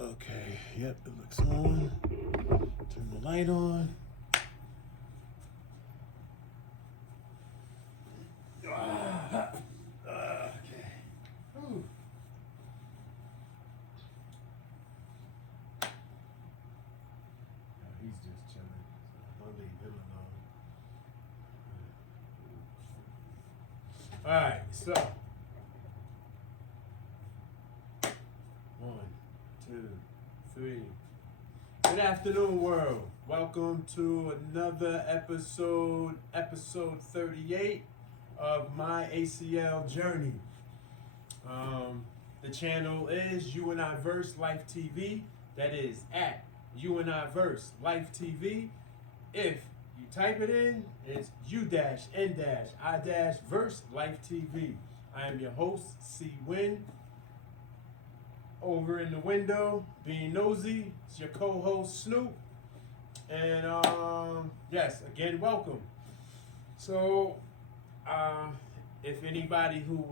Okay, yep, it looks on. Turn the light on. Okay. Ooh. No, he's just chilling, so I'll leave him alone. All right, so 1, 2, 3. Good afternoon, world. Welcome to another episode 38 of my ACL Journey. The channel is U-N-I-VERSELIFETV. That is at U-N-I-VERSELIFETV. If you type it in, it's U-N-I-VERSELIFETV. I am your host, C. Win. Over in the window, being nosy, it's your co-host Snoop. And yes, again, welcome. So, if anybody who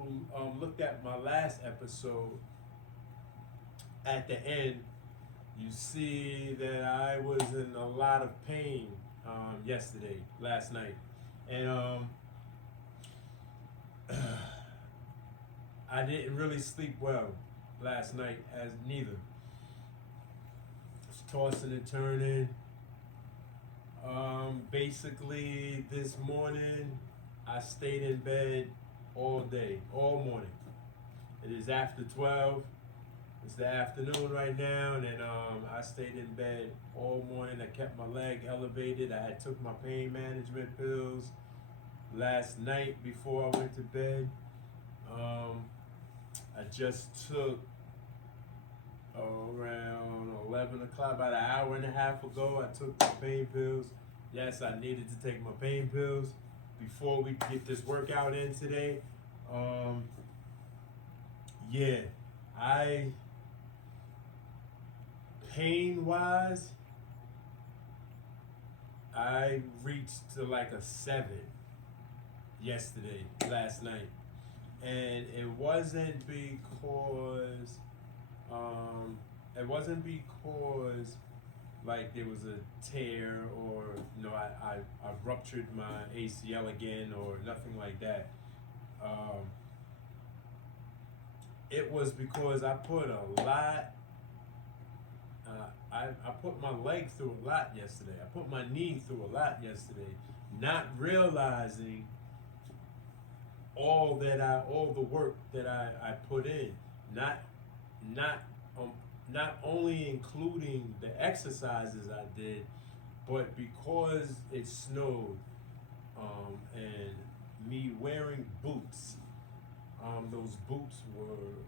looked at my last episode, at the end, you see that I was in a lot of pain last night. And I didn't really sleep well last night as neither. It's tossing and turning. Basically this morning I stayed in bed all day, all morning. It is after 12. It's the afternoon right now, and I stayed in bed all morning. I kept my leg elevated. I had took my pain management pills last night before I went to bed. I just took around 11 o'clock, about an hour and a half ago, I took my pain pills. Yes, I needed to take my pain pills before we get this workout in today. Pain-wise, I reached to like a 7 last night. And it wasn't because like there was a tear or I ruptured my ACL again or nothing like that. It was because I put a lot. I put my leg through a lot yesterday. I put my knee through a lot yesterday, not realizing all the work that I put in, not only including the exercises I did, but because it snowed, and me wearing boots, those boots were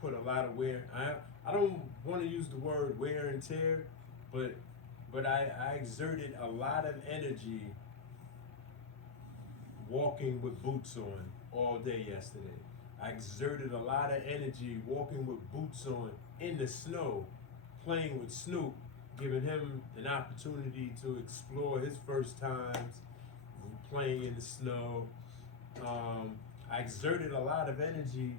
put a lot of wear. I don't want to use the word wear and tear, but I exerted a lot of energy walking with boots on all day yesterday. I exerted a lot of energy walking with boots on in the snow, playing with Snoop, giving him an opportunity to explore his first times playing in the snow. I exerted a lot of energy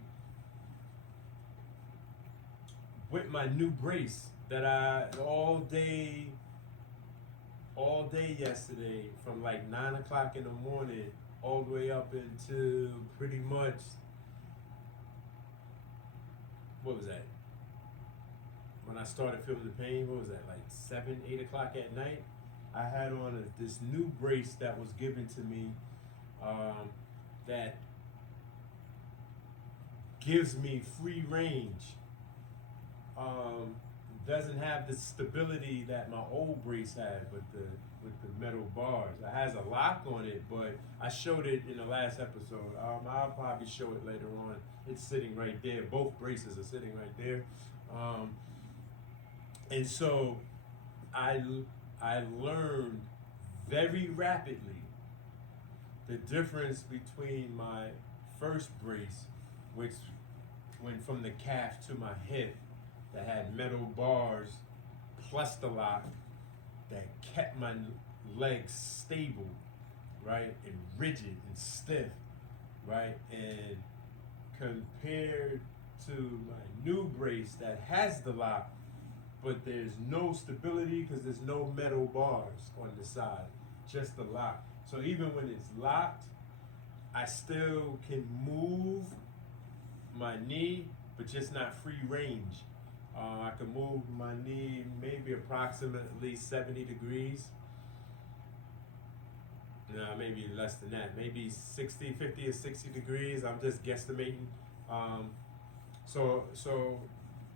with my new brace that I all day yesterday, from like 9 o'clock in the morning all the way up into pretty much, what was that? When I started feeling the pain, what was that, like 7, 8 o'clock at night? I had on this new brace that was given to me, that gives me free range. Doesn't have the stability that my old brace had with the metal bars. It has a lock on it, but I showed it in the last episode. I'll probably show it later on. It's sitting right there. Both braces are sitting right there. And so I learned very rapidly the difference between my first brace, which went from the calf to my hip, that had metal bars plus the lock that kept my legs stable, right, and rigid and stiff, right, and compared to my new brace that has the lock, but there's no stability because there's no metal bars on the side, just the lock. So even when it's locked, I still can move my knee, but just not free range. I can move my knee maybe approximately 70 degrees. No, maybe less than that. Maybe 60, 50 or 60 degrees. I'm just guesstimating.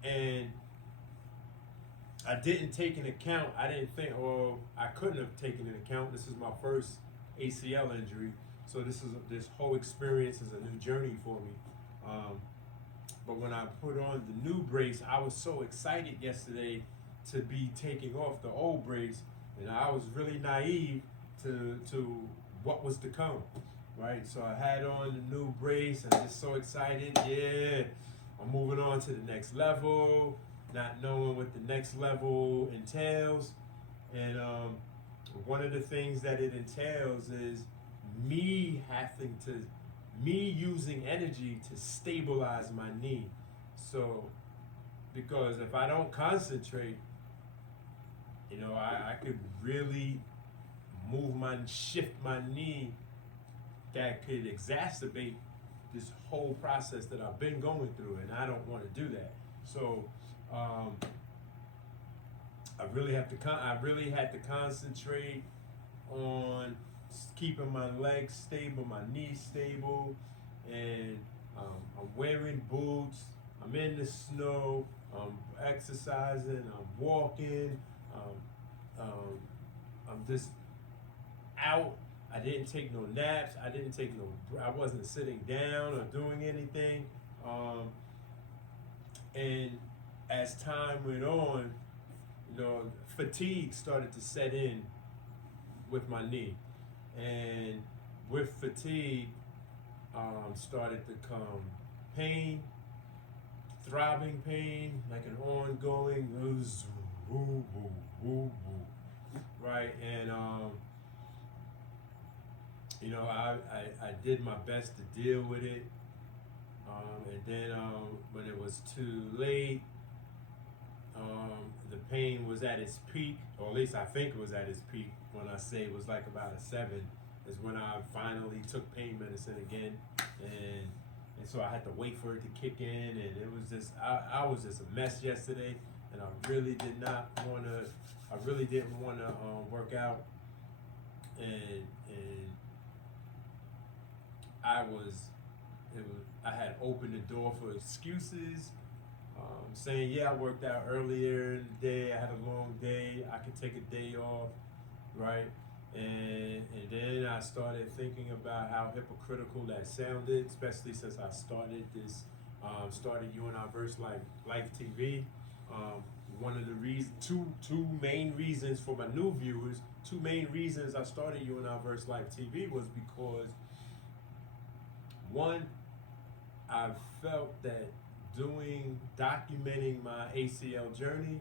And I didn't take into account, I didn't think, or I couldn't have taken into account, this is my first ACL injury. So this whole experience is a new journey for me. But when I put on the new brace, I was so excited yesterday to be taking off the old brace, and I was really naive to what was to come, right? So I had on the new brace, and I'm just so excited. Yeah, I'm moving on to the next level, not knowing what the next level entails. And one of the things that it entails is me using energy to stabilize my knee. So, because if I don't concentrate, I could really shift my knee that could exacerbate this whole process that I've been going through, and I don't want to do that. So, I really had to concentrate on keeping my legs stable, my knees stable, and I'm wearing boots. I'm in the snow. I'm exercising. I'm walking. I'm just out. I didn't take no naps. I wasn't sitting down or doing anything. And as time went on, fatigue started to set in with my knee. And with fatigue, started to come pain, throbbing pain, like an ongoing right? And I did my best to deal with it. And then when it was too late, the pain was at its peak, or at least I think it was at its peak. When I say it was like about a 7, is when I finally took pain medicine again, and so I had to wait for it to kick in, and it was just I was just a mess yesterday, and I really didn't want to work out, and I had opened the door for excuses. Saying, yeah, I worked out earlier in the day, I had a long day, I could take a day off, right? And then I started thinking about how hypocritical that sounded, especially since I started U-N-I-VERSELIFETV. One of the reasons, two main reasons for my new viewers, two main reasons I started U-N-I-VERSELIFETV was because, one, I felt that documenting my ACL journey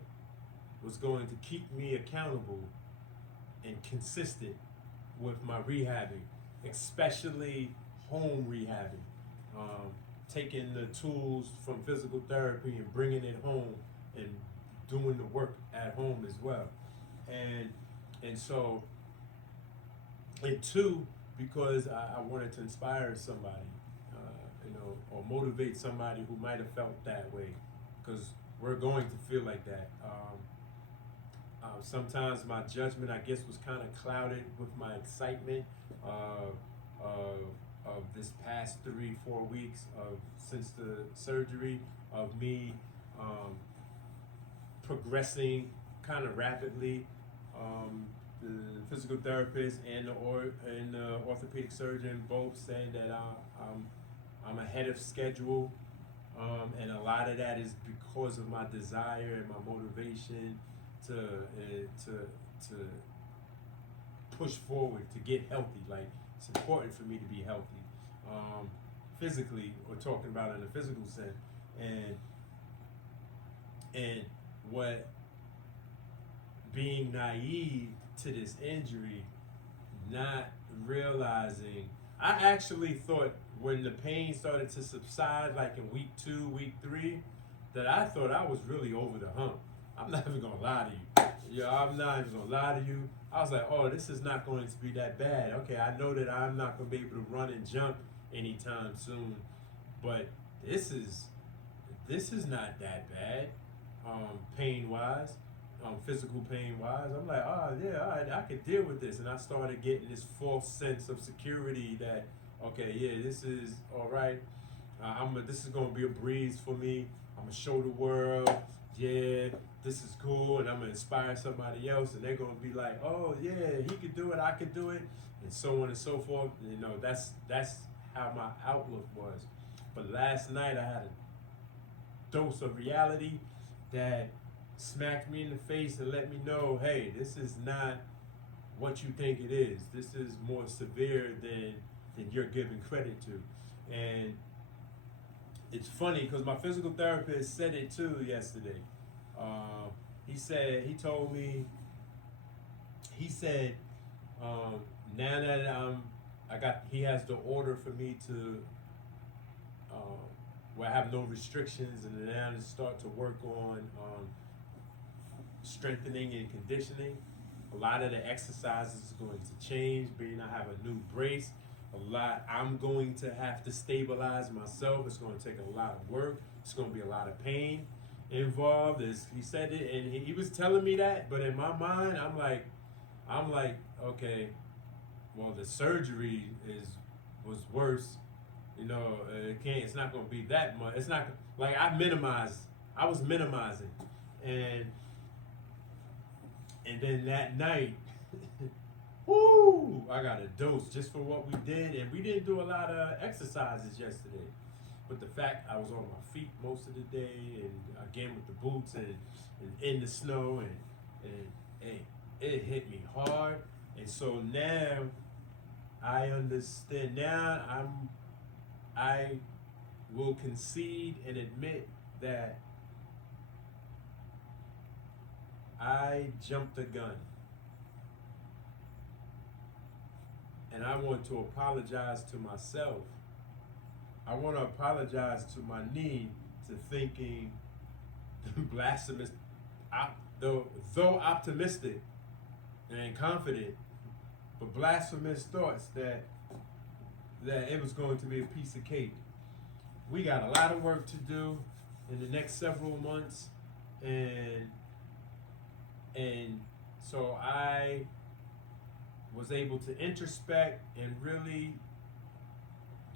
was going to keep me accountable and consistent with my rehabbing, especially home rehabbing, taking the tools from physical therapy and bringing it home and doing the work at home as well. And so, and two, because I wanted to inspire somebody, or motivate somebody who might have felt that way, because we're going to feel like that. Sometimes my judgment, I guess, was kind of clouded with my excitement of this past 3-4 weeks since the surgery, of me progressing kind of rapidly. The physical therapist and the orthopedic surgeon both saying that I'm ahead of schedule, and a lot of that is because of my desire and my motivation to push forward, to get healthy. Like, it's important for me to be healthy, physically, or talking about in a physical sense, and what being naive to this injury, not realizing. I actually thought when the pain started to subside, like in week 2, week 3, that I thought I was really over the hump. I'm not even gonna lie to you. Yeah, I'm not even gonna lie to you. I was like, oh, this is not going to be that bad. Okay, I know that I'm not gonna be able to run and jump anytime soon, but this is not that bad, pain wise, physical pain wise. I'm like, oh yeah, all right, I could deal with this, and I started getting this false sense of security that, okay, yeah, this is all right. This is gonna be a breeze for me. I'm gonna show the world, yeah, this is cool, and I'm gonna inspire somebody else, and they're gonna be like, oh yeah, he could do it, I could do it, and so on and so forth. You know, that's how my outlook was. But last night I had a dose of reality that smacked me in the face and let me know, hey, this is not what you think it is. This is more severe than you're giving credit to. And it's funny because my physical therapist said it too yesterday. He told me, he said, now that he has the order for me to, where I have no restrictions, and now to start to work on strengthening and conditioning. A lot of the exercises is going to change, being I have a new brace. I'm going to have to stabilize myself. It's going to take a lot of work. It's going to be a lot of pain involved. He said it, and he was telling me that, but in my mind, I'm like, okay, well, the surgery was worse. You know, it's not going to be that much. It's not like I was minimizing, and then that night, woo, I got a dose just for what we did, and we didn't do a lot of exercises yesterday. But the fact I was on my feet most of the day, and again with the boots and in the snow, and it hit me hard. And so now I understand. Now I will concede and admit that I jumped the gun. And I want to apologize to myself. I want to apologize to my knee to thinking blasphemous, though optimistic and confident, but blasphemous thoughts that it was going to be a piece of cake. We got a lot of work to do in the next several months, and so I was able to introspect and really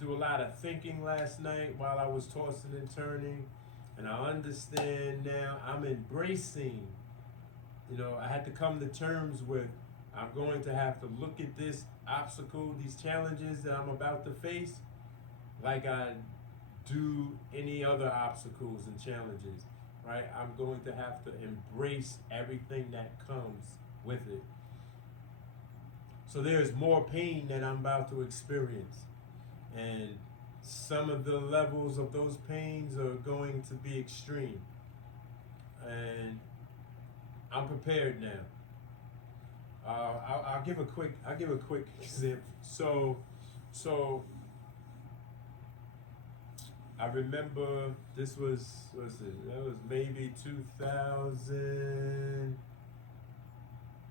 do a lot of thinking last night while I was tossing and turning, and I understand now. I'm embracing, I had to come to terms with, I'm going to have to look at this obstacle, these challenges that I'm about to face, like I do any other obstacles and challenges, right? I'm going to have to embrace everything that comes with it. So there's more pain that I'm about to experience. And some of the levels of those pains are going to be extreme. And I'm prepared now. I'll give a quick example. So I remember that was maybe 2000.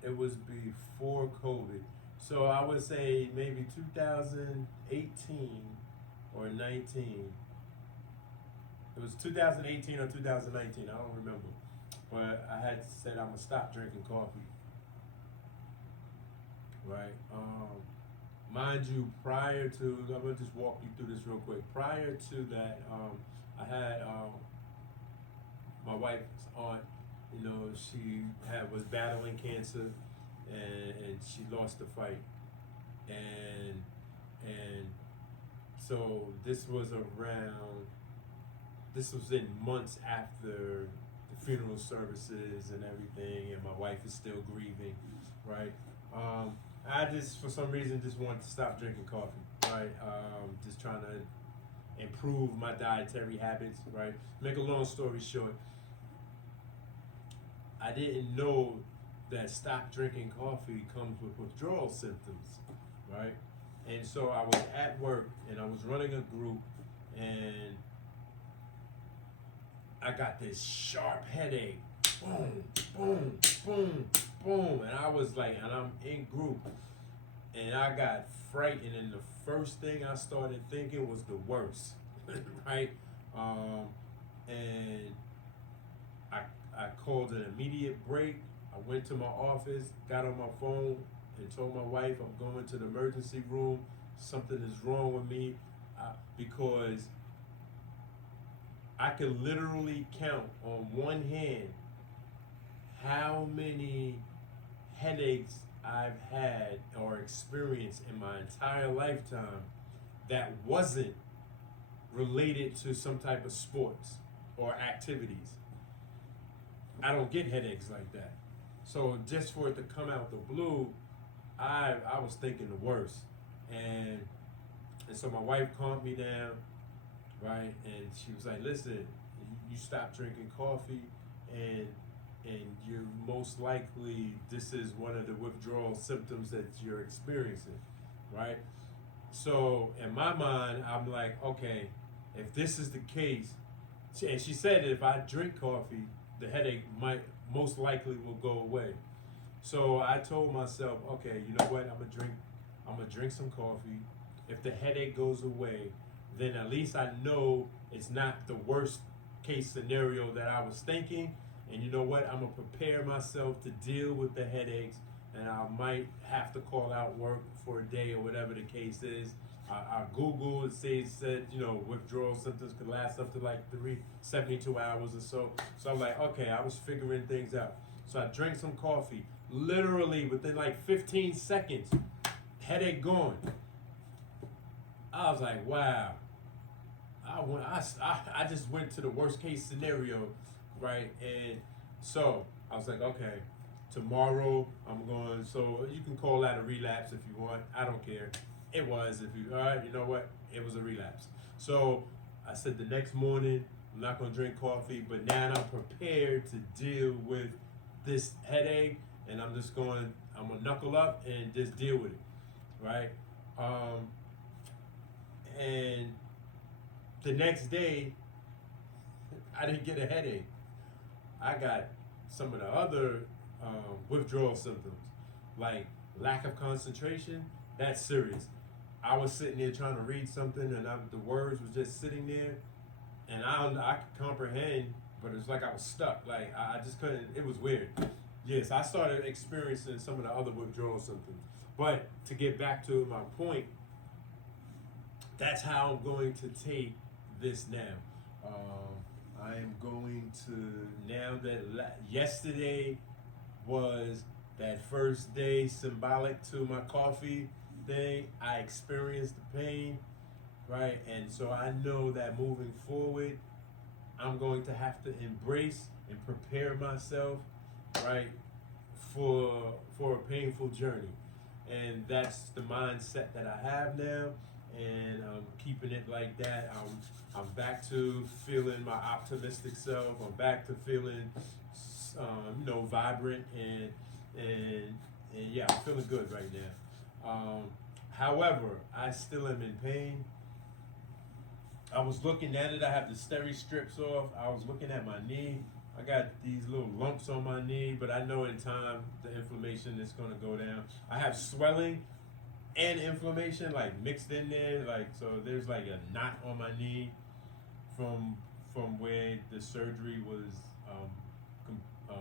It was before COVID. So I would say maybe 2018 or 19. It was 2018 or 2019, I don't remember. But I had said I'm gonna stop drinking coffee. Right? Mind you, prior to, I'm gonna just walk you through this real quick. Prior to that, I had my wife's aunt, she was battling cancer, and she lost the fight, and so this was in months after the funeral services and everything, and my wife is still grieving, right? I just, for some reason, just wanted to stop drinking coffee, right? Just trying to improve my dietary habits, right? Make a long story short, I didn't know that stop drinking coffee comes with withdrawal symptoms, right? And so I was at work and I was running a group, and I got this sharp headache. Boom, boom, boom, boom. And I was like, and I'm in group, and I got frightened. And the first thing I started thinking was the worst, right? And I called an immediate break. I went to my office, got on my phone, and told my wife I'm going to the emergency room. Something is wrong with me, because I could literally count on one hand how many headaches I've had or experienced in my entire lifetime that wasn't related to some type of sports or activities. I don't get headaches like that. So just for it to come out the blue, I was thinking the worst. And so my wife calmed me down, right? And she was like, listen, you stop drinking coffee, and you're most likely, this is one of the withdrawal symptoms that you're experiencing, right? So in my mind, I'm like, okay, if this is the case, and she said that if I drink coffee, the headache might most likely will go away. So I told myself, okay, you know what? I'm gonna drink some coffee. If the headache goes away, then at least I know it's not the worst case scenario that I was thinking. And you know what? I'm gonna prepare myself to deal with the headaches, and I might have to call out work for a day or whatever the case is. I Googled, it said, withdrawal symptoms could last up to like 72 hours or so. So I'm like, okay, I was figuring things out. So I drank some coffee. Literally within like 15 seconds, headache gone. I was like, wow. I just went to the worst case scenario, right? And so I was like, okay, tomorrow I'm going. So you can call that a relapse if you want. I don't care. It was. All right, you know what? It was a relapse. So I said the next morning, I'm not going to drink coffee, but now I'm prepared to deal with this headache, and I'm going to knuckle up and just deal with it, right? And the next day, I didn't get a headache. I got some of the other withdrawal symptoms, like lack of concentration. That's serious. I was sitting there trying to read something, and the words was just sitting there, and I could comprehend, but it was like I was stuck. Like I just couldn't. It was weird. Yes, I started experiencing some of the other withdrawal symptoms. But to get back to my point, that's how I'm going to take this now. I am going to, now that yesterday was that first day symbolic to my coffee thing, I experienced the pain, right? And so I know that moving forward, I'm going to have to embrace and prepare myself, right, for a painful journey. And that's the mindset that I have now, and I'm keeping it like that. I'm back to feeling my optimistic self. I'm back to feeling, vibrant and yeah, I'm feeling good right now. However, I still am in pain. I was looking at it. I have the steri strips off. I was looking at my knee. I got these little lumps on my knee, but I know in time the inflammation is going to go down. I have swelling and inflammation like mixed in there, like, so there's like a knot on my knee from where the surgery was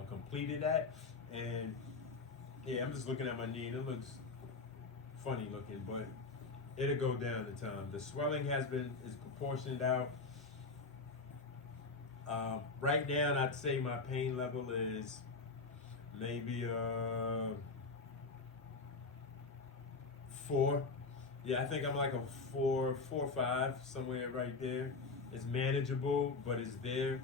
completed at, and yeah, I'm just looking at my knee and it looks funny looking, but it'll go down in time. The swelling is proportioned out. Right now, I'd say my pain level is maybe 4. Yeah, I think I'm like a 4, 5, somewhere right there. It's manageable, but it's there.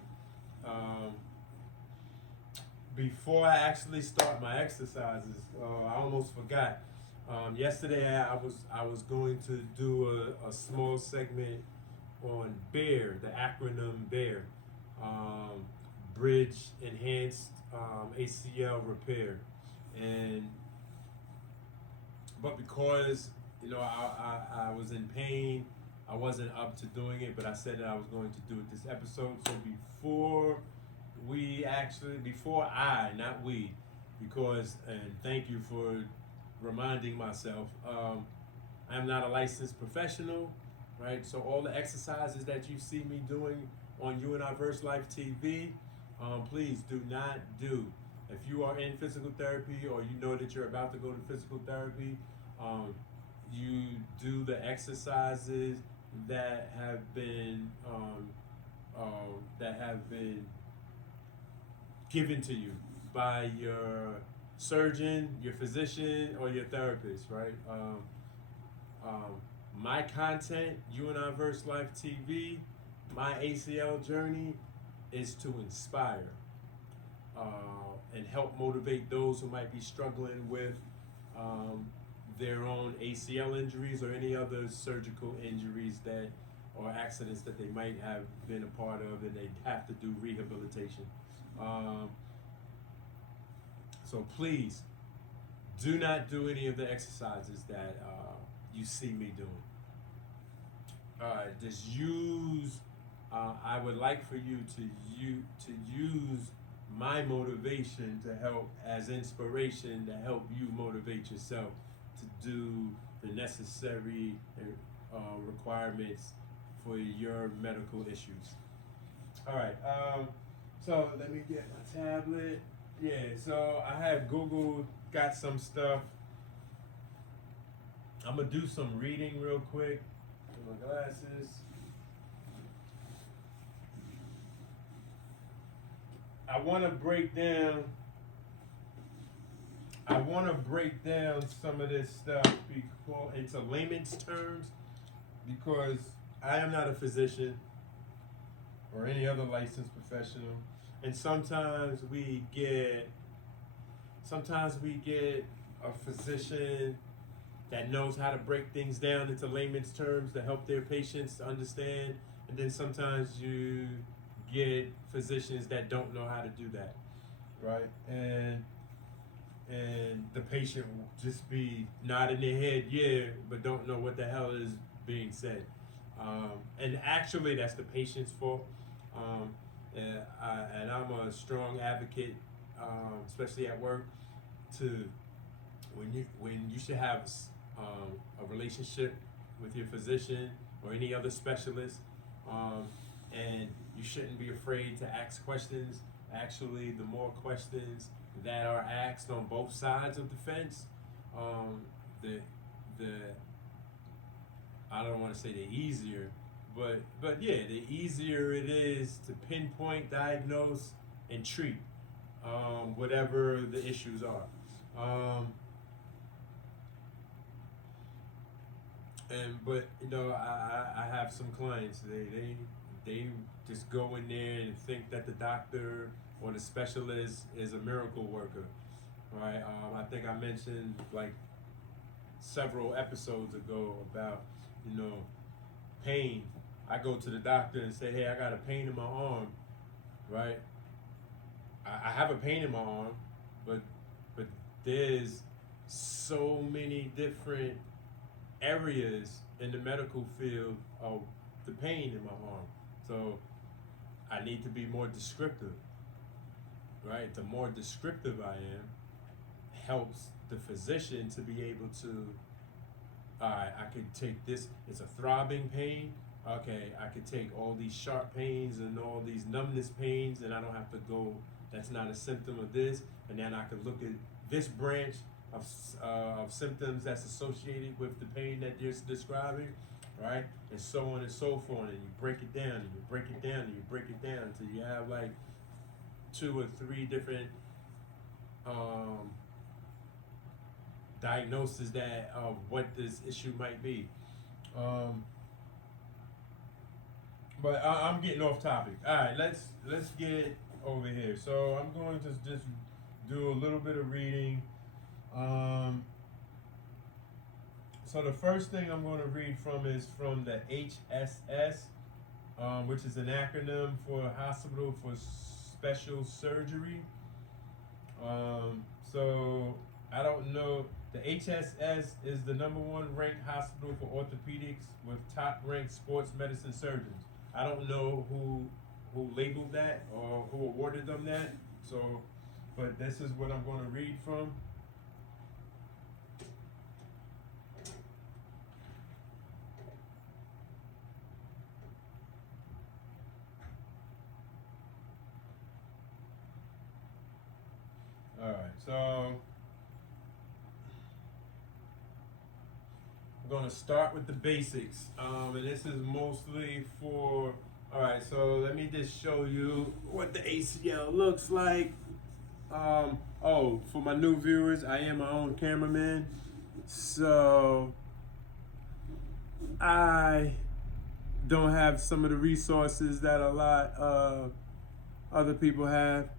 Before I actually start my exercises, I almost forgot. Yesterday, I was going to do a small segment on B.E.A.R, the acronym B.E.A.R, Bridge Enhanced ACL Repair, but because I was in pain. I wasn't up to doing it, but I said that I was going to do it this episode. So before I, not we, because, and thank you for reminding myself, I'm not a licensed professional, right? So all the exercises that you see me doing on U-N-I-VERSE Life TV, please do not do. If you are in physical therapy or you know that you're about to go to physical therapy, you do the exercises that have been given to you by your surgeon, your physician, or your therapist, right? My content, U-N-I-VERSE Life TV, my ACL journey is to inspire and help motivate those who might be struggling with their own ACL injuries or any other surgical injuries that or accidents that they might have been a part of and they have to do rehabilitation. So please do not do any of the exercises that you see me doing. Just use. I would like for you to use my motivation to help as inspiration to help you motivate yourself to do the necessary requirements for your medical issues. All right. So let me get my tablet. Yeah. So I have Googled, got some stuff. I'm gonna do some reading real quick. Put my glasses. I want to break down some of this stuff into layman's terms because I am not a physician or any other licensed professional, and sometimes we get a physician that knows how to break things down into layman's terms to help their patients to understand, and then sometimes you get physicians that don't know how to do that, right? And the patient will just be nodding their head, yeah, but don't know what the hell is being said. And actually, that's the patient's fault. And I'm a strong advocate, especially at work, to when you should have a relationship with your physician or any other specialist, and you shouldn't be afraid to ask questions. Actually, the more questions that are asked on both sides of the fence, the I don't want to say the easier, but yeah, the easier it is to pinpoint, diagnose, and treat whatever the issues are. But I have some clients. They just go in there and think that the doctor or the specialist is a miracle worker, right? I think I mentioned like several episodes ago about pain. I go to the doctor and say, hey, I got a pain in my arm, right? I have a pain in my arm, but there's so many different areas in the medical field of the pain in my arm. So I need to be more descriptive, right? The more descriptive I am, helps the physician to be able to, all right, I could take this, it's a throbbing pain. Okay, I could take all these sharp pains and all these numbness pains, and I don't have to go, that's not a symptom of this. And then I could look at this branch of symptoms that's associated with the pain that you're describing, right? And so on and so forth. And you break it down, and you break it down, and you break it down until you have like 2 or 3 different diagnoses that of what this issue might be. But I'm getting off topic. All right, let's get over here. So I'm going to just do a little bit of reading. So the first thing I'm going to read from is from the HSS, which is an acronym for Hospital for Special Surgery. So I don't know. The HSS is the #1 ranked hospital for orthopedics with top ranked sports medicine surgeons. I don't know who labeled that or who awarded them that. So, but this is what I'm going to read from. All right, so I'm going to start with the basics, and this is mostly for. All right, so let me just show you what the ACL looks like. Oh, for my new viewers, I am my own cameraman, so I don't have some of the resources that a lot of other people have,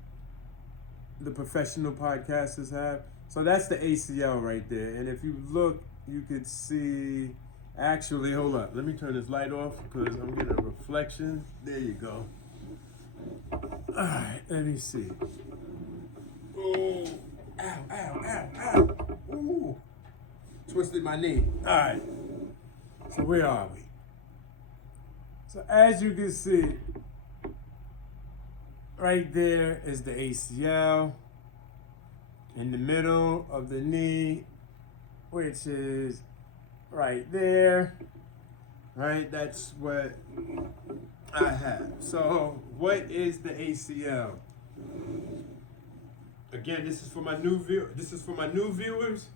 the professional podcasters have. So that's the ACL right there. And if you look, you could see, actually, hold up. Let me turn this light off because I'm getting a reflection. There you go. All right, let me see. Oh, ow, ow, ow, ow. Ooh, twisted my knee. All right, so where are we? So as you can see, right there is the ACL in the middle of the knee, which is right there, right? That's what I have. So what is the ACL? Again, this is for my new viewers.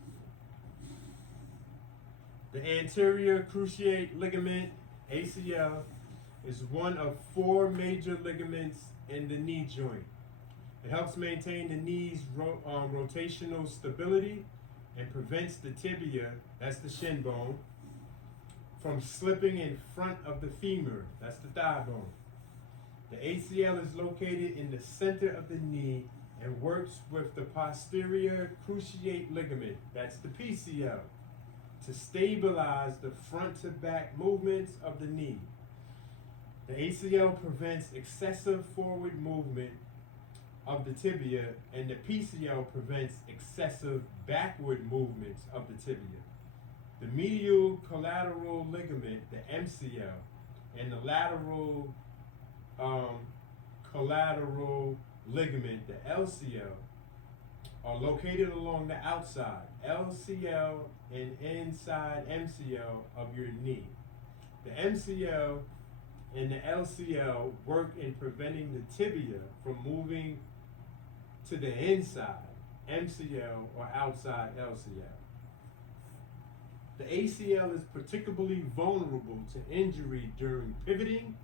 The anterior cruciate ligament, ACL, is one of 4 major ligaments in the knee joint. It helps maintain the knee's rotational stability and prevents the tibia, that's the shin bone, from slipping in front of the femur, that's the thigh bone. The ACL is located in the center of the knee and works with the posterior cruciate ligament, that's the PCL, to stabilize the front to back movements of the knee. The ACL prevents excessive forward movement of the tibia, and the PCL prevents excessive backward movements of the tibia. The medial collateral ligament, the MCL, and the lateral collateral ligament, the LCL, are located along the outside, LCL, and inside MCL of your knee. The MCL and the LCL work in preventing the tibia from moving to the inside, MCL, or outside LCL. The ACL is particularly vulnerable to injury during pivoting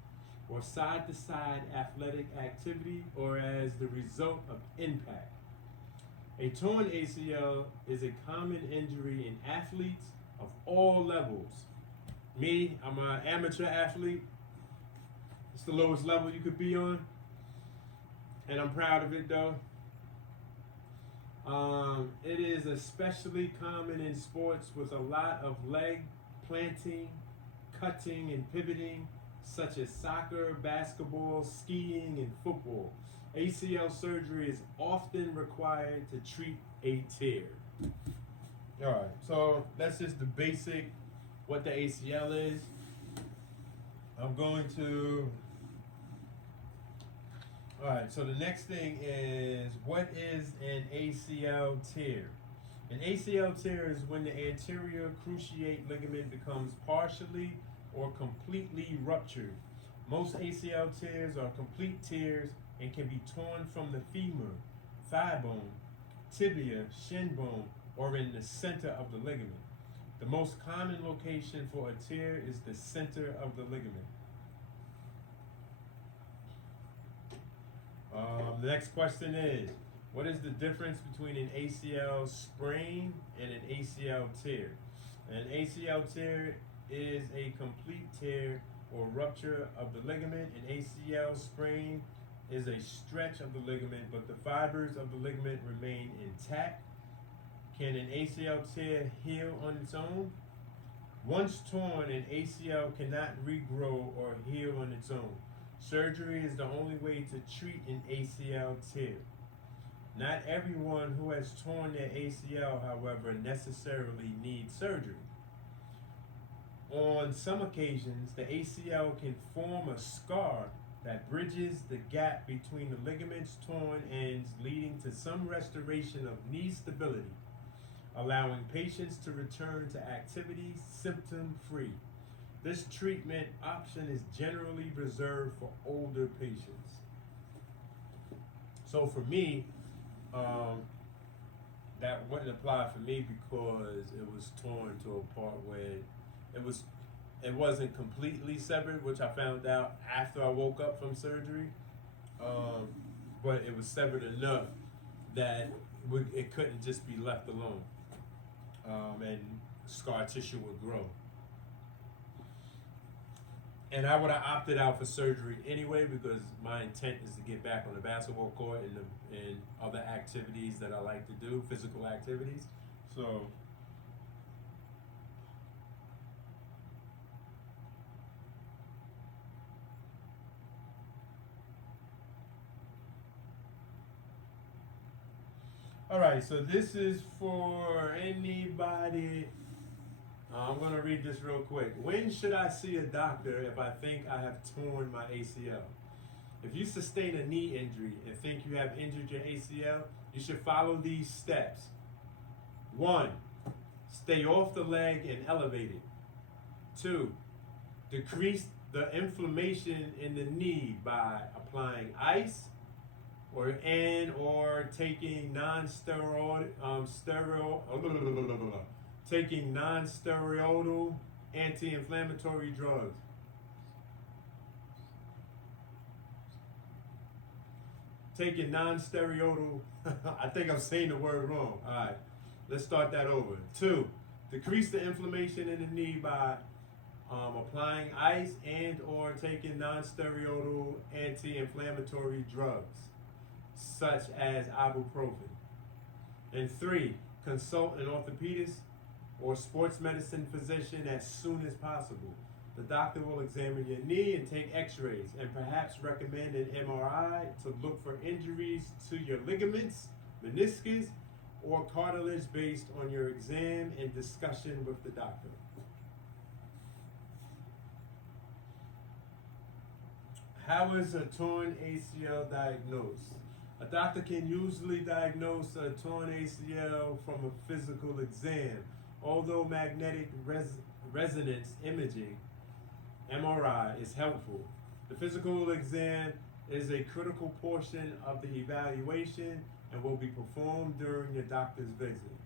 or side-to-side athletic activity or as the result of impact. A torn ACL is a common injury in athletes of all levels. Me, I'm an amateur athlete. It's the lowest level you could be on, and I'm proud of it though. It is especially common in sports with a lot of leg planting, cutting, and pivoting, such as soccer, basketball, skiing, and football. ACL surgery is often required to treat a tear. All right, so that's just the basic, what the ACL is. I'm going to, all right, so the next thing is, what is an ACL tear? An ACL tear is when the anterior cruciate ligament becomes partially or completely ruptured. Most ACL tears are complete tears and can be torn from the femur, thigh bone, tibia, shin bone, or in the center of the ligament. The most common location for a tear is the center of the ligament. The next question is, what is the difference between an ACL sprain and an ACL tear? An ACL tear is a complete tear or rupture of the ligament. An ACL sprain is a stretch of the ligament, but the fibers of the ligament remain intact. Can an ACL tear heal on its own? Once torn, an ACL cannot regrow or heal on its own. Surgery is the only way to treat an ACL tear. Not everyone who has torn their ACL, however, necessarily needs surgery. On some occasions, the ACL can form a scar that bridges the gap between the ligaments torn ends, leading to some restoration of knee stability, allowing patients to return to activities symptom-free. This treatment option is generally reserved for older patients. So for me, that wouldn't apply for me because it was torn to a part where it wasn't completely severed, which I found out after I woke up from surgery. But it was severed enough that it couldn't just be left alone, and scar tissue would grow. And I would have opted out for surgery anyway because my intent is to get back on the basketball court and other activities that I like to do, physical activities. So, all right, so this is for anybody. I'm going to read this real quick. When should I see a doctor if I think I have torn my ACL? If you sustain a knee injury and think you have injured your ACL, you should follow these steps. 1. Stay off the leg and elevate it. 2. Decrease the inflammation in the knee by applying ice or taking non-steroidal anti-inflammatory drugs. Taking non-steroidal, I think I'm saying the word wrong. All right, let's start that over. 2, decrease the inflammation in the knee by applying ice and or taking non-steroidal anti-inflammatory drugs, such as ibuprofen. And 3, consult an orthopedist or sports medicine physician as soon as possible. The doctor will examine your knee and take x-rays and perhaps recommend an MRI to look for injuries to your ligaments, meniscus, or cartilage based on your exam and discussion with the doctor. How is a torn ACL diagnosed? A doctor can usually diagnose a torn ACL from a physical exam, although magnetic resonance imaging, MRI, is helpful. The physical exam is a critical portion of the evaluation and will be performed during your doctor's visit.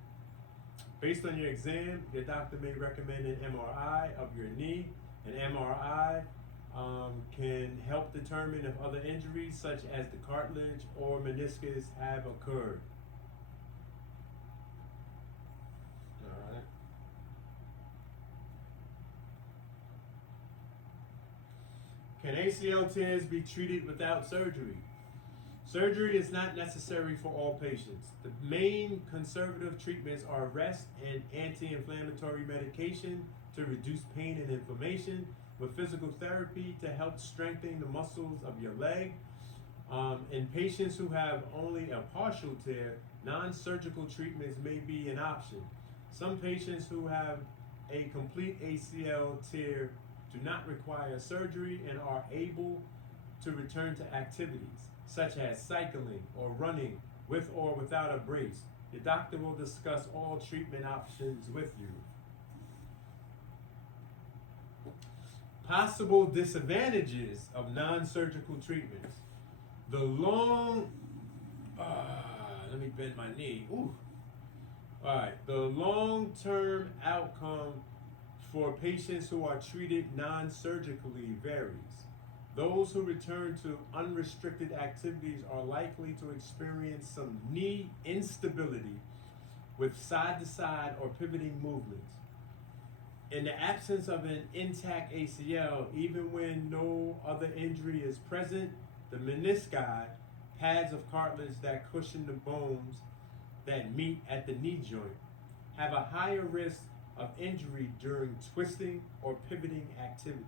Based on your exam, your doctor may recommend an MRI of your knee. An MRI can help determine if other injuries such as the cartilage or meniscus have occurred. All right. Can ACL tears be treated without surgery? Surgery is not necessary for all patients. The main conservative treatments are rest and anti-inflammatory medication to reduce pain and inflammation, with physical therapy to help strengthen the muscles of your leg. In patients who have only a partial tear, non-surgical treatments may be an option. Some patients who have a complete ACL tear do not require surgery and are able to return to activities, such as cycling or running with or without a brace. Your doctor will discuss all treatment options with you. Possible disadvantages of non-surgical treatments. The long, let me bend my knee. Ooh. All right, the long-term outcome for patients who are treated non-surgically varies. Those who return to unrestricted activities are likely to experience some knee instability with side-to-side or pivoting movements. In the absence of an intact ACL, even when no other injury is present, the menisci, pads of cartilage that cushion the bones that meet at the knee joint, have a higher risk of injury during twisting or pivoting activities.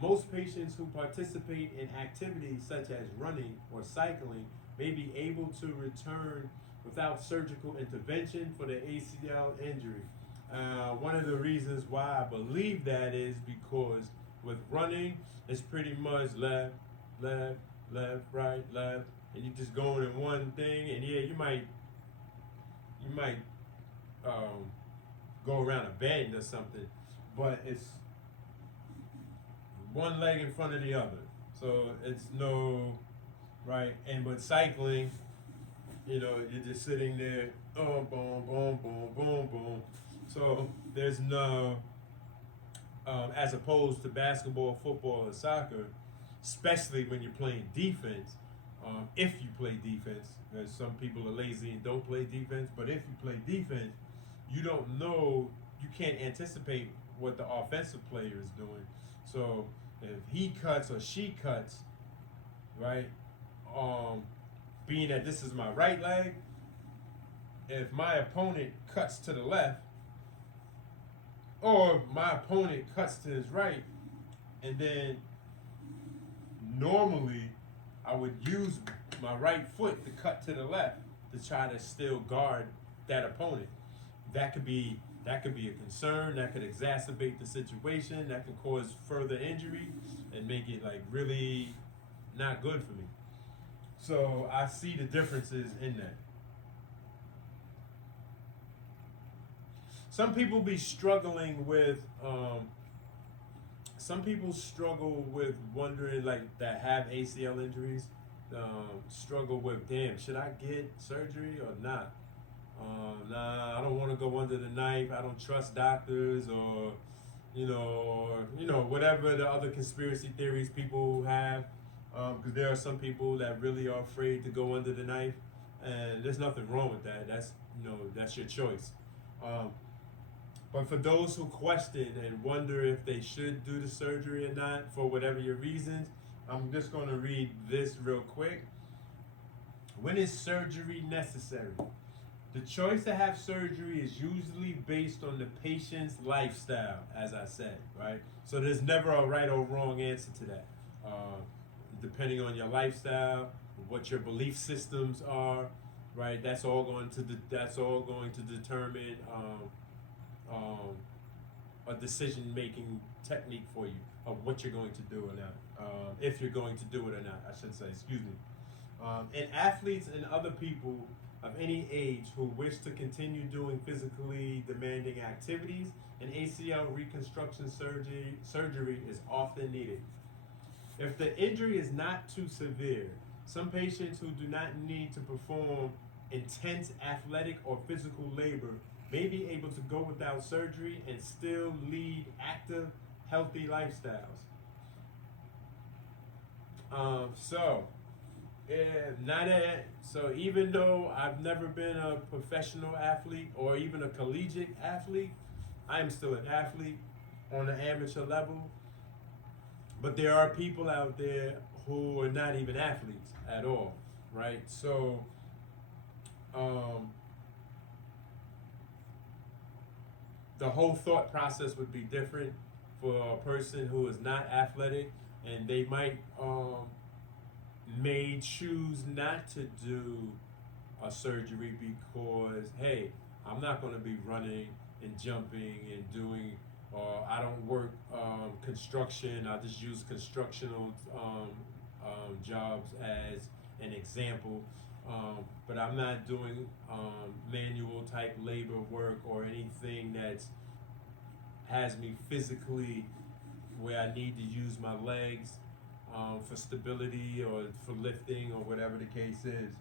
Most patients who participate in activities such as running or cycling may be able to return without surgical intervention for the ACL injury. One of the reasons why I believe that is because with running, it's pretty much left, left, left, right, left, and you just going in one thing. And yeah, you might go around a bend or something, but it's one leg in front of the other. So it's no, right? And with cycling, you're just sitting there, boom, boom, boom, boom, boom, boom. So there's no, as opposed to basketball, football, or soccer, especially when you're playing defense, if you play defense, because some people are lazy and don't play defense, but if you play defense, you don't know, you can't anticipate what the offensive player is doing. So if he cuts or she cuts, right, being that this is my right leg, if my opponent cuts to the left, or my opponent cuts to his right, and then normally I would use my right foot to cut to the left to try to still guard that opponent. That could be a concern. That could exacerbate the situation. That could cause further injury and make it like really not good for me. So I see the differences in that. Some people be struggling with, some people struggle with wondering, like, that have ACL injuries, struggle with, damn, should I get surgery or not? Nah, I don't want to go under the knife. I don't trust doctors, or whatever the other conspiracy theories people have. Because there are some people that really are afraid to go under the knife, and there's nothing wrong with that. That's your choice. But for those who question and wonder if they should do the surgery or not, for whatever your reasons, I'm just going to read this real quick. When is surgery necessary? The choice to have surgery is usually based on the patient's lifestyle, as I said, right? So there's never a right or wrong answer to that. Depending on your lifestyle, what your belief systems are, right? That's all going to determine a decision-making technique for you of what you're going to do or not, if you're going to do it or not, I should say, excuse me. And athletes and other people of any age who wish to continue doing physically demanding activities, an ACL reconstruction surgery is often needed. If the injury is not too severe, some patients who do not need to perform intense athletic or physical labor may be able to go without surgery and still lead active, healthy lifestyles. So even though I've never been a professional athlete or even a collegiate athlete, I am still an athlete on an amateur level. But there are people out there who are not even athletes at all, right? So, the whole thought process would be different for a person who is not athletic, and they may choose not to do a surgery because, hey, I'm not going to be running and jumping and doing, or I don't work construction. I just use constructional jobs as an example. But I'm not doing manual type labor work or anything that has me physically where I need to use my legs for stability or for lifting or whatever the case is.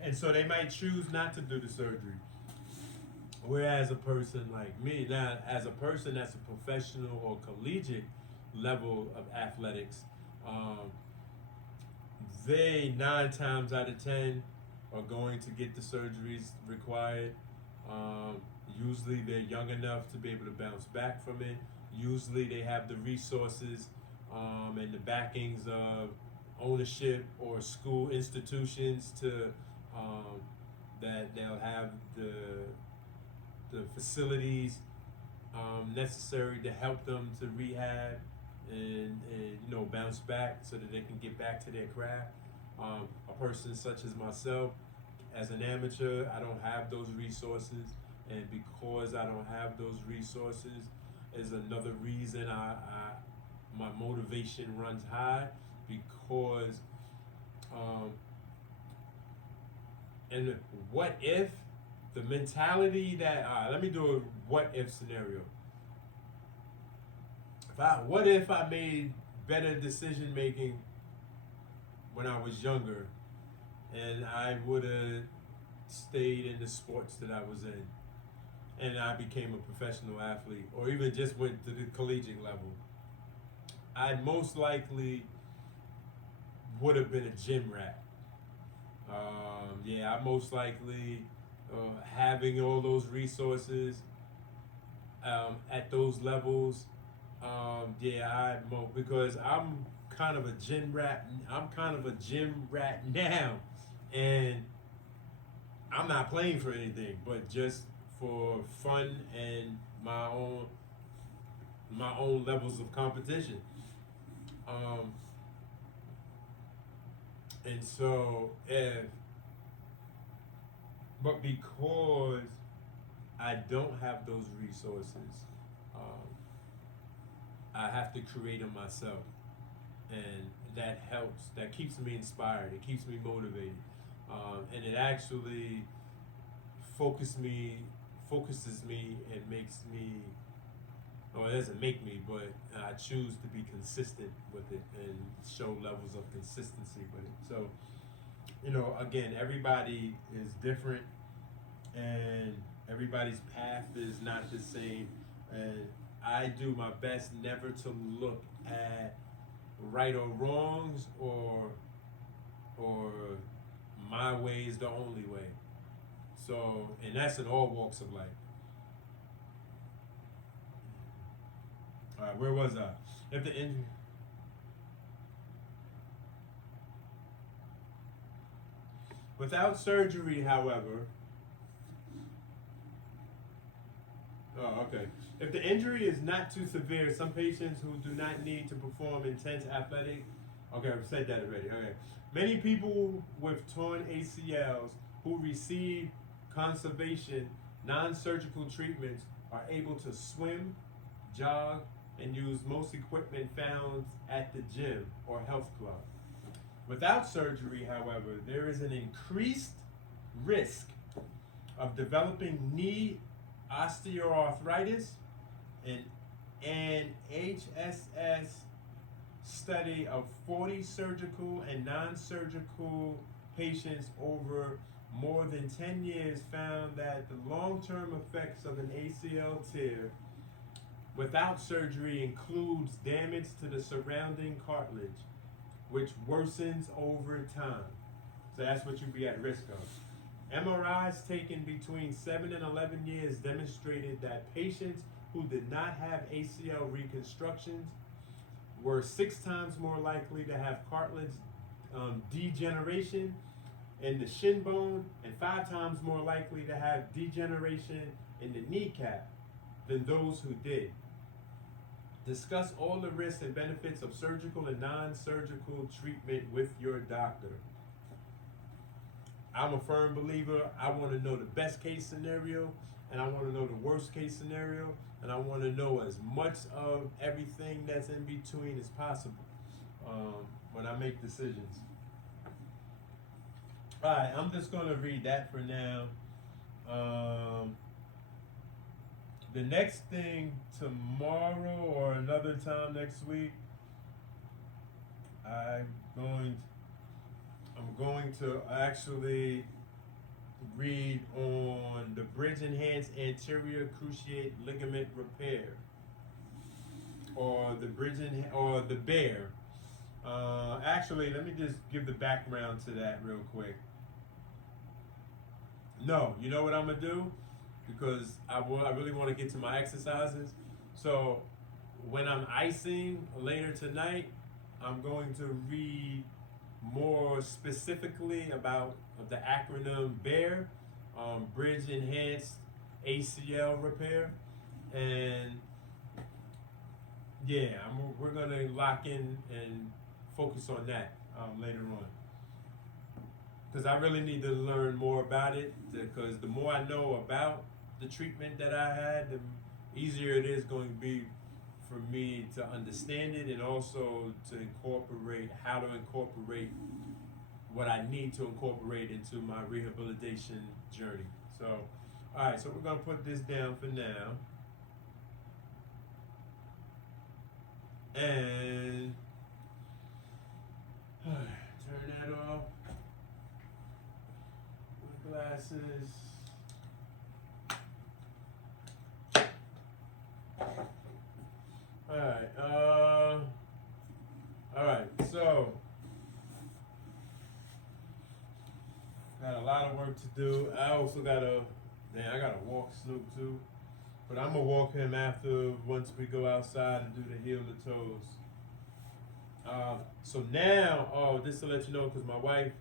And so they might choose not to do the surgery. Whereas a person like me, now as a person that's a professional or collegiate level of athletics, they 9 times out of 10 are going to get the surgeries required. Usually they're young enough to be able to bounce back from it. Usually they have the resources and the backings of ownership or school institutions to that they'll have the facilities necessary to help them to rehab and bounce back so that they can get back to their craft. A person such as myself, as an amateur, I don't have those resources, and because I don't have those resources, is another reason my motivation runs high, because and what if the mentality that let me do a what if scenario. What if I made better decision making when I was younger, and I would have stayed in the sports that I was in, and I became a professional athlete, or even just went to the collegiate level? I most likely would have been a gym rat. I most likely, having all those resources at those levels. Because I'm kind of a gym rat. I'm kind of a gym rat now, and I'm not playing for anything, but just for fun and my own levels of competition. And so but because I don't have those resources, I have to create them myself, and that helps. That keeps me inspired. It keeps me motivated, and it actually focuses me and makes me. Or it doesn't make me, but I choose to be consistent with it and show levels of consistency with it. So, again, everybody is different, and everybody's path is not the same. And I do my best never to look at right or wrongs, or my way is the only way. So, and that's in all walks of life. All right, where was I? If the injury. Without surgery, however. Oh, okay. If the injury is not too severe, some patients who do not need to perform intense athletic. Okay, I've said that already. Okay. Many people with torn ACLs who receive conservation non-surgical treatments are able to swim, jog, and use most equipment found at the gym or health club. Without surgery, however, there is an increased risk of developing knee osteoarthritis, and an HSS study of 40 surgical and non-surgical patients over more than 10 years found that the long-term effects of an ACL tear without surgery includes damage to the surrounding cartilage, which worsens over time. So that's what you'd be at risk of. MRIs taken between 7 and 11 years demonstrated that patients who did not have ACL reconstructions were 6 times more likely to have cartilage degeneration in the shin bone, and 5 times more likely to have degeneration in the kneecap than those who did. Discuss all the risks and benefits of surgical and non-surgical treatment with your doctor. I'm a firm believer. I want to know the best case scenario, and I want to know the worst case scenario, and I want to know as much of everything that's in between as possible when I make decisions. All right, I'm just going to read that for now. The next thing tomorrow or another time next week, I'm going to actually read on the bridge enhanced anterior cruciate ligament repair, or the B.E.A.R. Actually, let me just give the background to that real quick. No, you know what I'm gonna do? Because I really want to get to my exercises. So when I'm icing later tonight, I'm going to read more specifically about the acronym B.E.A.R, Bridge Enhanced ACL Repair, and we're gonna lock in and focus on that later on. because I really need to learn more about it. Because the more I know about the treatment that I had, the easier it is going to be for me to understand it, and also to incorporate how to incorporate what I need to incorporate into my rehabilitation journey. So, all right, so we're gonna put this down for now, and turn that off. My glasses. All right, so got a lot of work to do. I also gotta walk Snoop too, but I'm gonna walk him after, once we go outside and do the heel to toes. So now, just to let you know, because my wife,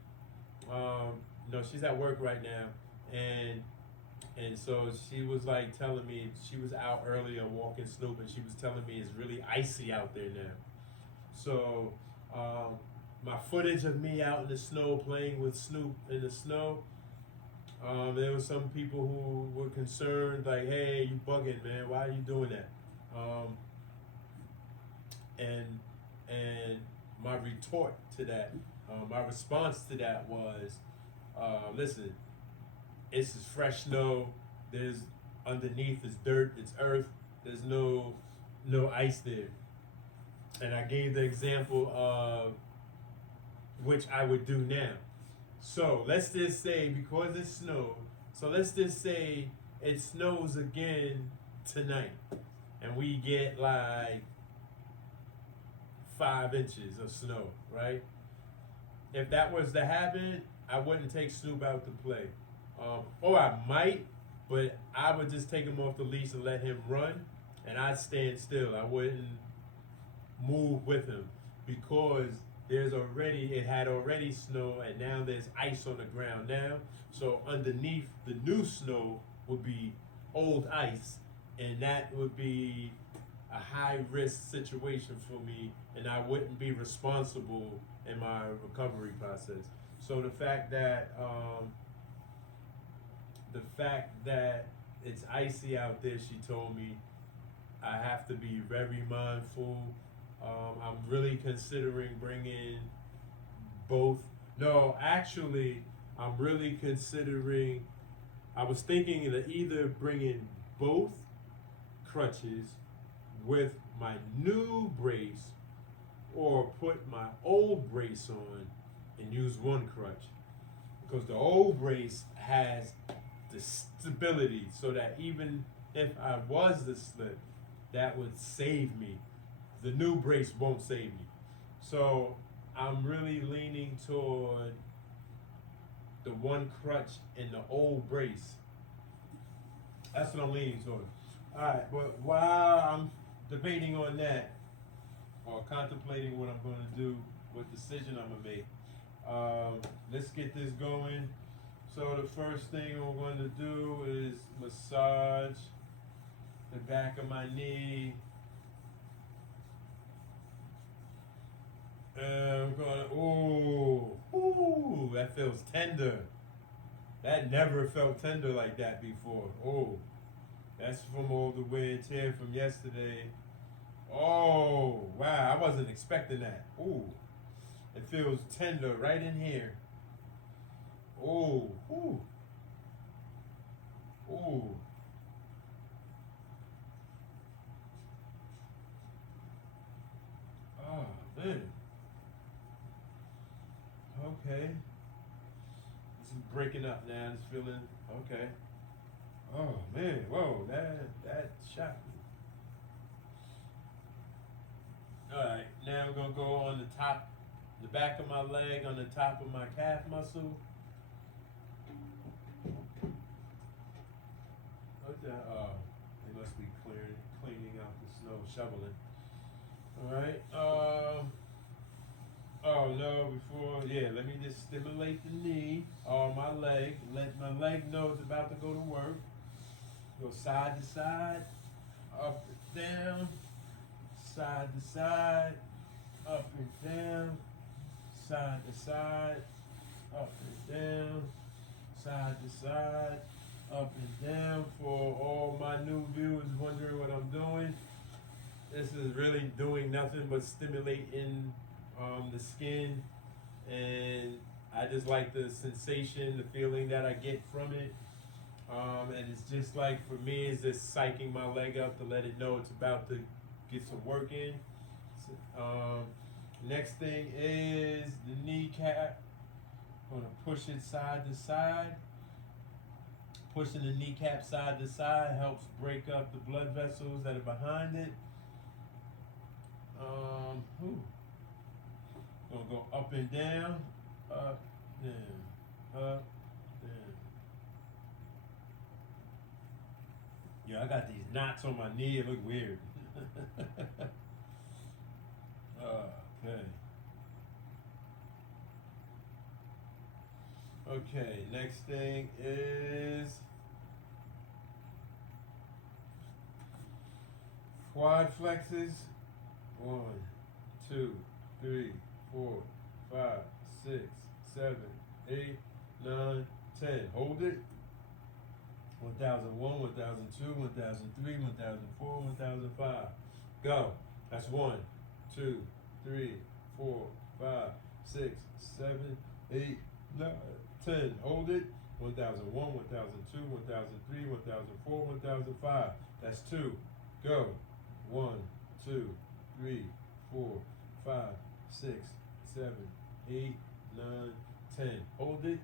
she's at work right now, and so she was like telling me, she was out earlier walking Snoop, and she was telling me it's really icy out there now. So my footage of me out in the snow playing with Snoop in the snow, there were some people who were concerned, like, hey, you bugging, man, why are you doing that? And my retort to that, my response to that was, listen, it's fresh snow. There's underneath is dirt, it's earth. There's no ice there. And I gave the example of which I would do now. So let's just say, because it snowed, so let's just say it snows again tonight, and we get like 5 inches of snow, right? If that was to happen, I wouldn't take Snoop out to play. Or I might, but I would just take him off the leash and let him run, and I'd stand still. I wouldn't move with him, because it had already snowed, and now there's ice on the ground now. So underneath the new snow would be old ice, and that would be a high risk situation for me, and I wouldn't be responsible in my recovery process. So the fact that it's icy out there, she told me I have to be very mindful. I'm really considering bringing both. No, actually, I'm really considering. I was thinking of either bringing both crutches with my new brace, or put my old brace on and use one crutch, because the old brace has the stability, so that even if I was to slip, that would save me. The new brace won't save me. So I'm really leaning toward the one crutch and the old brace. That's what I'm leaning toward. Alright, but while I'm debating on that, or contemplating what I'm going to do, what decision I'm going to make, let's get this going. So the first thing I'm going to do is massage the back of my knee. I'm going, ooh, that feels tender. That never felt tender like that before. Oh, that's from all the wear and tear from yesterday. Oh, wow, I wasn't expecting that. Ooh, it feels tender right in here. Oh, ooh, ooh. Oh, man. Okay. This is breaking up now. It's feeling okay. Oh man, whoa, that shocked me. Alright, now we're gonna go on the top, the back of my leg, on the top of my calf muscle. What's that? Oh, they must be cleaning out the snow, shoveling. Alright, oh no, let me just stimulate the knee, or my leg, let my leg know it's about to go to work. Go side to side, up and down, side to side, up and down, side to side, up and down, side to side, up and down. For all my new viewers wondering what I'm doing, this is really doing nothing but stimulating the skin, and I just like the sensation, the feeling that I get from it. And it's just like, for me, it's just psyching my leg up to let it know it's about to get some work in. Next thing is the kneecap. I'm gonna push it side to side. Pushing the kneecap side to side helps break up the blood vessels that are behind it. Gonna go up and down, up, down, up, down. Yeah, I got these knots on my knee. It look weird. Okay. Okay, next thing is quad flexes. 1, 2, 3, 4, 5, 6, 7, 8, 9, 10. Hold it. 1001, 1002, 1003, 1004, 1005. Go. That's 1, 2, 3, 4, 5, 6, 7, 8, 9, 10. Hold it. 1001, 1002, 1003, 1004, 1005. That's 2. Go. 1, 2, 3, 4, 5, 6, 7, 8, 9, 10. Hold it.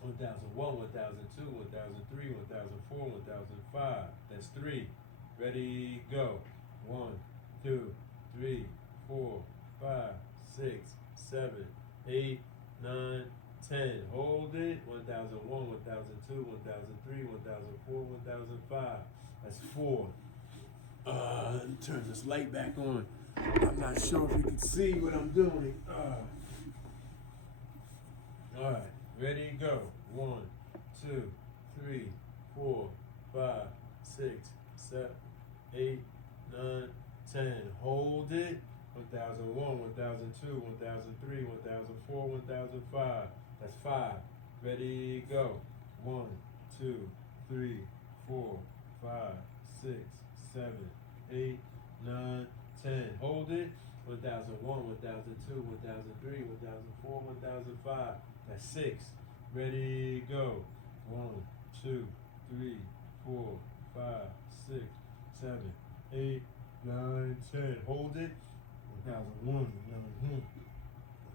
1001, 1002, 1003, 1004, 1005. That's 3. Ready, go. 1, 2, 3, 4, 5, 6, 7, 8, 9, 10. Hold it. 1001, 1002, 1003, 1004, 1005. That's 4. Let me turn this light back on. I'm not sure if you can see what I'm doing. Alright, ready, go. 1, 2, 3, 4, 5, 6, 7, 8, 9, 10. Hold it. 1001, 1002, 1003, 1004, 1005. That's 5. Ready, go. 1, 2, 3, 4, 5, 6, 7, 8, 9, 10. Hold it. 1001, 1002, 1003, 1004, 1005. That's 6. Ready, go. 1, 2, 3, 4, 5, 6, 7, 8, 9, 10. Hold it. 1001,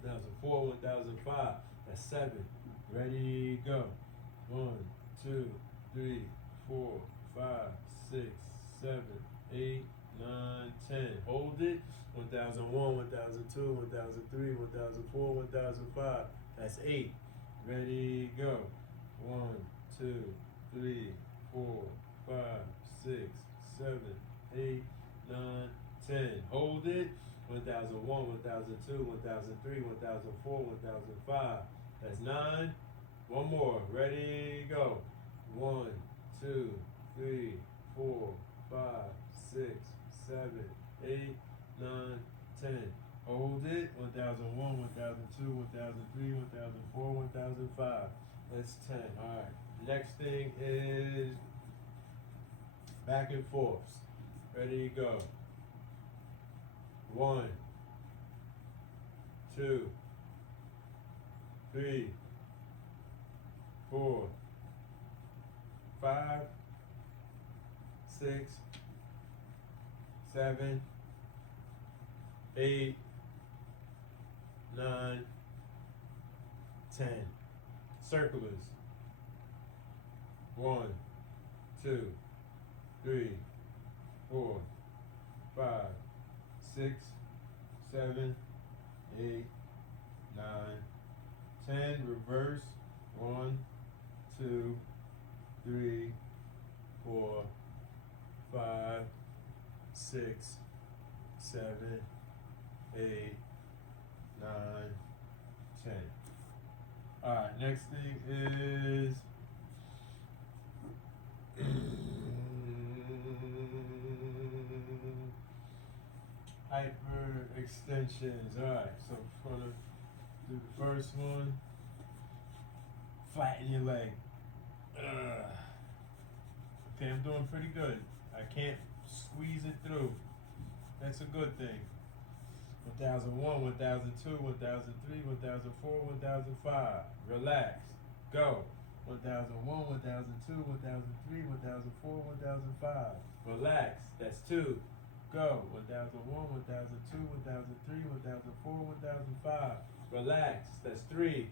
1004, 1005. That's 7. Ready, go. 1, 2, 3, 4, 5, 6, 7, 8, 9, 10. Hold it. 1001, 1002, 1003, 1004, 1005. That's 8. Ready, go. 1, 2, 3, 4, 5, 6, 7, 8, 9, 10. Hold it. 1001, 1002, 1003, 1004, 1005. That's 9. One more. Ready, go. 1, 2, 3, 4, 5, 6, 7, 8, 9, 10. Hold it. 1001, 1002, 1003, 1004, 1005. That's 10. Alright. Next thing is back and forths. Ready, go. 1, 2, 3, 4, 5, 6, 7, 8, 9, 10. Circulars. 1, 2, 3, 4, 5, 6, 7, 8, 9, 10. Reverse. 1, 2, 3, 4, 5, 6, 7, 8, 9, 10. Alright, next thing is hyper extensions. Alright, so I'm gonna do the first one. flatten your leg. Okay, I'm doing pretty good. I can't squeeze it through. That's a good thing. 1001, 1002, 1003, 1004, 1005. Relax. Go. 1001, 1002, 1003, 1004, 1005. Relax. That's 2. Go. 1001, 1002, 1003, 1004, 1005. Relax. That's 3.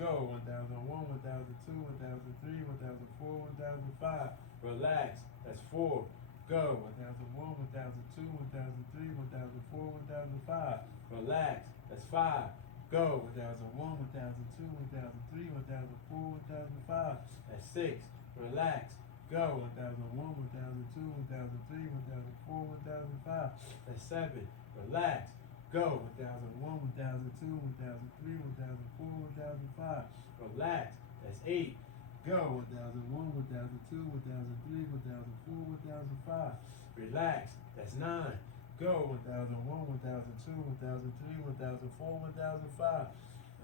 Go. 1001, 1002, 1003, 1004, 1005. Relax. That's 4. Go. 1001, 1002, 1003, 1004, 1005. Relax. That's 5. Go. 1001, 1002, 1003, 1004, 1005. That's 6. Relax. Go. 1001, 1002, 1003, 1004, 1005. That's 7. Relax. Go. 1001, 1002, 1003, 1004, 1005. Relax. That's 8. Go. 1001, 1002, 1003, 1004, 1005. Relax. That's 9. Go. 1001, 1002, 1003, 1004, 1005.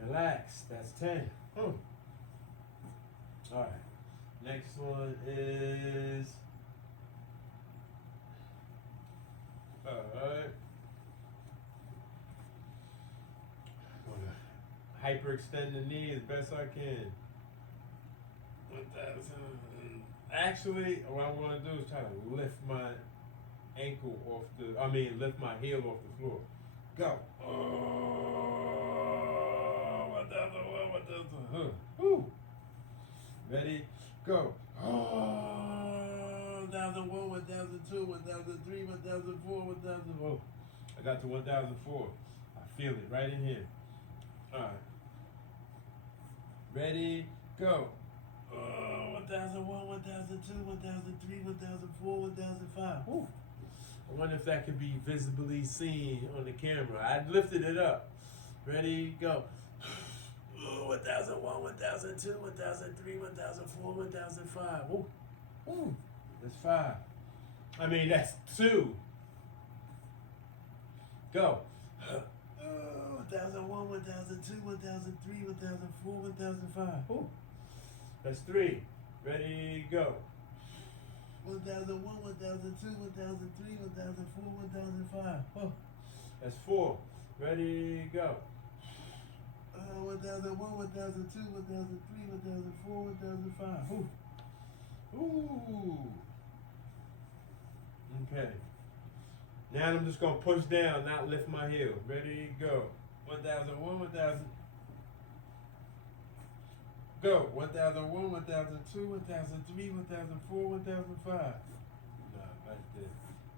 Relax. That's 10. Alright. Next one is hyperextend the knee as best I can. Actually, what I want to do is try to lift my ankle off lift my heel off the floor. Go. Ready? Go. 1001, 1002, 1003, 1004, 1004. I got to 1004. I feel it right in here. Alright. Ready? Go. 1001, 1002, 1003, 1004, 1005. I wonder if that could be visibly seen on the camera. I lifted it up. Ready? Go. 1001, 1002, 1003, 1004, 1005. That's 5. That's 2. Go. 1001, 1002, 1003, 1004, 1005. That's 3. Ready, go. 1001, 1002, 1003, 1004, 1005. That's 4. Ready, go. 1001, 1002, 1003, 1004, 1005. Okay. Now I'm just going to push down, not lift my heel. Ready, go. 1001, 1000. Go. 1001, 1002, 1003, 1004, 1005. Nah, right there.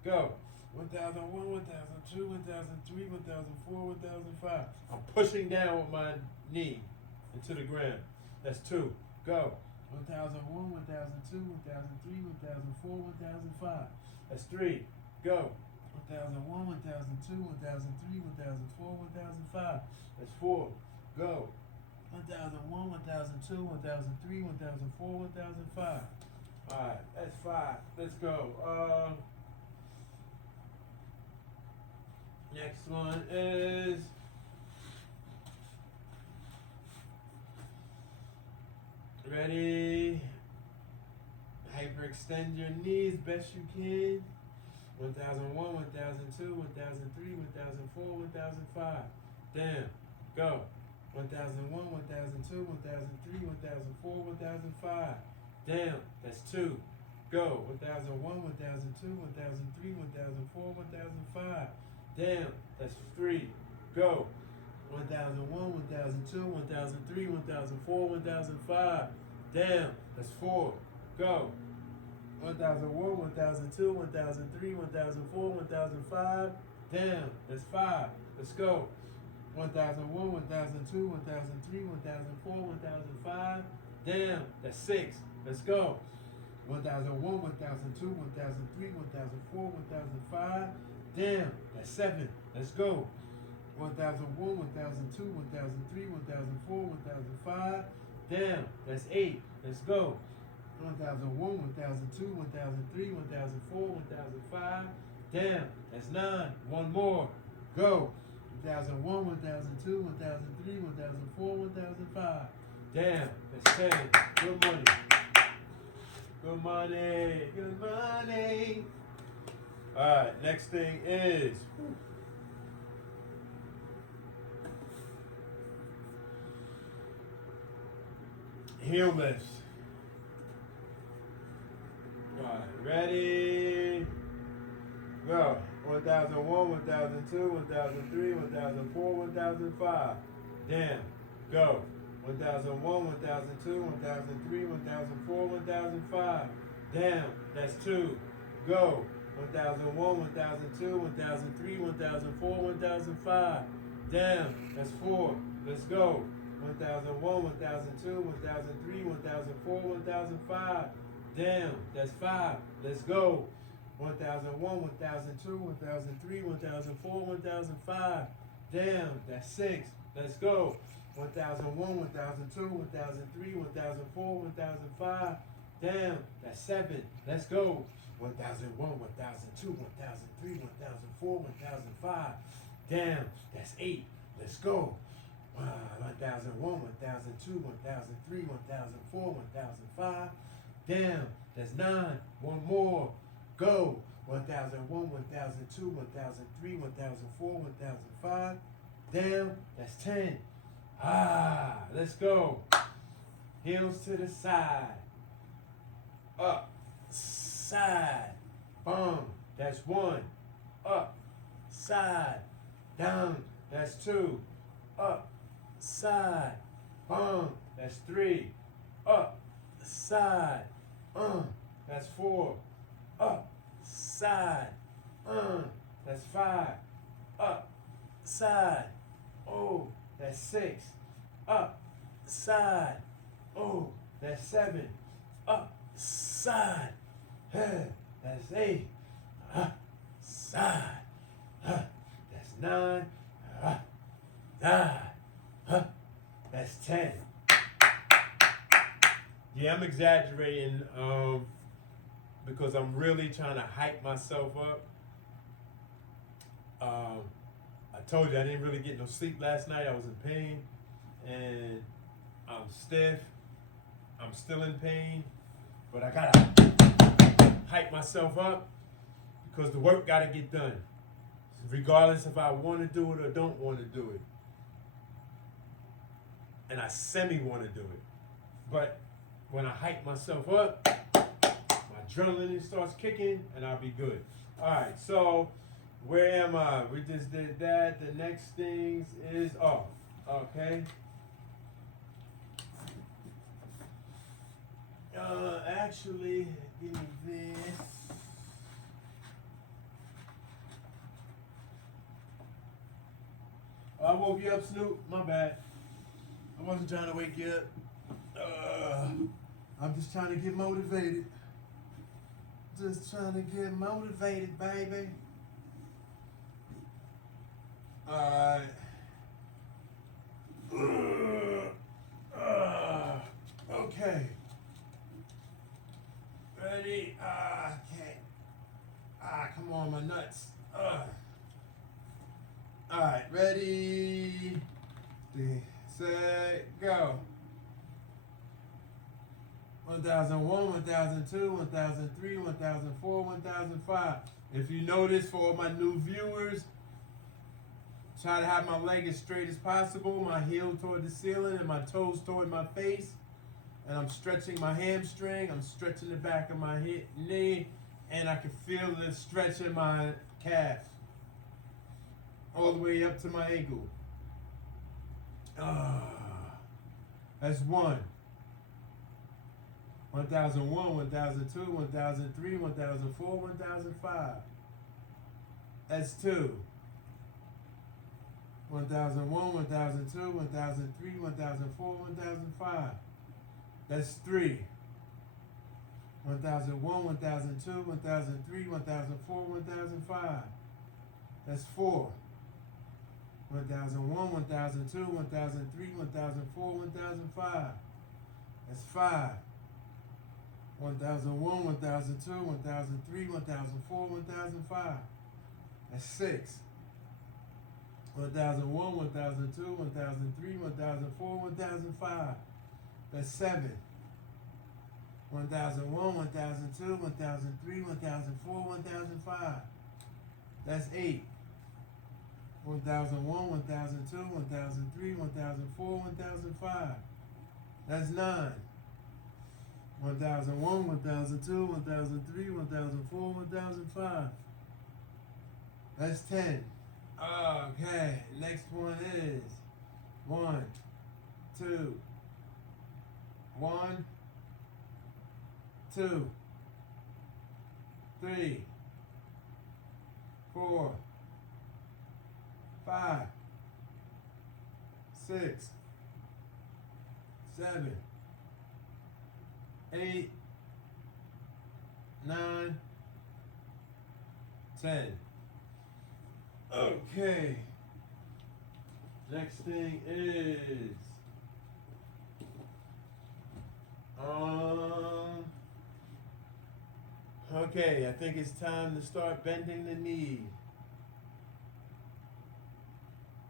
Go. 1001, 1002, 1003, 1004, 1005. I'm pushing down with my knee into the ground. That's 2. Go. 1001, 1002, 1003, 1004, 1005. That's 3. Go. 1001, 1002, 1003, 1004, 1005. That's 4. Go. 1001, 1002, 1003, 1004, 1005. Alright, that's 5. Let's go. Next one is ready. Hyperextend your knees best you can. 1001, 1002, 1003, 1004, 1005. Down. Go. 1001, 1002, 1003, 1004, 1005. Down. That's 2. Go. 1001, 1002, 1003, 1004, 1005. Down. That's 3. Go. 1001, 1002, 1003, 1004, 1005. Down. That's 4. Go. 1001, 1002, 1003, 1004, 1005. Down. That's 5. Let's go. 1001, 1002, 1003, 1004, 1005. Down. That's 6. Let's go. 1001, 1002, 1003, 1004, 1005. Down. That's 7. Let's go. 1001, 1002, 1003, 1004, 1005. Down. That's 8. Let's go. 1001, 1002, 1003, 1004, 1005. Down. That's 9. One more. Go. 1001, 1002, 1003, 1004, 1005. Damn, that's 10. Good money. Good money. Good money. Alright, next thing is heel lifts. Alright, ready? Go. 1001, 1002, 1003, 1004, 1005. Damn. Go. 1001, 1002, 1003, 1004, 1005. Damn. That's 2. Go. 1001, 1002, 1003, 1004, 1005. Damn. That's 4. Let's go. 1001, 1002, 1003, 1004, 1005. Damn. That's 5. Let's go. 1001, 1002, 1003, 1004, 1005. Damn, that's 6. Let's go. 1001, 1002, 1003, 1004, 1005. Damn, that's 7. Let's go. 1001, 1002, 1003, 1004, 1005. Damn, that's 8. Let's go. 1001, 1002, 1003, 1004, 1005. Damn, that's 9. One more. Go. 1001, 1002, 1003, 1004, 1005. Damn, that's 10. Let's go. Heels to the side. Up. Side. Boom. That's 1. Up. Side. Down. That's 2. Up. Side. Boom. That's 3. Up. Side. That's 4. Up. Side. That's 5. Up. Side. Oh, that's 6. Up. Side. Oh, that's 7. Up. Side. That's 8. Side. That's 9. That's 10. Yeah, I'm exaggerating because I'm really trying to hype myself up. I told you I didn't really get no sleep last night. I was in pain and I'm stiff. I'm still in pain, but I gotta hype myself up because the work gotta get done, regardless if I want to do it or don't want to do it. And I semi want to do it, but when I hype myself up, my adrenaline starts kicking and I'll be good. All right, so where am I? We just did that. The next things is okay. Actually, give me this. I woke you up, Snoop. My bad. I wasn't trying to wake you up. I'm just trying to get motivated. Just trying to get motivated, baby. Alright. Okay. Ready? Okay. Come on, my nuts. Alright, ready, set, go. 1001, 1002, 1003, 1004, 1005. If you notice, for all my new viewers, try to have my leg as straight as possible, my heel toward the ceiling and my toes toward my face. And I'm stretching my hamstring, I'm stretching the back of my knee, and I can feel the stretch in my calf, all the way up to my ankle. That's 1. 1001, 1002, 1003, 1004, 1005. That's 2. 1001, 1002, 1003, 1004, 1005. That's 3. 1001, 1002, 1003, 1004, 1005. That's 4. 1001, 1002, 1003, 1004, 1005. That's 5. 1001, 1002, 1003, 1004, 1005. That's 6. 1001, 1002, 1003, 1004, 1005. That's 7. 1001, 1002, 1003, 1004, 1005. That's 8. 1001, 1002, 1003, 1004, 1005. That's 9. 1001, 1002, 1003, 1004, 1005. That's 10. Okay, next one is 1, 2, 1, 2, 3, 4, 5, 6, 7, 8, 9, 10. Okay. Next thing is okay, I think it's time to start bending the knee.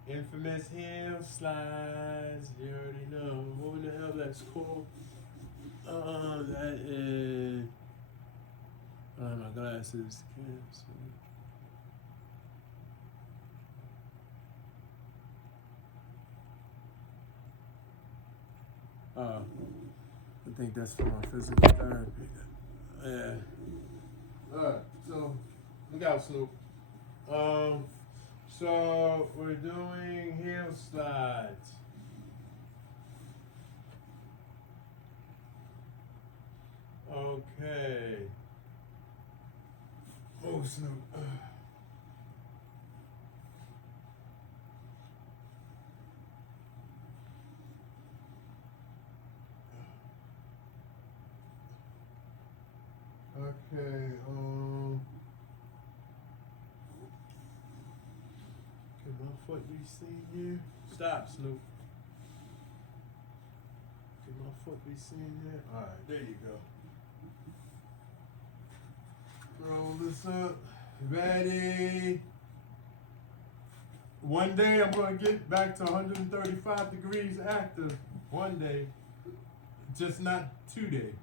Infamous heel slides. You already know. What the hell that's called? That is. Oh, my glasses. Can't see. I think that's for my physical therapy. Yeah. Alright, so look out, Snoop. So we're doing heel slides. Okay. Oh, Snoop. Okay, can my foot be seen here? Stop, Snoop. Can my foot be seen there? Alright, there you go. Roll this up. Ready? One day I'm going to get back to 135 degrees active. One day. Just not 2 days.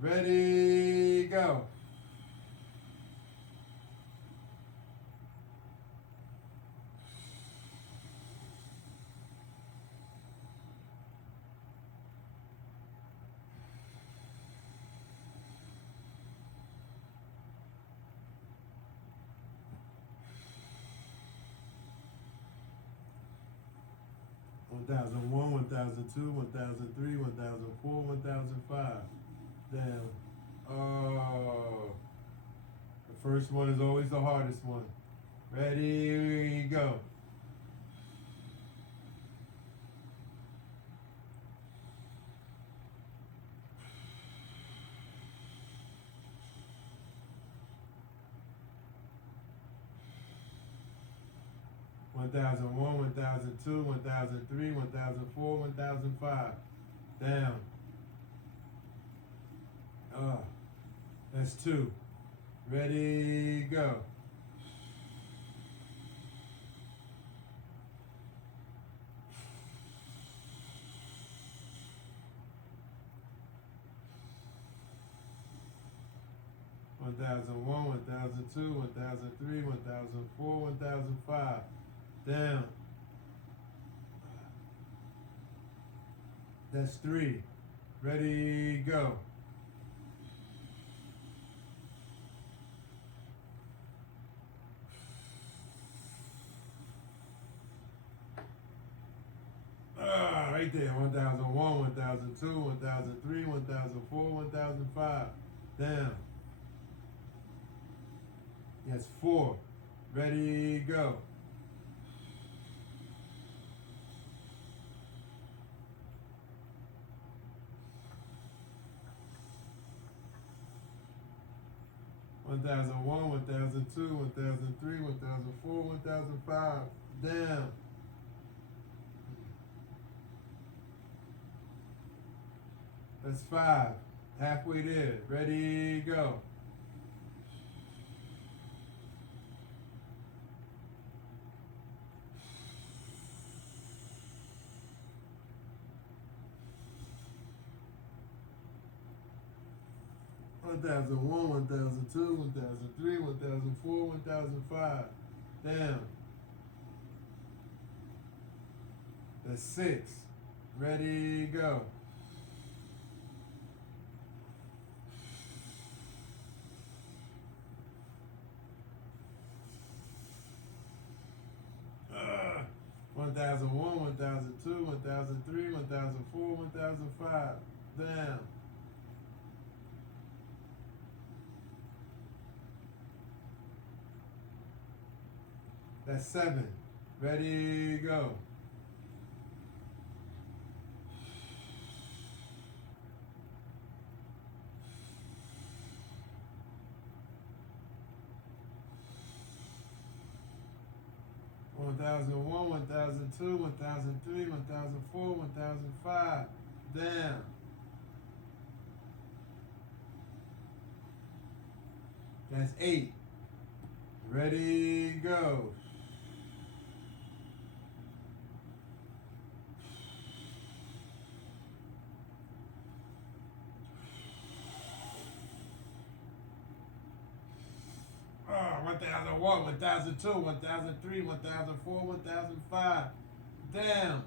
Ready, go. One 1001, 1002, 1003, 1004, 1005. Down. Oh. The first one is always the hardest one. Ready, go. One 1001, 1002, 1003, 1004, 1005. Down. That's 2. Ready, go. One 1001, 1002, 1003, 1004, 1005. Down. That's 3. Ready, go. Right there. 1001, 1002, 1003, 1004, 1005. Down. That's 4. Ready, go. One 1001, 1002, 1003, 1004, 1005. Down. That's 5. Halfway there. Ready, go. 1001, 1002, 1003, 1004, 1005. Down. That's 6. Ready, go. Uh, 1001, 1002, 1003, 1004, 1005. Down. That's 7. Ready, go. One 1001, 1002, 1003, 1004, 1005. Down. That's 8. Ready, go. Oh, 1001, 1002, 1003, 1004, 1005. Down.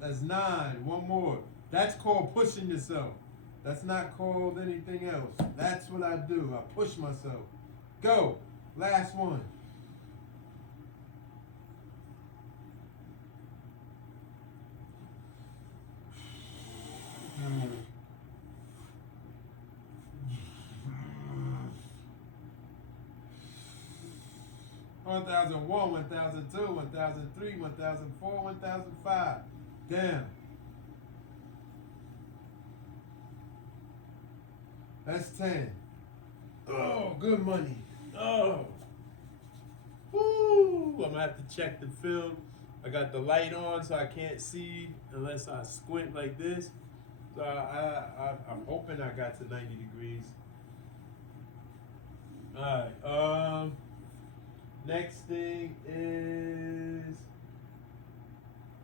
That's 9. One more. That's called pushing yourself. That's not called anything else. That's what I do. I push myself. Go. Last one. One 1001, 1002, 1003, 1004, 1005. Down. That's 10. Oh, good money. Oh. Woo. I'm gonna have to check the film. I got the light on so I can't see unless I squint like this. So I'm hoping I got to 90 degrees. Alright, next thing is,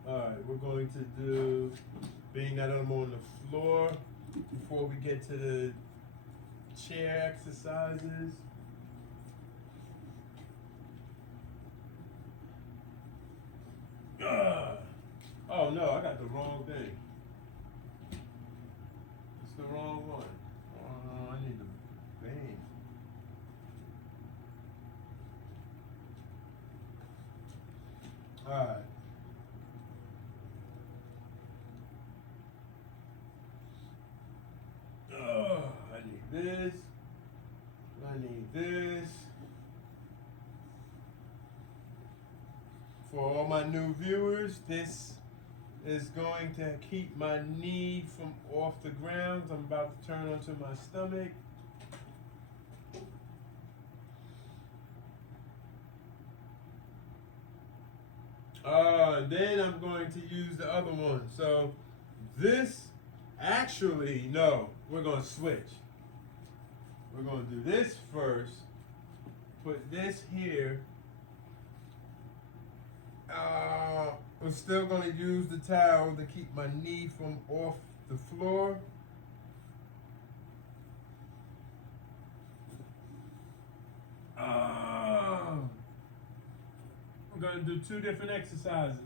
alright, we're going to do, being that I'm on the floor, before we get to the chair exercises. Oh no, I got the wrong thing. It's the wrong one. Oh, I need the bang. Alright. I need this. I need this. For all my new viewers, this is going to keep my knee from off the ground. I'm about to turn onto my stomach. Then I'm going to use the other one. So this, actually, no, we're going to switch. We're going to do this first. Put this here. I'm still going to use the towel to keep my knee from off the floor. I'm going to do 2 different exercises.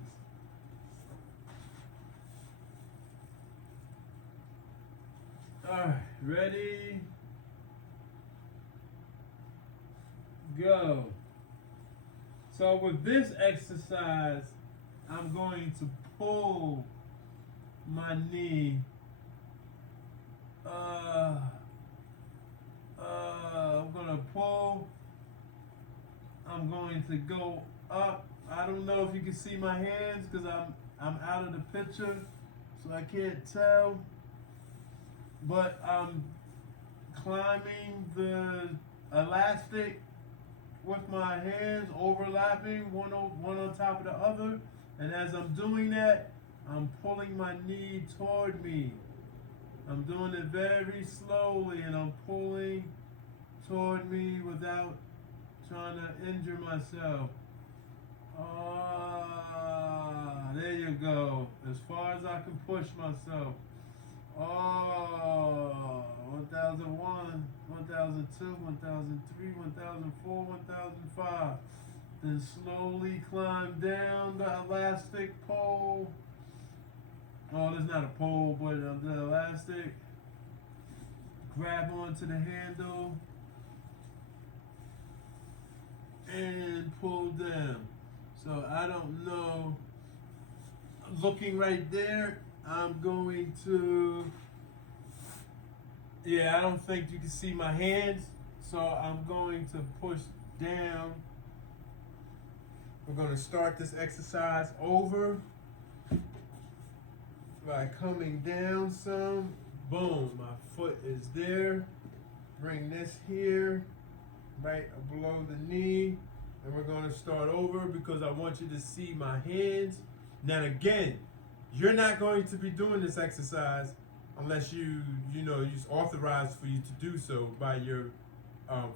Alright, ready? Go. So with this exercise, I'm going to pull my knee. I'm gonna pull. I'm going to go up. I don't know if you can see my hands because I'm out of the picture, so I can't tell. But I'm climbing the elastic with my hands overlapping one on top of the other, and as I'm doing that, I'm pulling my knee toward me. I'm doing it very slowly, and I'm pulling toward me without trying to injure myself. there you go. As far as I can push myself. Oh, 1001, 1002, 1003, 1004, 1005. Then slowly climb down the elastic pole. Oh, there's not a pole, but the elastic. Grab onto the handle and pull down. So I don't know. Looking right there, I'm going to. Yeah, I don't think you can see my hands, so I'm going to push down. We're going to start this exercise over by coming down some. Boom, my foot is there. Bring this here, right below the knee. And we're going to start over because I want you to see my hands. Now again, you're not going to be doing this exercise unless it's authorized for you to do so by your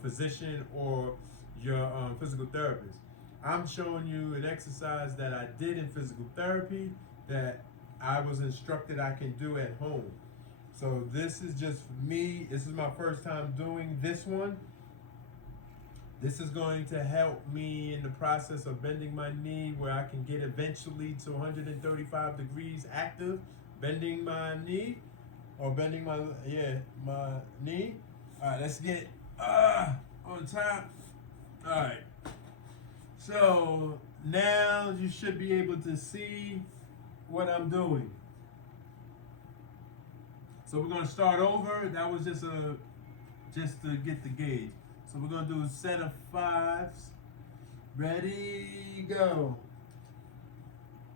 physician or your physical therapist. I'm showing you an exercise that I did in physical therapy that I was instructed I can do at home. So this is just me. This is my first time doing this one. This is going to help me in the process of bending my knee where I can get eventually to 135 degrees active, bending my knee or bending my knee. All right, let's get on top. All right. So now you should be able to see what I'm doing. So we're gonna start over. That was just to get the gauge. So we're gonna do a set of 5s. Ready, go.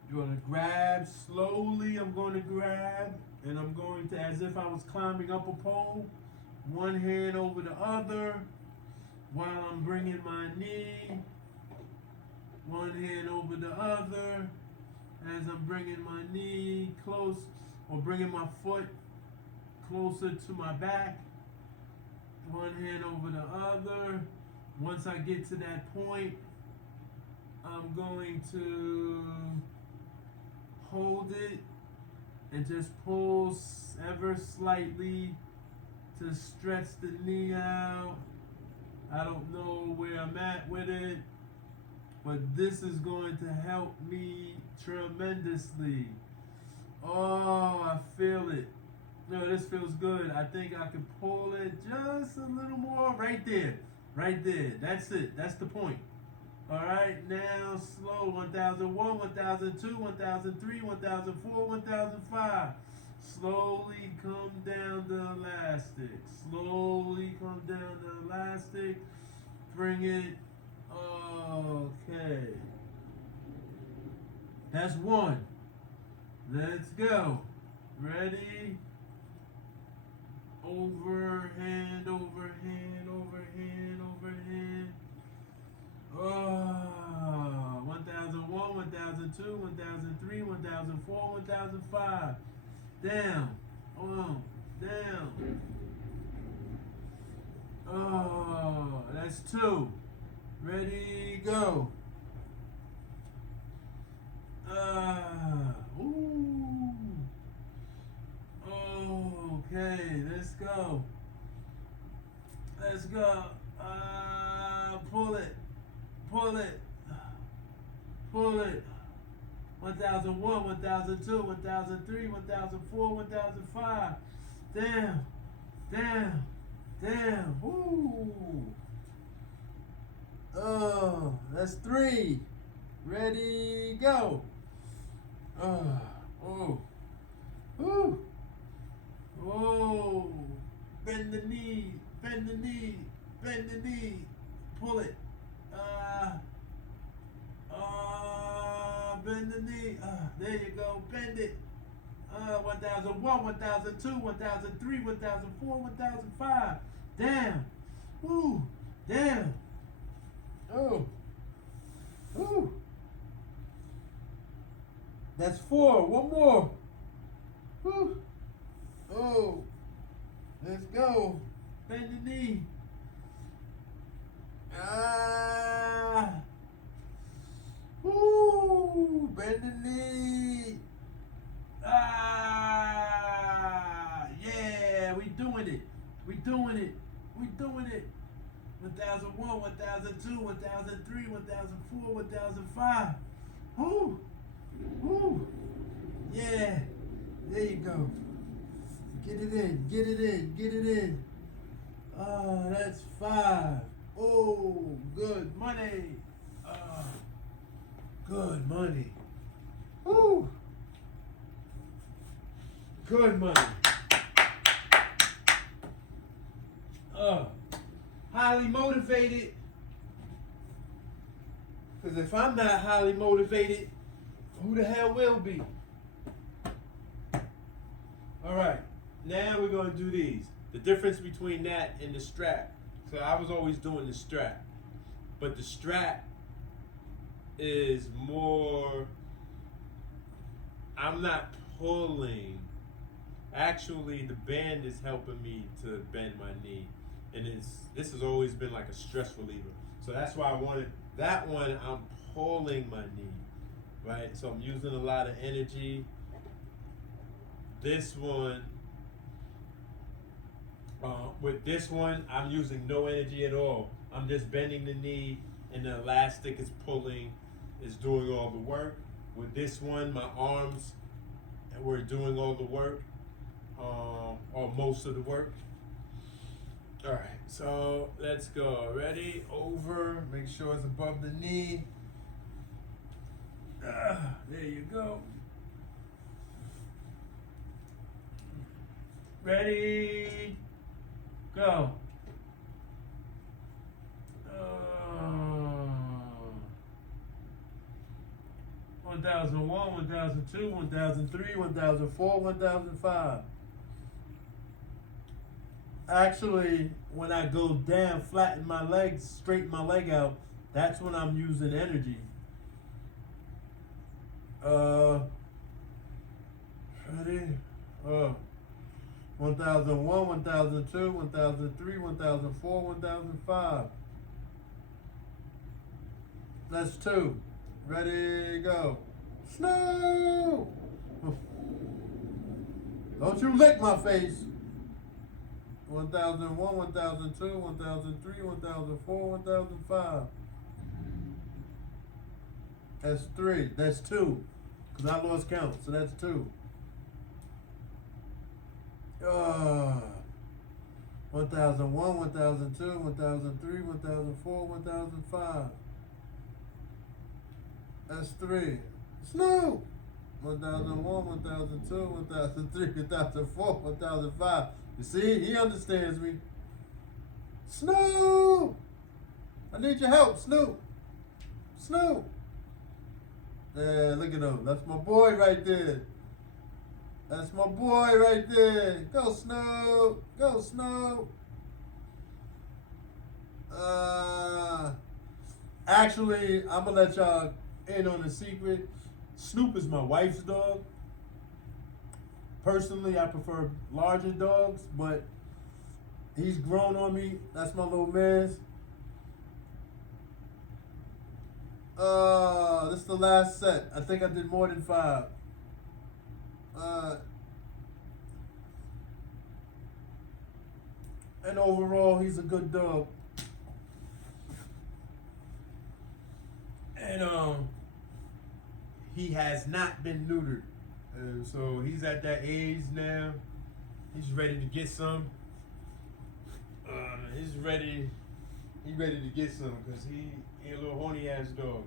You're gonna grab slowly. I'm gonna grab, and I'm going to, as if I was climbing up a pole, one hand over the other, while I'm bringing my knee. One hand over the other, as I'm bringing my knee close, or bringing my foot closer to my back. One hand over the other. Once I get to that point, I'm going to hold it and just pull ever slightly to stretch the knee out. I don't know where I'm at with it, but this is going to help me tremendously. Oh, I feel it. No, this feels good. I think I can pull it just a little more. Right there. Right there. That's it. That's the point. All right. Now slow. 1001, 1002, 1003, 1004, 1005. Slowly come down the elastic. Slowly come down the elastic. Bring it. Okay. That's 1. Let's go. Ready? Overhand, overhand, overhand, overhand. 1001, 1002, 1003, 1004, 1005. Down. Down. Oh, that's 2. Ready, go. Ooh. Okay, let's go. Let's go. Pull it. Pull it. Pull it. 1001, 1002, 1003, 1004, 1005. Down. Down. Down. Woo. Oh, that's 3. Ready, go. Oh. Woo. Whoa. Bend the knee. Bend the knee. Bend the knee. Pull it. Bend the knee. There you go. Bend it. 1001, 1002, 1003, 1004, 1005. Down. Woo. Down. Oh. Ooh. That's 4. One more. Woo. Oh. Let's go. Bend the knee. Woo. Bend the knee. We doing it. We doing it. We doing it. 1001, 1002, 1003, 1004, 1005. Woo! Woo! Yeah. There you go. Get it in. Get it in. Get it in. Ah, that's 5. Oh, good money. Ah, good money. Woo! Good money. Highly motivated. Because if I'm not highly motivated, who the hell will be? All right, now we're going to do these. The difference between that and the strap. So I was always doing the strap. But the strap is more, I'm not pulling. Actually, the band is helping me to bend my knee. And this has always been like a stress reliever. So that's why I wanted that one. I'm pulling my knee, right? So I'm using a lot of energy. This one, with this one, I'm using no energy at all. I'm just bending the knee, and the elastic is pulling, is doing all the work. With this one, my arms were doing all the work, or most of the work. All right, so let's go. Ready? Over. Make sure it's above the knee. There you go. Ready? Go. 1001, 1002, 1003, 1004, 1005. Actually, when I go down, flatten my legs, straighten my leg out, that's when I'm using energy. Ready? 1001, 1002, 1003, 1004, 1005. That's 2. Ready, go. Snow! Don't you lick my face. 1001, 1002, 1003, 1004, 1005. That's 3. That's 2. Because I lost count, so that's 2. 1001, 1002, 1003, 1004, 1005. That's 3. Snow! 1001, 1002, 1003, 1004, 1005. You see, he understands me. Snoop! I need your help, Snoop. Snoop! Yeah, look at him. That's my boy right there. That's my boy right there. Go, Snoop. Go, Snoop. Actually, I'm going to let y'all in on a secret. Snoop is my wife's dog. Personally, I prefer larger dogs, but he's grown on me. That's my little man. This is the last set. I think I did more than 5. And overall, he's a good dog. And he has not been neutered. So he's at that age now. He's ready to get some. He's ready to get some because he a little horny ass dog.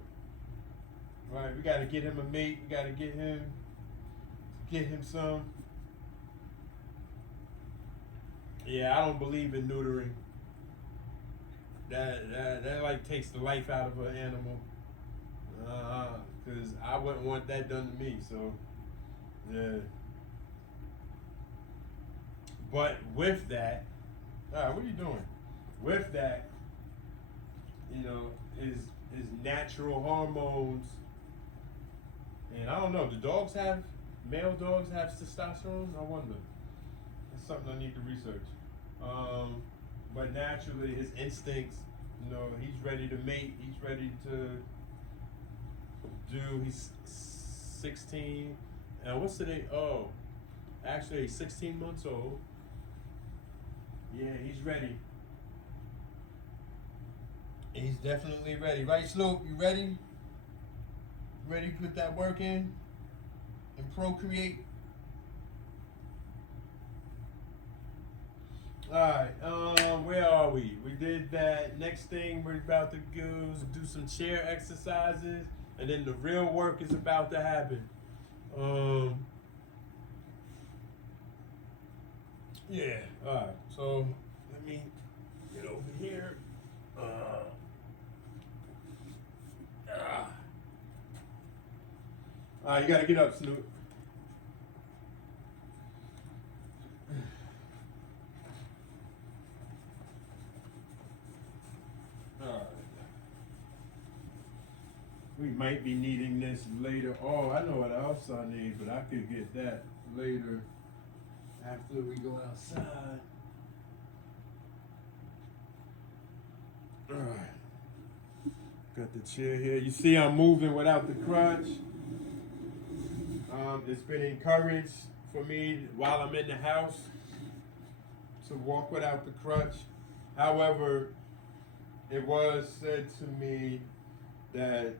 Right, we gotta get him a mate. We gotta get him some. Yeah, I don't believe in neutering. That like takes the life out of an animal. Because I wouldn't want that done to me. So. Yeah. But with that, what are you doing? With that, is natural hormones. And I don't know, male dogs have testosterone? I wonder. That's something I need to research. But naturally, his instincts, he's ready to mate. He's ready to he's 16. And what's today? Oh, actually 16 months old. Yeah, he's ready. He's definitely ready. Right, Slope? You ready? Ready to put that work in and procreate? Alright, where are we? We did that. Next thing we're about to go is do some chair exercises, and then the real work is about to happen. Yeah, alright, so let me get over here. Alright, you gotta get up, Snoop. We might be needing this later. Oh, I know what else I need, but I could get that later after we go outside. Alright. Got the chair here. You see I'm moving without the crutch. It's been encouraged for me while I'm in the house to walk without the crutch. However, it was said to me that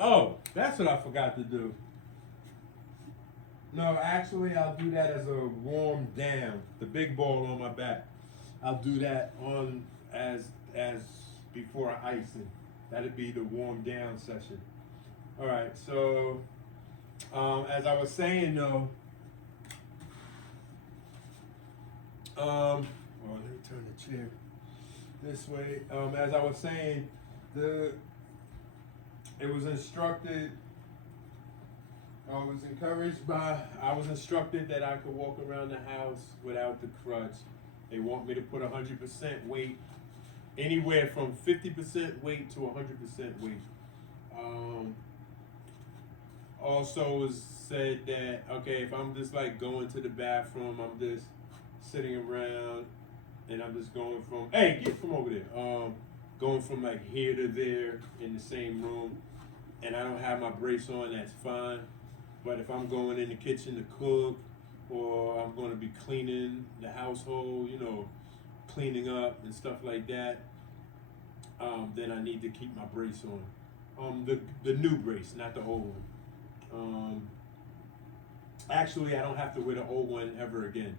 oh, that's what I forgot to do. No, actually I'll do that as a warm down. The big ball on my back. I'll do that on as before icing. That'd be the warm down session. Alright, so as I was saying though, let me turn the chair this way. As I was saying, it was instructed, I was instructed that I could walk around the house without the crutch. They want me to put 100% weight, anywhere from 50% weight to 100% weight. Also was said that, okay, if I'm just like going to the bathroom, I'm just sitting around and I'm just going from, hey, get from over there. Going from like here to there in the same room, and I don't have my brace on, that's fine. But if I'm going in the kitchen to cook, or I'm going to be cleaning the household, you know, cleaning up and stuff like that, then I need to keep my brace on. The new brace, not the old one. Actually, I don't have to wear the old one ever again.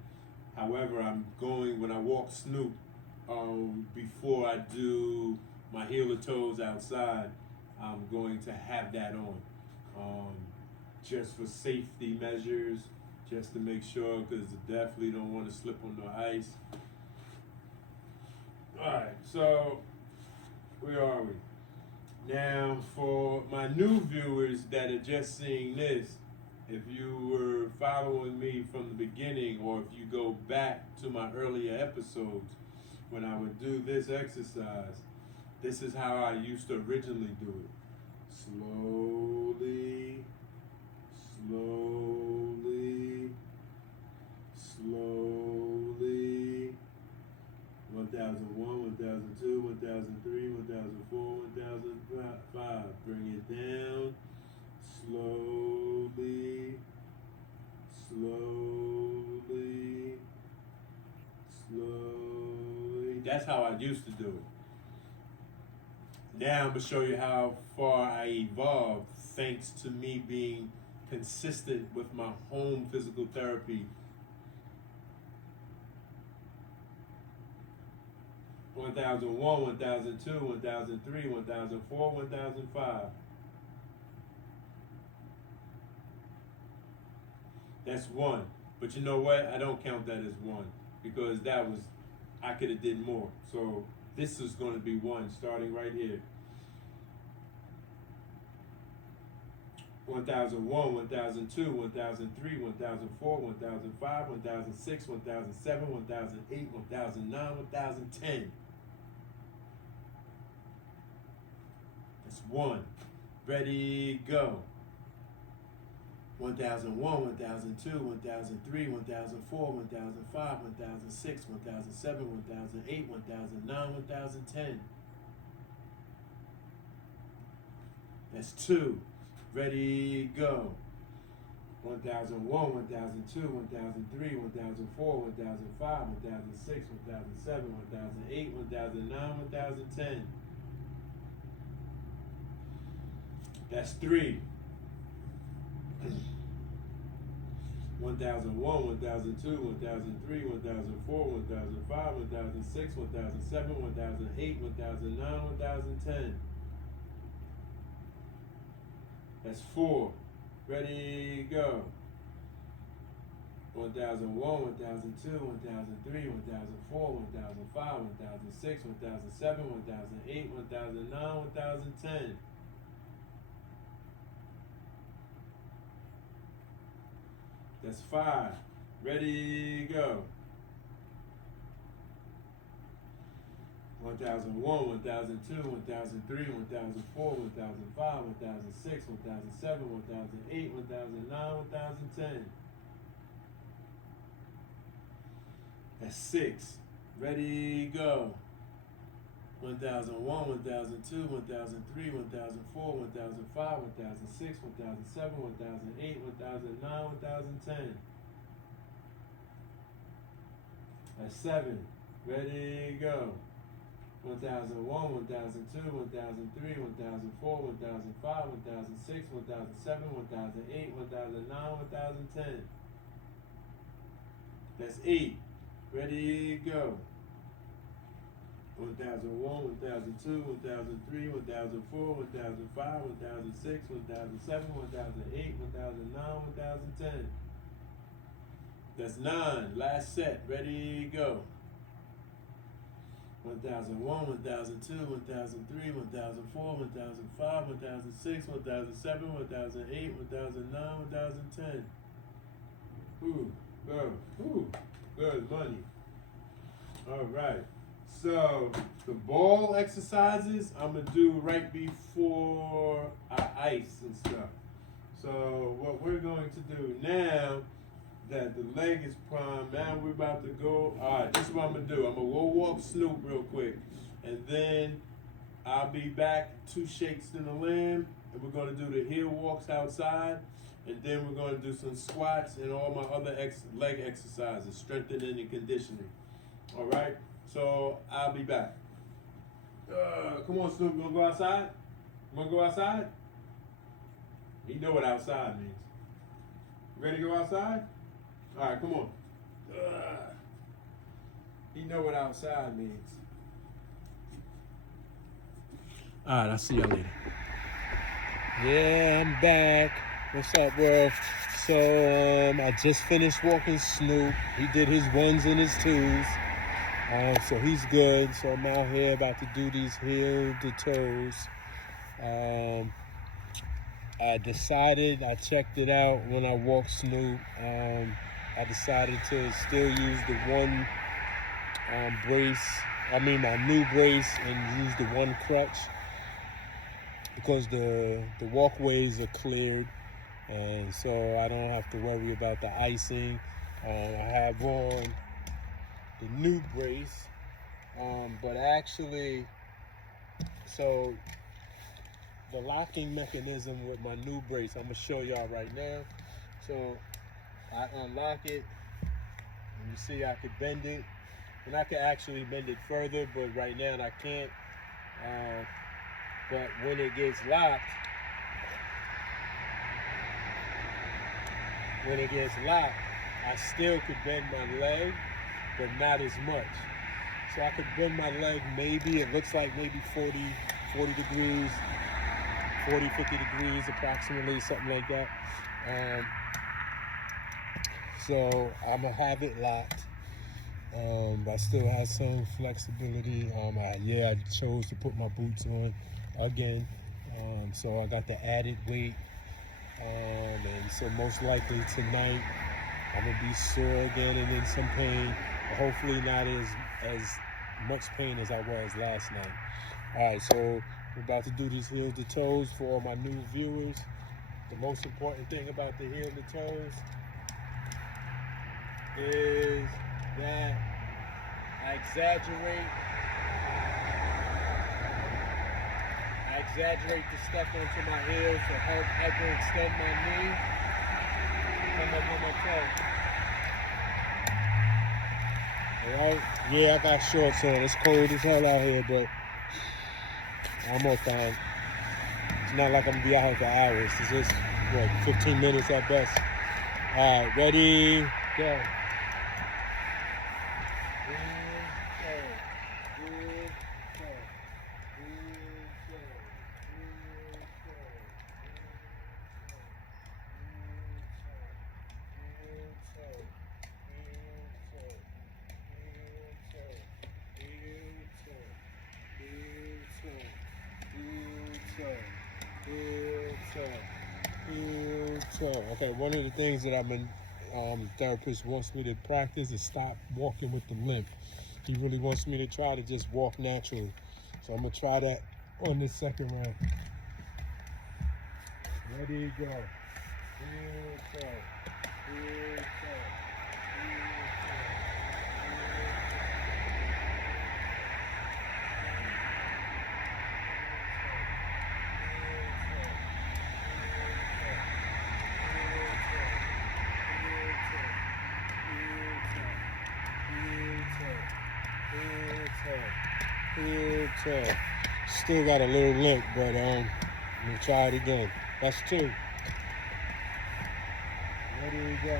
However, when I walk Snoop, before I do my heel to toes outside, I'm going to have that on. Just for safety measures, just to make sure, because I definitely don't want to slip on the ice. Alright, so where are we? Now, for my new viewers that are just seeing this, if you were following me from the beginning, or if you go back to my earlier episodes, when I would do this exercise, this is how I used to originally do it. Slowly, slowly, slowly. 1001, 1002, 1003, 1004, 1005. Bring it down. Slowly, slowly, slowly. That's how I used to do it. Now I'm going to show you how far I evolved thanks to me being consistent with my home physical therapy. 1001, 1002, 1003, 1004, 1005. That's one. But you know what? I don't count that as one, because I could have did more. So this is going to be one, starting right here. 1001, 1002, 1003, 1004, 1005, 1006, 1007, 1008, 1009, 1010. That's one. Ready, go. 1001, 1002, 1003, 1004, 1005, 1006, 1007, 1008, 1009, 1010. That's two. Ready, go. 1001, 1002, 1003, 1004, 1005, 1006, 1007, 1008, 1009, 1010. That's 3. 1001, 1002, 1003, 1004, 1005, 1006, 1007, 1008, 1009, 1010. That's 4. Ready, go. 1001, 1002, 1003, 1004, 1005, 1006, 1007, 1008, 1009, 1010. That's 5. Ready, go. 1001, 1002, 1003, 1004, 1005, 1006, 1007, 1008, 1009, 1010. That's 6. Ready, go. 1001, 1002, 1003, 1004, 1005, 1006, 1007, 1008, 1009, 1010. That's 7. Ready, go. 1001, 1002, 1003, 1004, 1005, 1006, 1007, 1008, 1009, 1010. That's 8. Ready, go. 1001, 1002, 1003, 1004, 1005, 1006, 1007, 1008, 1009, 1010. That's 9. Last set. Ready, go. 1001, 1002, 1003, 1004, 1005, 1006, 1007, 1008, 1009, 1010. Ooh, good. Ooh, good money. All right. So the ball exercises I'm gonna do right before I ice and stuff. So what we're going to do now that the leg is primed, now we're about to go. All right, this is what I'm gonna do. I'm gonna go walk Snoop real quick, and then I'll be back 2 shakes in the limb, and we're gonna do the heel walks outside, and then we're gonna do some squats and all my other leg exercises, strengthening and conditioning. All right. So I'll be back. Come on, Snoop. You wanna go outside? You wanna go outside? You know what outside means. Ready to go outside? All right, come on. You know what outside means. All right, I'll see y'all later. Yeah, I'm back. What's up, bro? So I just finished walking Snoop. He did his 1s and his 2s. So he's good. So I'm out here about to do these heel to toes. I checked it out when I walked Snoop. I decided to still use the one my new brace, and use the one crutch because the walkways are cleared, and so I don't have to worry about the icing. I have on the new brace, but actually, so the locking mechanism with my new brace, I'm gonna show y'all right now. So I unlock it, and you see I could bend it, and I could actually bend it further, but right now I can't. But when it gets locked, I still could bend my leg, but not as much. So I could bend my leg maybe, it looks like maybe 40 degrees, 40, 50 degrees approximately, something like that. So I'm gonna have it locked. I still have some flexibility. I chose to put my boots on again. So I got the added weight. And so most likely tonight I'm gonna be sore again and in some pain, but hopefully not as much pain as I was last night. All right, so we're about to do these heel to toes for all my new viewers. The most important thing about the heel to toes is that I exaggerate the stuff onto my heel to help hyperextend my knee. come up on my toe. Alright? Yeah, I got shorts on. It's cold as hell out here, but I'm almost fine. It's not like I'm gonna be out here for hours. It's just, 15 minutes at best. Alright, ready, go. Okay, one of the things that I've been therapist wants me to practice is stop walking with the limp. He really wants me to try to just walk naturally. So I'm gonna try that on this second round. Ready, go. Still got a little limp, but I'm gonna try it again. That's 2. Ready, go.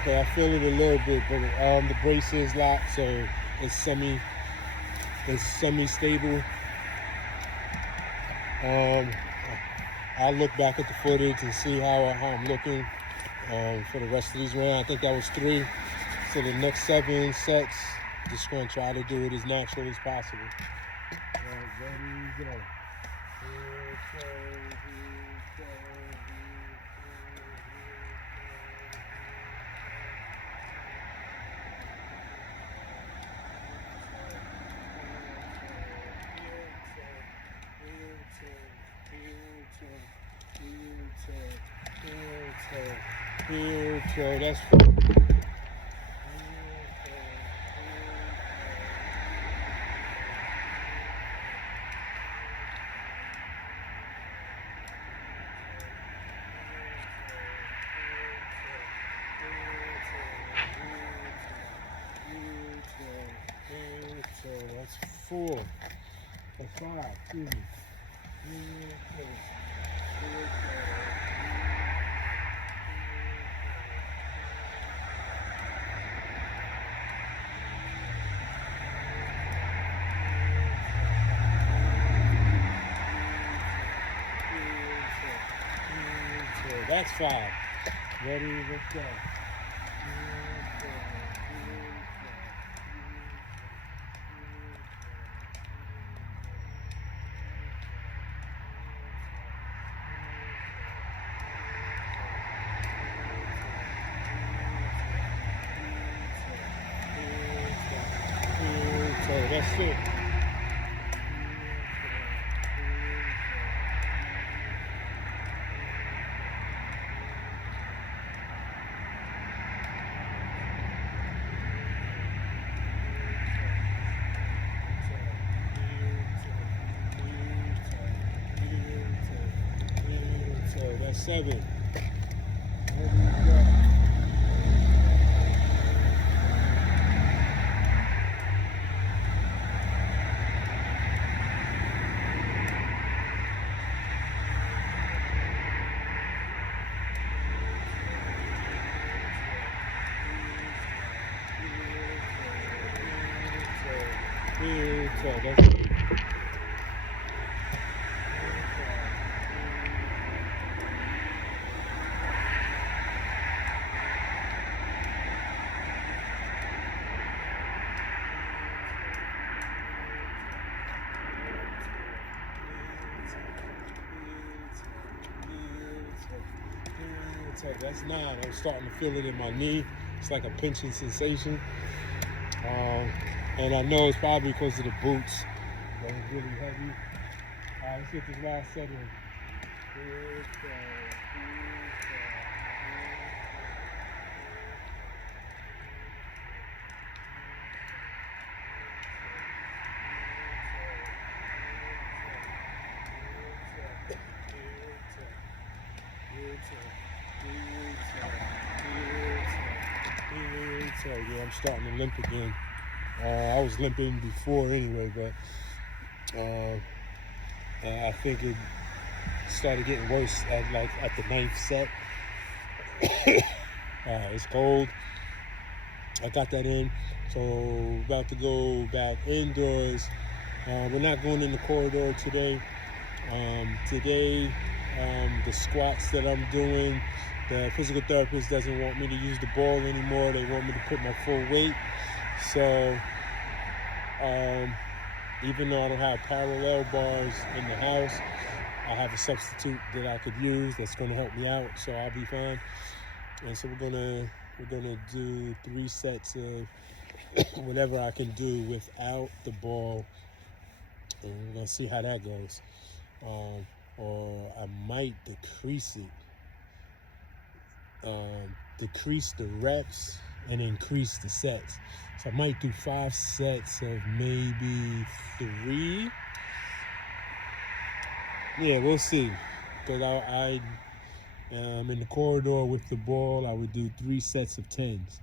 Okay, I feel it a little bit, but the brace is locked, so it's semi-stable. I'll look back at the footage and see how I'm looking for the rest of these rounds. I think that was 3. So the next 7 sets, just gonna try to do it as natural as possible. All right, ready, go. That's that's 4. That's 5. Excuse me. That's 5. Ready, let's go. That's it. That's 7. That's 9. I'm starting to feel it in my knee. It's like a pinching sensation. And I know it's probably because of the boots. But it's really heavy. Alright, let's get this last set in. Yeah, I'm starting to limp again. I was limping before anyway, but I think it started getting worse at the ninth set. It's cold. I got that in, so about to go back indoors. We're not going in the corridor today. Today, the squats that I'm doing, the physical therapist doesn't want me to use the ball anymore. They want me to put my full weight. So even though I don't have parallel bars in the house, I have a substitute that I could use that's going to help me out, so I'll be fine. And so we're gonna do 3 sets of whatever I can do without the ball, and we're gonna see how that goes. Or I might decrease it, decrease the reps and increase the sets. So I might do 5 sets of maybe 3. Yeah, we'll see. Because I in the corridor with the ball, I would do 3 sets of 10s.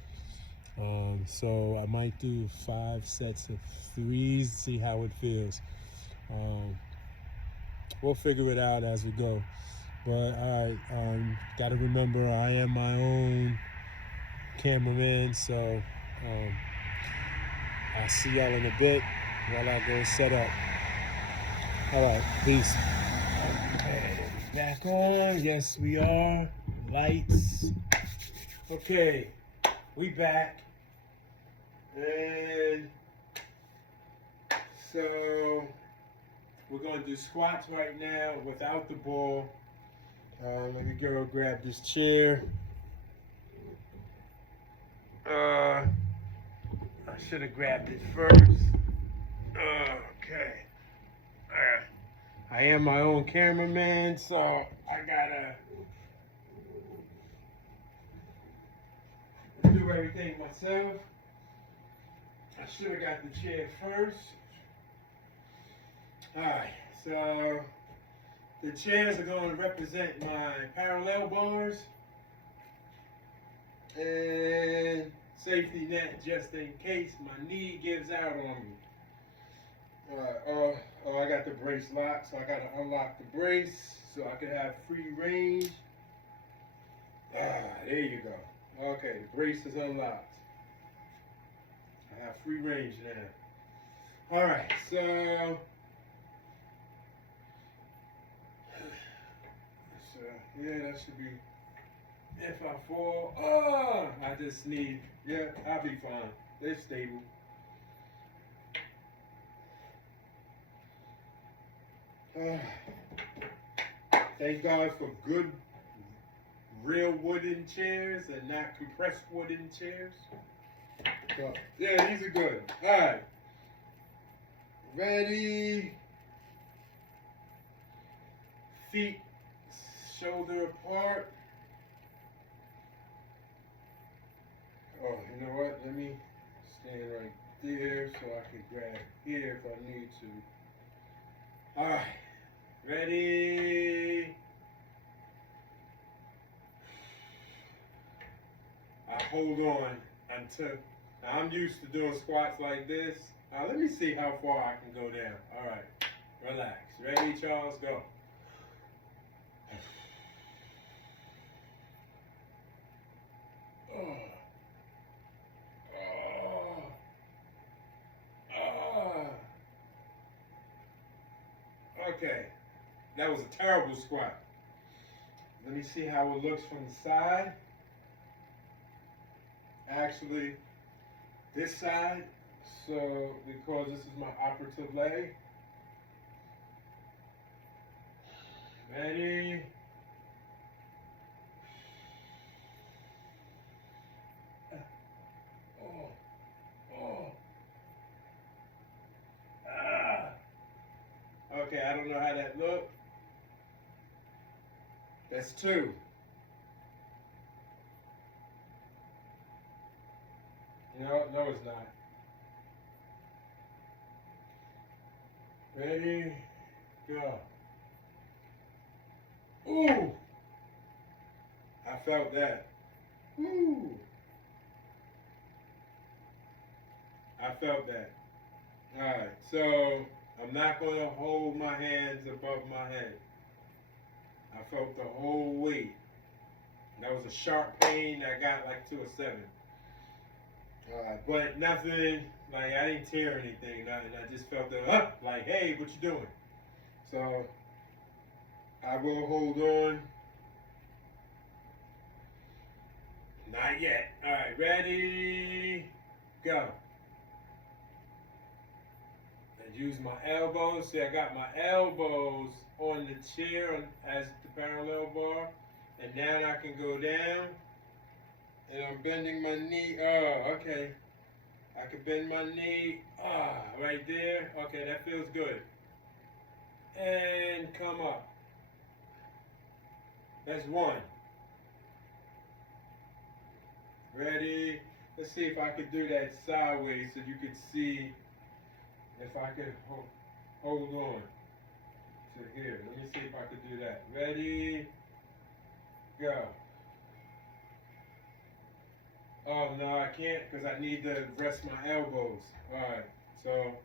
So I might do 5 sets of 3s, see how it feels. We'll figure it out as we go. But gotta remember, I am my own cameraman, so I'll see y'all in a bit while I go set up. All right, peace. Okay, back on. Yes, we are. Lights. Okay, we back. And so we're going to do squats right now without the ball. Let me go grab this chair. I should have grabbed it first. Okay. I am my own cameraman, so I gotta do everything myself. I should have got the chair first. Alright, so the chairs are going to represent my parallel bars and safety net just in case my knee gives out on me. I got the brace locked, so I got to unlock the brace so I can have free range. There you go. Okay, the brace is unlocked. I have free range now. Alright, so yeah, that should be. If I fall, I just need, yeah, I'll be fine. They're stable. Thank God for good, real wooden chairs and not compressed wooden chairs. So, yeah, these are good. All right. Ready. Feet shoulder apart. Oh, you know what? Let me stand right there so I can grab here if I need to. All right. Ready. I hold on until. Now I'm used to doing squats like this. Now let me see how far I can go down. All right. Relax. Ready, Charles? Go. Oh. Okay, that was a terrible squat. Let me see how it looks from the side. Actually, this side, so because this is my operative leg. Ready? Okay, I don't know how that looked. That's 2. No, it's not. Ready, go. Ooh! I felt that. Ooh! I felt that. Alright, so I'm not going to hold my hands above my head. I felt the whole weight. That was a sharp pain that got like to a 7. But nothing, like I didn't tear anything, nothing. I just felt the, like, hey, what you doing? So I will hold on. Not yet. Alright, ready, go. And use my elbows. See, I got my elbows on the chair as the parallel bar. And now I can go down. And I'm bending my knee. Oh, okay. I can bend my knee. Right there. Okay, that feels good. And come up. That's 1. Ready? Let's see if I could do that sideways so you could see if I could hold on to here. Let me see if I could do that. Ready? Go. Oh, no, I can't because I need to rest my elbows. Alright, so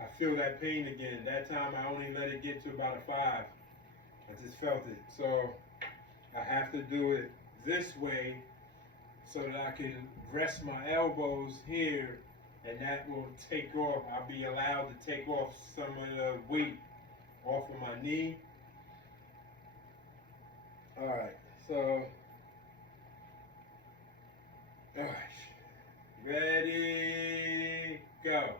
I feel that pain again. That time I only let it get to about a 5. I just felt it. So I have to do it this way so that I can rest my elbows here, and that will take off. I'll be allowed to take off some of the weight off of my knee. Alright, so alright. Ready, go.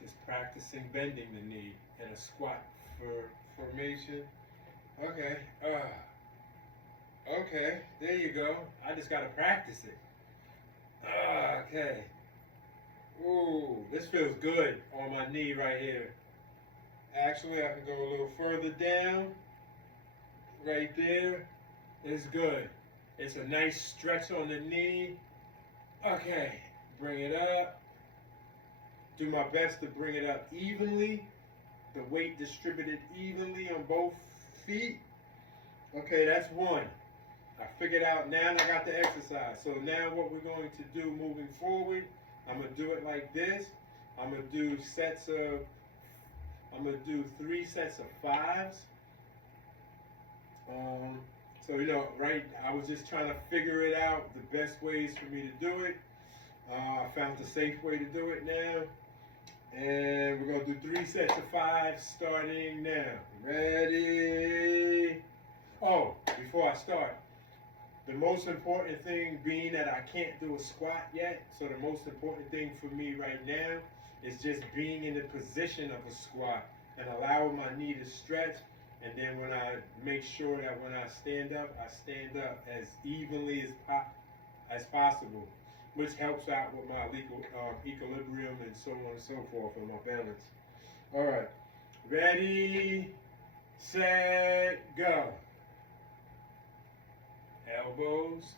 Just practicing bending the knee in a squat formation. Okay. Okay, there you go. I just gotta practice it. Okay. Ooh, this feels good on my knee right here. Actually, I can go a little further down. Right there. It's good. It's a nice stretch on the knee. Okay, bring it up. Do my best to bring it up evenly. The weight distributed evenly on both feet. Okay, that's 1. I figured out now I got the exercise. So now what we're going to do moving forward, I'm going to do it like this. I'm going to do 3 sets of 5s. So, right, I was just trying to figure it out, the best ways for me to do it. I found the safe way to do it now. And we're going to do 3 sets of 5 starting now. Ready? Oh, before I start, the most important thing being that I can't do a squat yet, so the most important thing for me right now is just being in the position of a squat and allowing my knee to stretch. And then when I make sure that when I stand up as evenly as possible, which helps out with my equilibrium and so on and so forth and my balance. All right, ready, set, go. Elbows.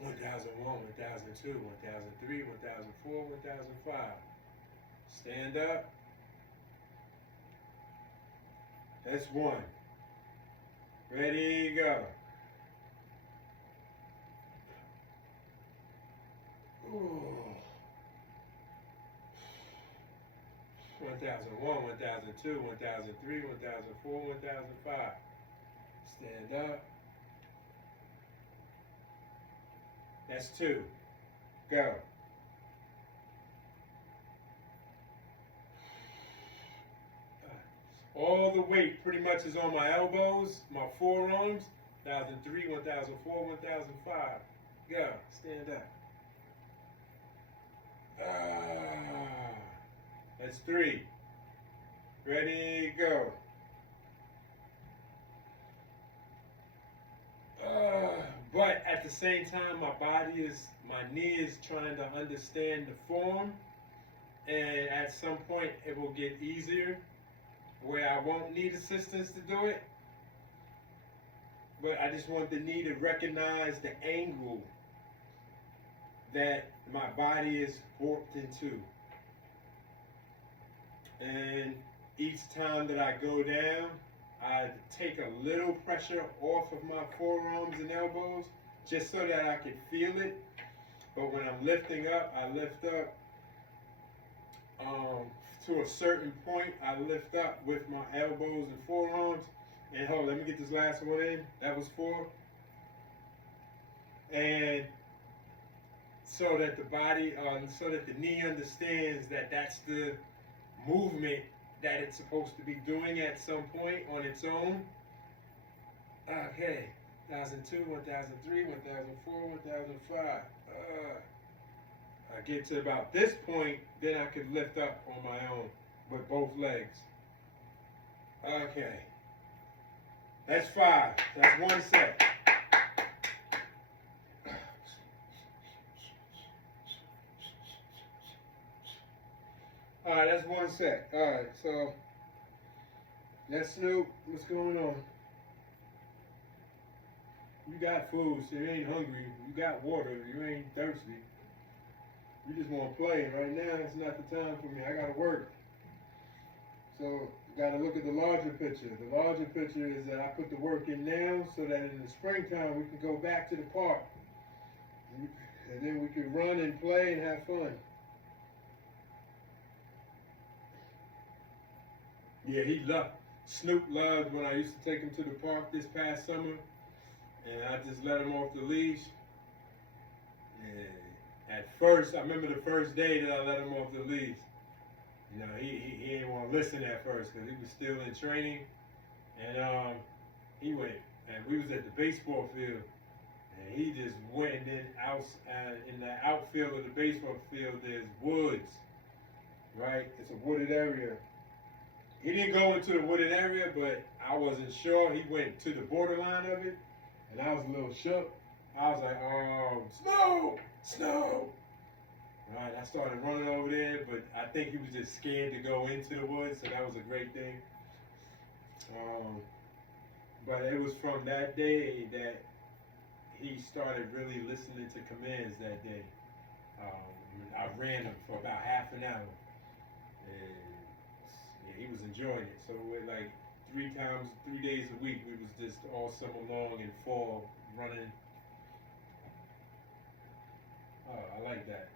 1001, 1002, 1003, 1004, 1005. Stand up. That's 1. Ready, go. Ooh. 1001, 1002, 1003, 1004, 1005. Stand up. That's 2. Go. All the weight pretty much is on my elbows, my forearms. 1003, 1004, 1005. Go. Stand up. That's 3. Ready, go. same time, my knee is trying to understand the form, and at some point it will get easier where I won't need assistance to do it. But I just want the knee to recognize the angle that my body is warped into. And each time that I go down, I take a little pressure off of my forearms and elbows just so that I can feel it. But when I'm lifting up, I lift up to a certain point. I lift up with my elbows and forearms. And hold on, let me get this last one in. That was 4. And so that the body, so that the knee understands that that's the movement that it's supposed to be doing at some point on its own. Okay, 1002, 1003, 1004, 1005. I get to about this point, then I could lift up on my own with both legs. Okay, that's 5. That's 1 set. All right, that's 1 set. All right, so let's Snoop. What's going on? You got food, so you ain't hungry. You got water, you ain't thirsty. You just want to play. Right now, it's not the time for me. I got to work. So you got to look at the larger picture. The larger picture is that I put the work in now so that in the springtime we can go back to the park. And then we can run and play and have fun. Yeah, Snoop loved when I used to take him to the park this past summer, and I just let him off the leash. And at first, I remember the first day that I let him off the leash. You know, he didn't want to listen at first because he was still in training, and he went, and we was at the baseball field, and he just went, and then in the outfield of the baseball field, there's woods, right? It's a wooded area. He didn't go into the wooded area, but I wasn't sure. He went to the borderline of it, and I was a little shook. I was like, snow. All right, I started running over there, but I think he was just scared to go into the woods, so that was a great thing. But it was from that day that he started really listening to commands that day. I ran him for about half an hour, and he was enjoying it. So we're like 3 days a week, we was just all summer long and fall running. Oh, I like that.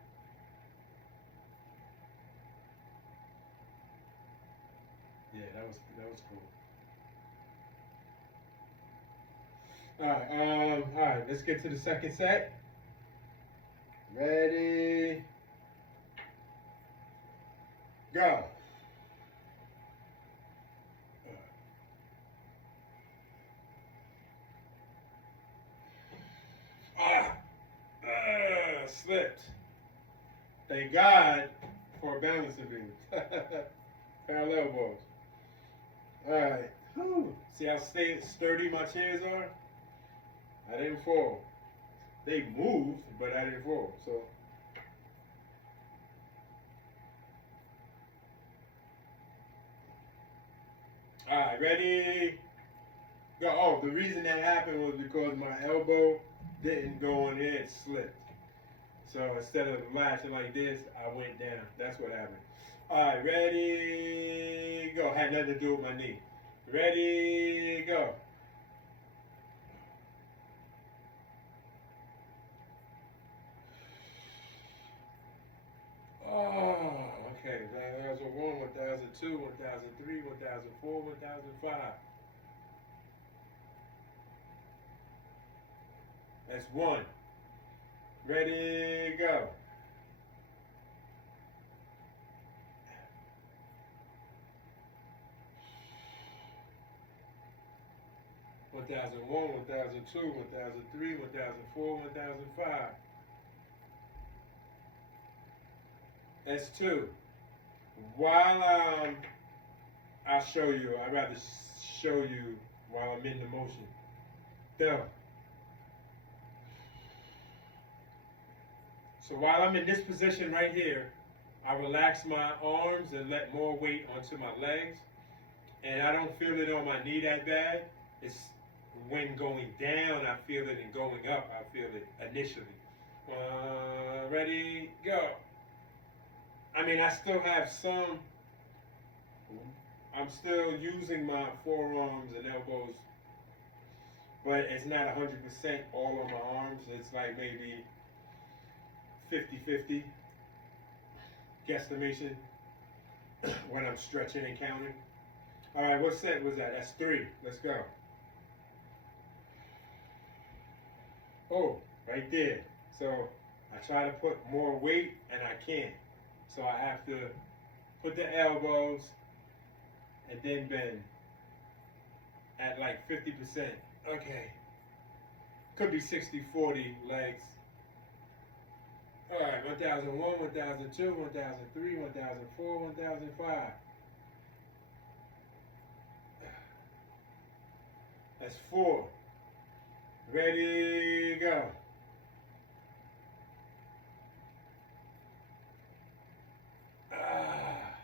Yeah, that was cool. All right, let's get to the second set. Ready, go. Slipped. Thank God for a balancing beam. Parallel balls. All right. Whew. See how sturdy my chairs are? I didn't fall. They moved, but I didn't fall. So. All right, ready? Go. Oh, the reason that happened was because my elbow didn't go in there, it slipped. So instead of latching like this, I went down. That's what happened. All right, ready, go. Had nothing to do with my knee. Ready, go. Oh, okay. 1001, 1002, 1003, 1004, 1005. That's 1. Ready, go. One 1001, 1002, 1003, 1004, 1005. That's 2. While I'll show you. I'd rather show you while I'm in the motion. Go. So while I'm in this position right here, I relax my arms and let more weight onto my legs. And I don't feel it on my knee that bad. It's when going down, I feel it, and going up, I feel it initially. Ready, go. I mean, I still have some, I'm still using my forearms and elbows, but it's not 100% all on my arms. It's like maybe 50-50 guesstimation when I'm stretching and counting. All right, what set was that? That's 3. Let's go. Oh, right there. So I try to put more weight and I can't. So I have to put the elbows and then bend at like 50%. Okay. Could be 60-40 legs. All right, 1001, 1002, 1003, 1004, 1005. That's 4. Ready, go. Ah.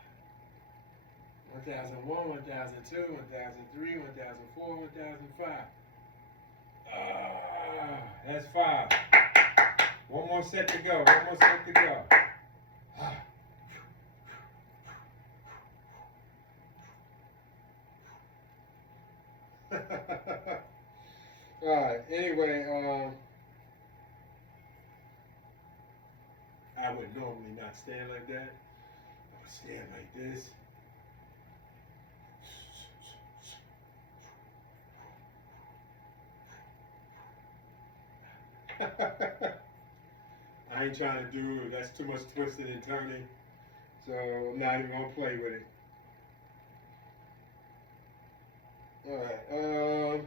1001, 1002, 1003, 1004, 1005. Ah, that's 5. One more set to go. One more set to go. Alright, anyway, I would normally not stand like that. I would stand like this. I ain't trying to do it. That's too much twisting and turning. So I'm not even gonna play with it. Alright,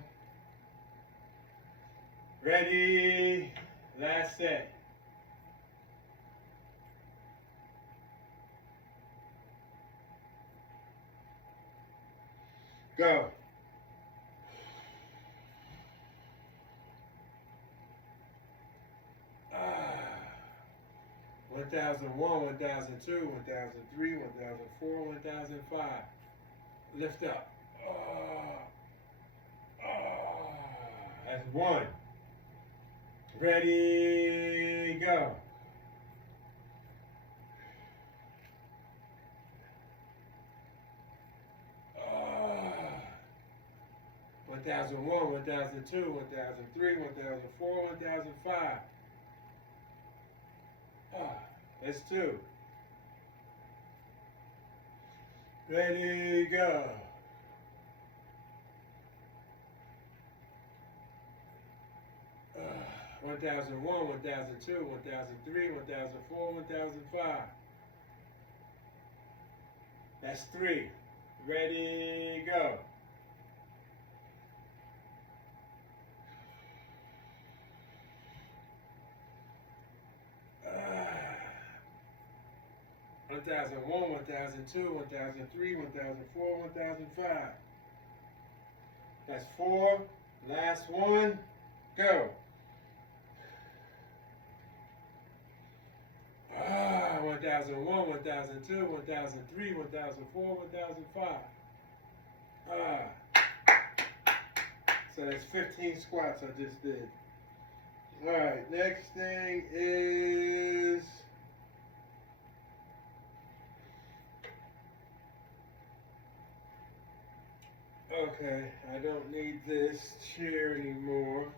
ready, last set. Go. Ah. 1001, 1002, 1003, 1004, 1005. Lift up. That's 1. Ready, go. 1001, 1002, 1003, 1004, 1005. That's 2. Ready, go. 1001, 1002, 1003, 1004, 1005. That's 3. Ready, go. 1001, 1002, 1003, 1004, 1005. That's 4. Last one. Go. 1001, 1002, 1003, 1004, 1005. So that's 15 squats I just did. Alright, next thing is okay, I don't need this chair anymore.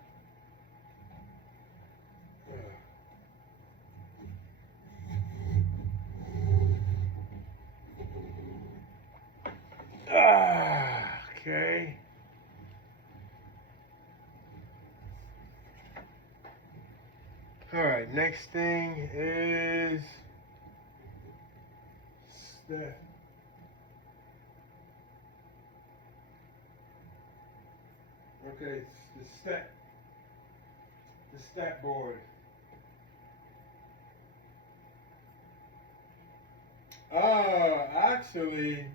Okay. Alright, next thing is step. Okay, the step board. Actually,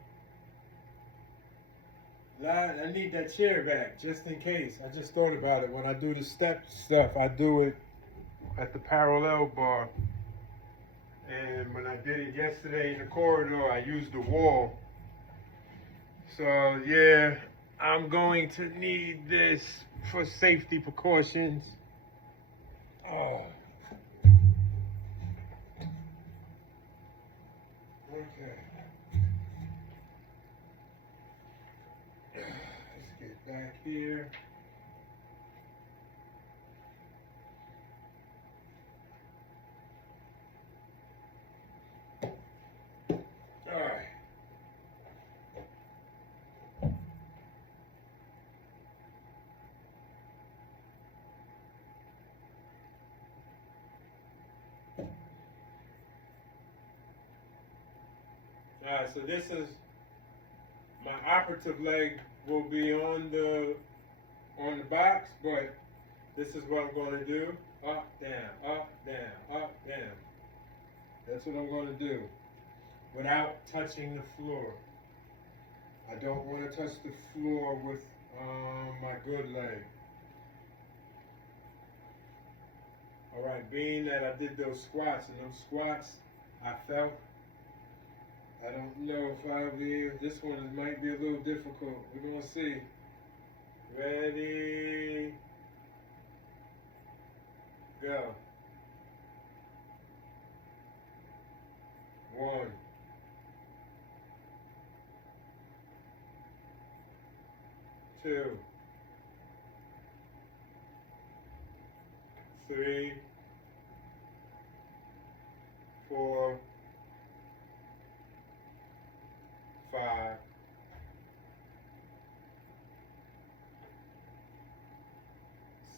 I need that chair back just in case. I just thought about it. When I do the step stuff, I do it at the parallel bar. And when I did it yesterday in the corridor, I used the wall. So yeah, I'm going to need this for safety precautions. Oh. Okay. Let's get back here. All right. All right, so this is my operative leg will be on the box, but this is what I'm going to do. Up, down, up, down, up, down. That's what I'm going to do without touching the floor. I don't want to touch the floor with my good leg. All right, being that I did those squats, and those squats I felt, I don't know if I'll be, this one might be a little difficult. We're going to see. Ready, go. 1, 2, 3, 4, 5,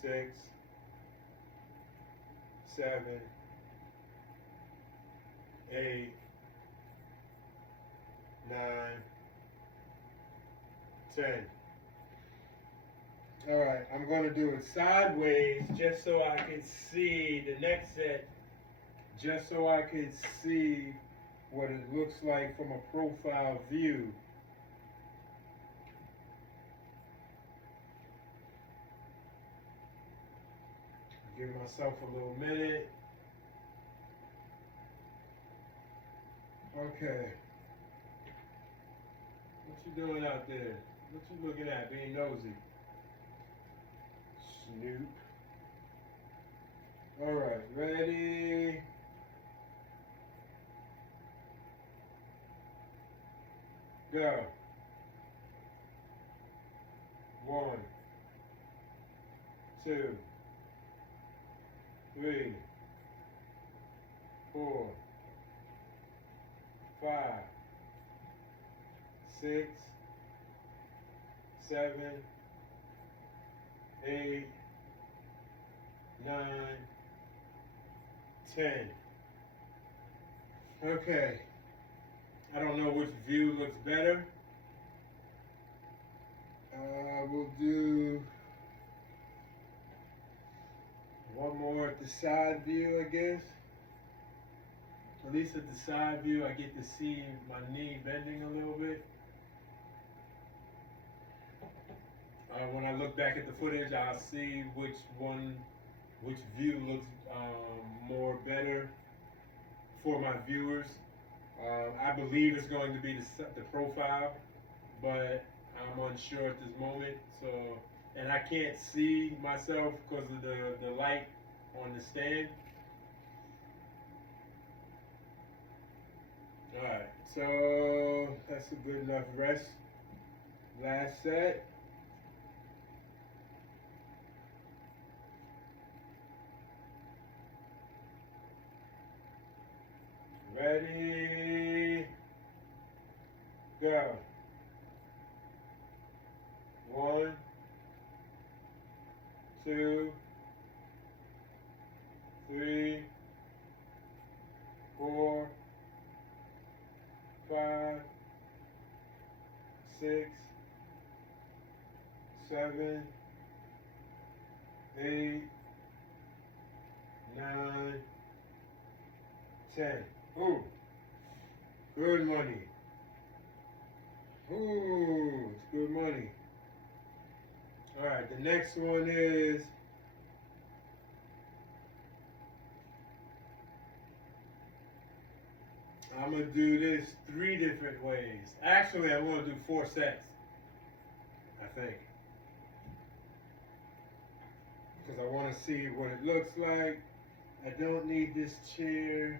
6, 7, 8, 9, 10. All right, I'm going to do it sideways just so I can see the next set, just so I can see what it looks like from a profile view. Give myself a little minute. Okay. What you doing out there? What you looking at, being nosy? Snoop. All right, ready? Go. 1, 2, 3, 4, 5, 6, 7, 8, 9, 10. Okay. I don't know which view looks better. We'll do one more at the side view, I guess. At least at the side view, I get to see my knee bending a little bit. When I look back at the footage, I'll see which view looks more better for my viewers. I believe it's going to be the profile, but I'm unsure at this moment. So, and I can't see myself because of the light on the stand. All right, so that's a good enough rest. Last set. Ready, go. 1, 2, 3, 4, 5, 6, 7, 8, 9, 10. Ooh, good money. Ooh, it's good money. All right, the next one is I'm gonna do this 3 different ways. Actually, I'm gonna do 4 sets, I think. Because I want to see what it looks like. I don't need this chair.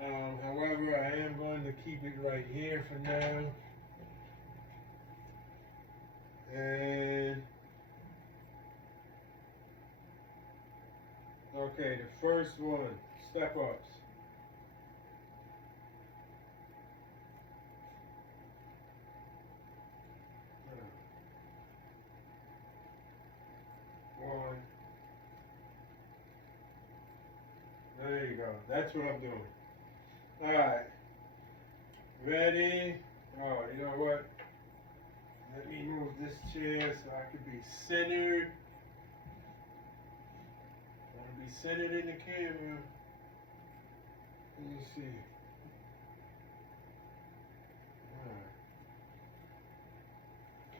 However, I am going to keep it right here for now. And okay, the first one, step ups. One. There you go. That's what I'm doing. Alright. Ready? Oh, you know what? Let me move this chair so I can be centered. I want to be centered in the camera. Let me see. Alright.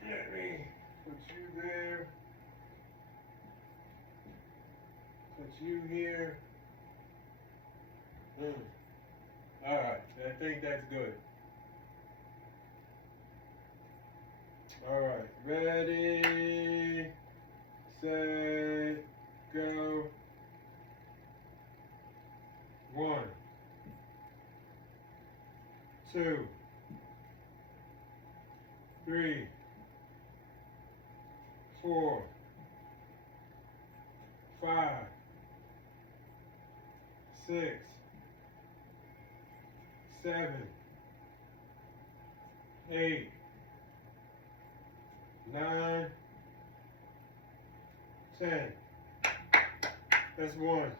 Let me put you there. Put you here. Alright, I think that's good. Alright, ready, set, go. 1, 2, 3, 4, 5, 6, 7, 8, 9, 10. That's 1.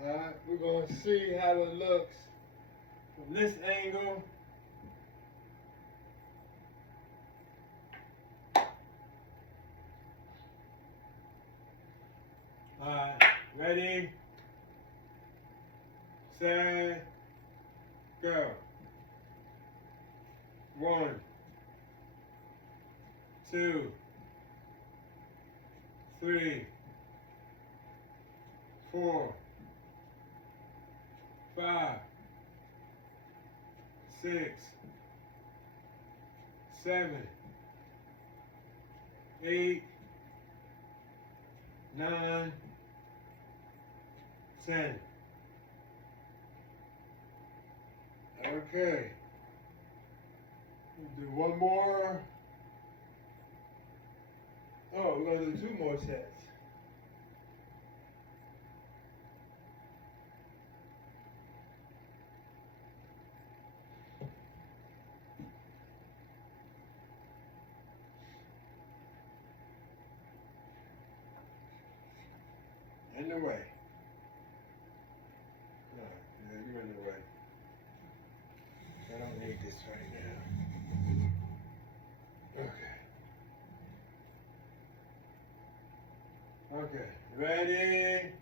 Alright, we're going to see how it looks from this angle. Alright, ready, set, go. 1, 2, 3, 4, 5, 6, 7, 8, 9, 10. Okay. We'll do one more. Oh, we're going to do 2 more sets. In the way. No, yeah, you're in the way. I don't need this right now. Okay. Okay. Ready?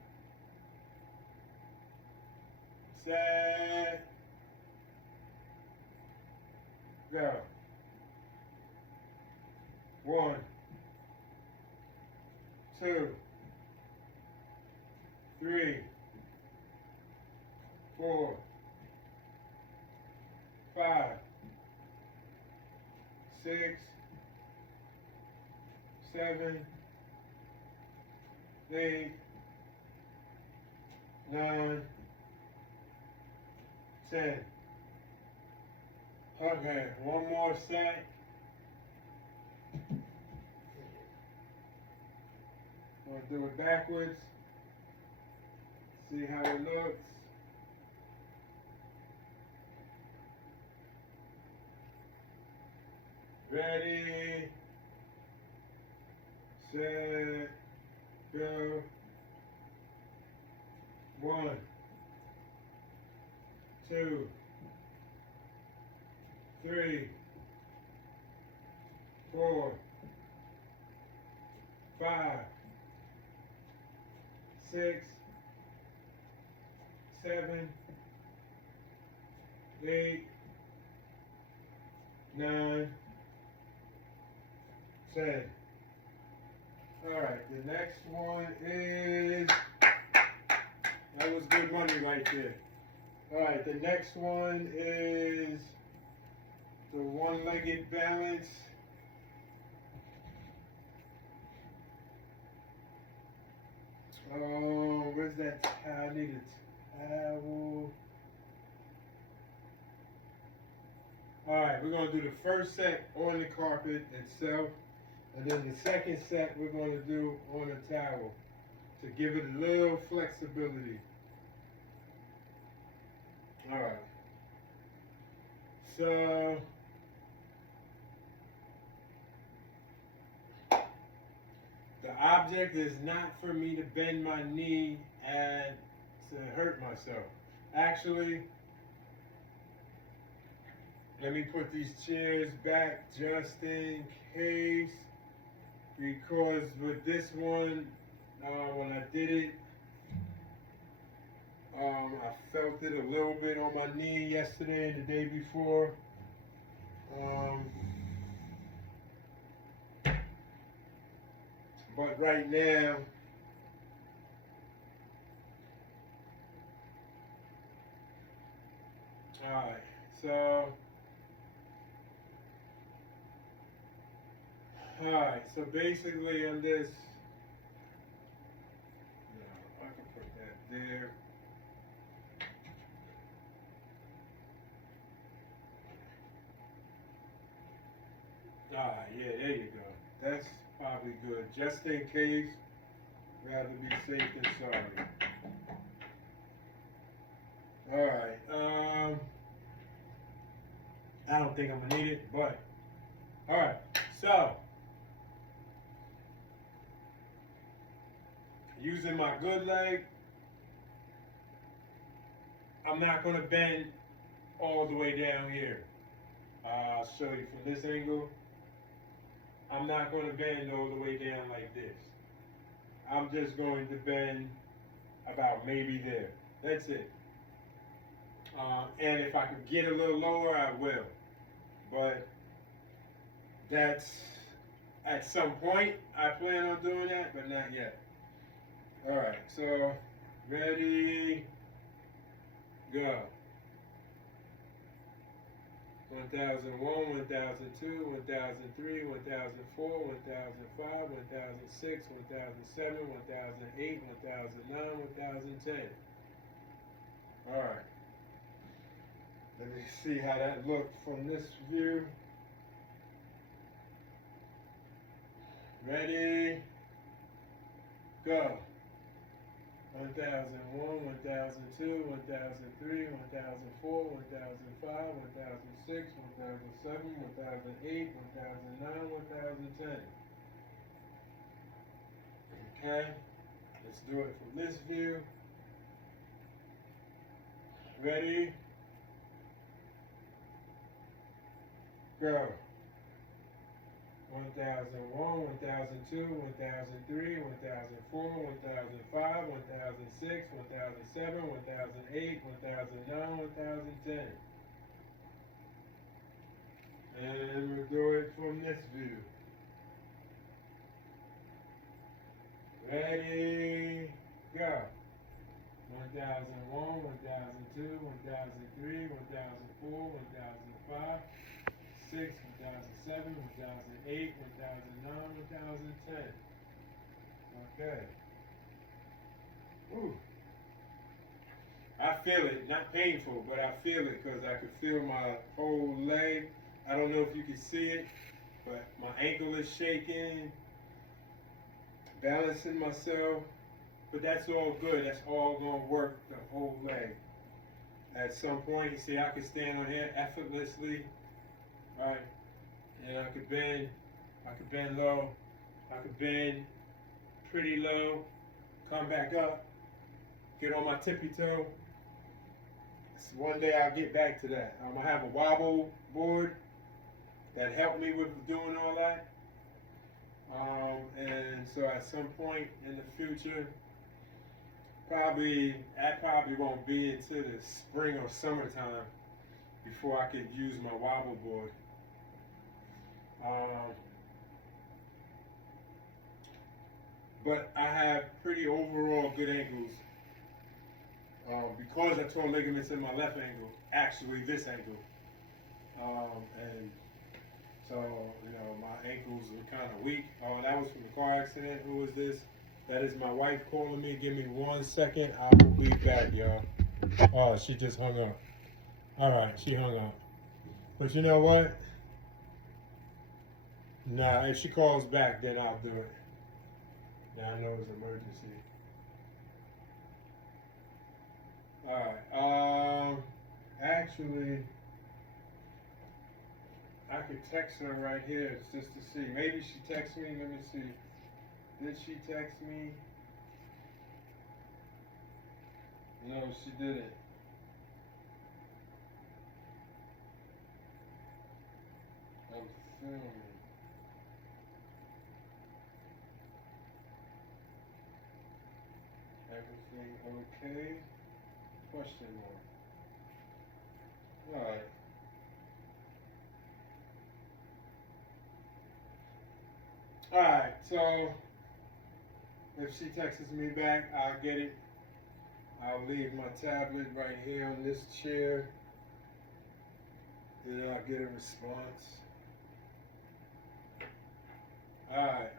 Set. Go. 1, 2, 3, 4, 5, 6, 7, 8, 9, 10. Okay, one more set. We'll do it backwards. See how it looks. Ready, set, go. 1, 2, 3, 4, 5, 6, 7, 8, 9, 10. All right, the next one is That was good money right there. All right, the next one is the one-legged balance. Where's that? I need a towel. All right, we're gonna do the first set on the carpet itself, and then the second set we're gonna do on a towel to give it a little flexibility. All right. So the object is not for me to bend my knee and to hurt myself. Actually, let me put these chairs back just in case, because with this one, when I did it, I felt it a little bit on my knee yesterday and the day before. But right now, alright, so basically on this, I can put that there. Yeah, there you go. That's probably good. Just in case, rather be safe than sorry. Alright, I don't think I'm gonna need it, but alright, so using my good leg, I'm not gonna bend all the way down here. I'll show you from this angle. I'm not going to bend all the way down like this. I'm just going to bend about maybe there. That's it. And if I could get a little lower, I will. But that's at some point. I plan on doing that, but not yet. All right, so ready, go. 1001, 1002, 1003, 1004, 1005, 1006, 1007, 1008, 1009, 1010. All right. Let me see how that looked from this view. Ready, go. 1001, 1002, 1003, 1004, 1005, 1006, 1007, 1008, 1009, 1010. Okay, let's do it from this view. Ready, go. 1001, 1002, 1003, 1004, 1005, 1006, 1007, 1008, 1009, 1010. And we'll do it from this view. Ready, go. 1001, 1002, 1003, 1004, 1005, 6, 1007, 1008, 1009, 1010. Okay. Ooh. I feel it, not painful, but I feel it because I can feel my whole leg. I don't know if you can see it, but my ankle is shaking, balancing myself, but that's all good. That's all going to work the whole leg. At some point, you see, I can stand on here effortlessly. Right, and I could bend low, I could bend pretty low, come back up, get on my tippy toe. So one day I'll get back to that. I'm gonna have a wobble board that helped me with doing all that. And so at some point in the future, that probably won't be until the spring or summertime before I could use my wobble board. But I have pretty overall good ankles. because I tore ligaments in my left ankle, actually this ankle. And so, my ankles were kind of weak. Oh, that was from the car accident. Who was this? That is my wife calling me. Give me 1 second. I will be back, y'all. Oh, she just hung up. All right, she hung up. But you know what? Nah, if she calls back, then I'll do it. Now I know it's an emergency. All right. Actually, I could text her right here just to see. Maybe she texted me. Let me see. Did she text me? No, she didn't. I'm filming. Everything okay? Question mark. Alright. Alright, so if she texts me back, I'll get it. I'll leave my tablet right here on this chair. Then I'll get a response. Alright,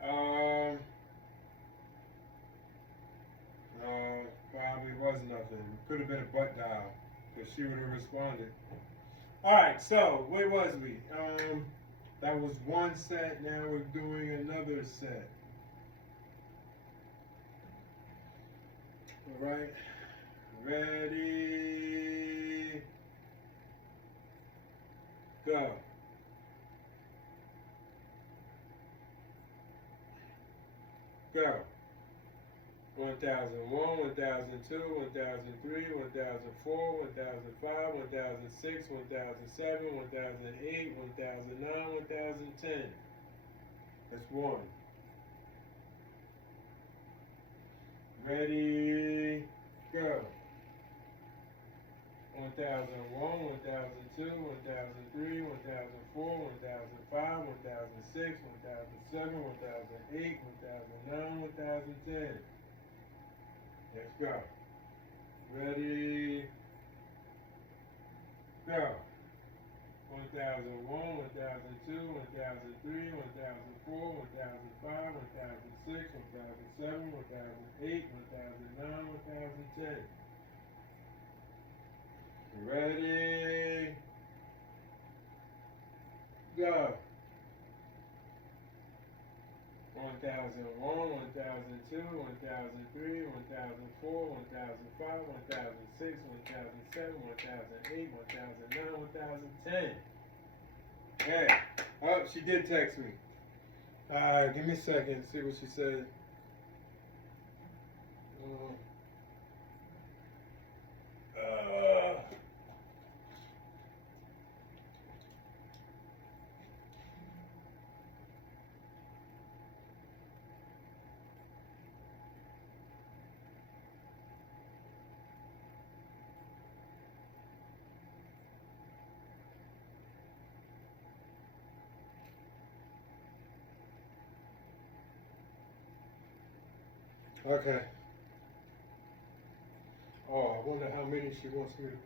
no, probably was nothing. Could have been a butt dial, because she would have responded. Alright, so where was we? That was one set, now we're doing another set. Alright, ready, go. Go. 1001, 1002, 1003, 1004, 1005, 1006, 1007, 1008, 1009, 1010. That's one. Ready, go. 1001, 1002, 1003, 1004, 1005, 1006, 1007, 1008, 1009, 1010. Let's go. Ready, go. 1001, 1002, 1003, 1004, 1005, 1006, 1007, 1008, 1009, 1010. Ready, go. 1001, 1002, 1003, 1004, 1005, 1006, 1007, 1008, 1009, 1010. Hey, oh, she did text me. Give me a second, see what she said. Okay. Oh, I wonder how many she wants me to put.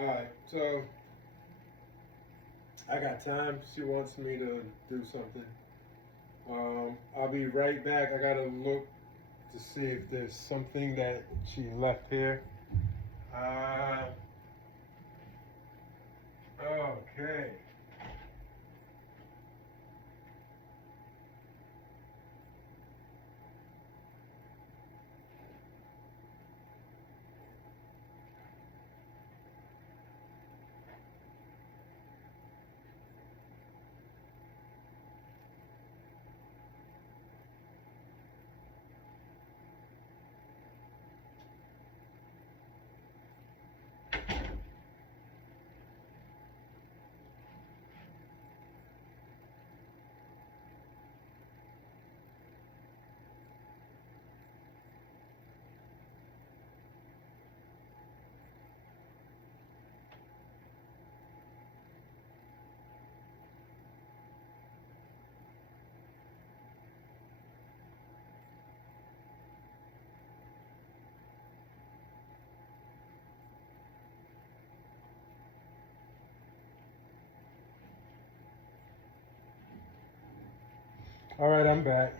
Alright, so I got time. She wants me to do something. I'll be right back. I gotta look to see if there's something that she left here. Okay. All right, I'm back.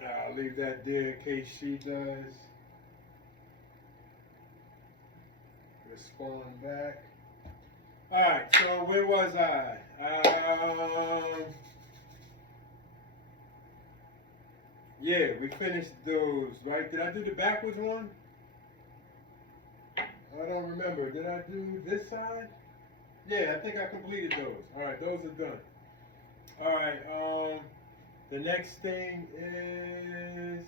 I'll leave that there in case she does respond back. All right, so where was I? Yeah, we finished those, right? Did I do the backwards one? I don't remember. Did I do this side? Yeah, I think I completed those. All right, those are done. All right, the next thing is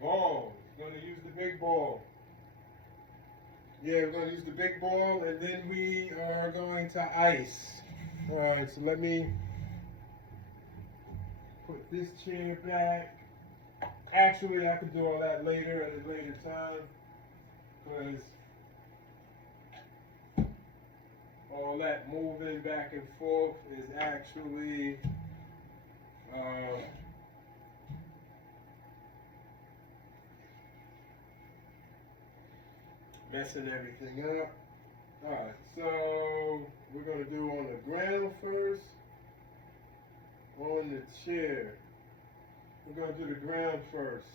ball. We're gonna use the big ball. Yeah, we're gonna use the big ball, and then we are going to ice. All right, so let me put this chair back. Actually, I could do all that later at a later time, because all that moving back and forth is actually messing everything up. Alright, so we're going to do on the ground first, on the chair. We're going to do the ground first.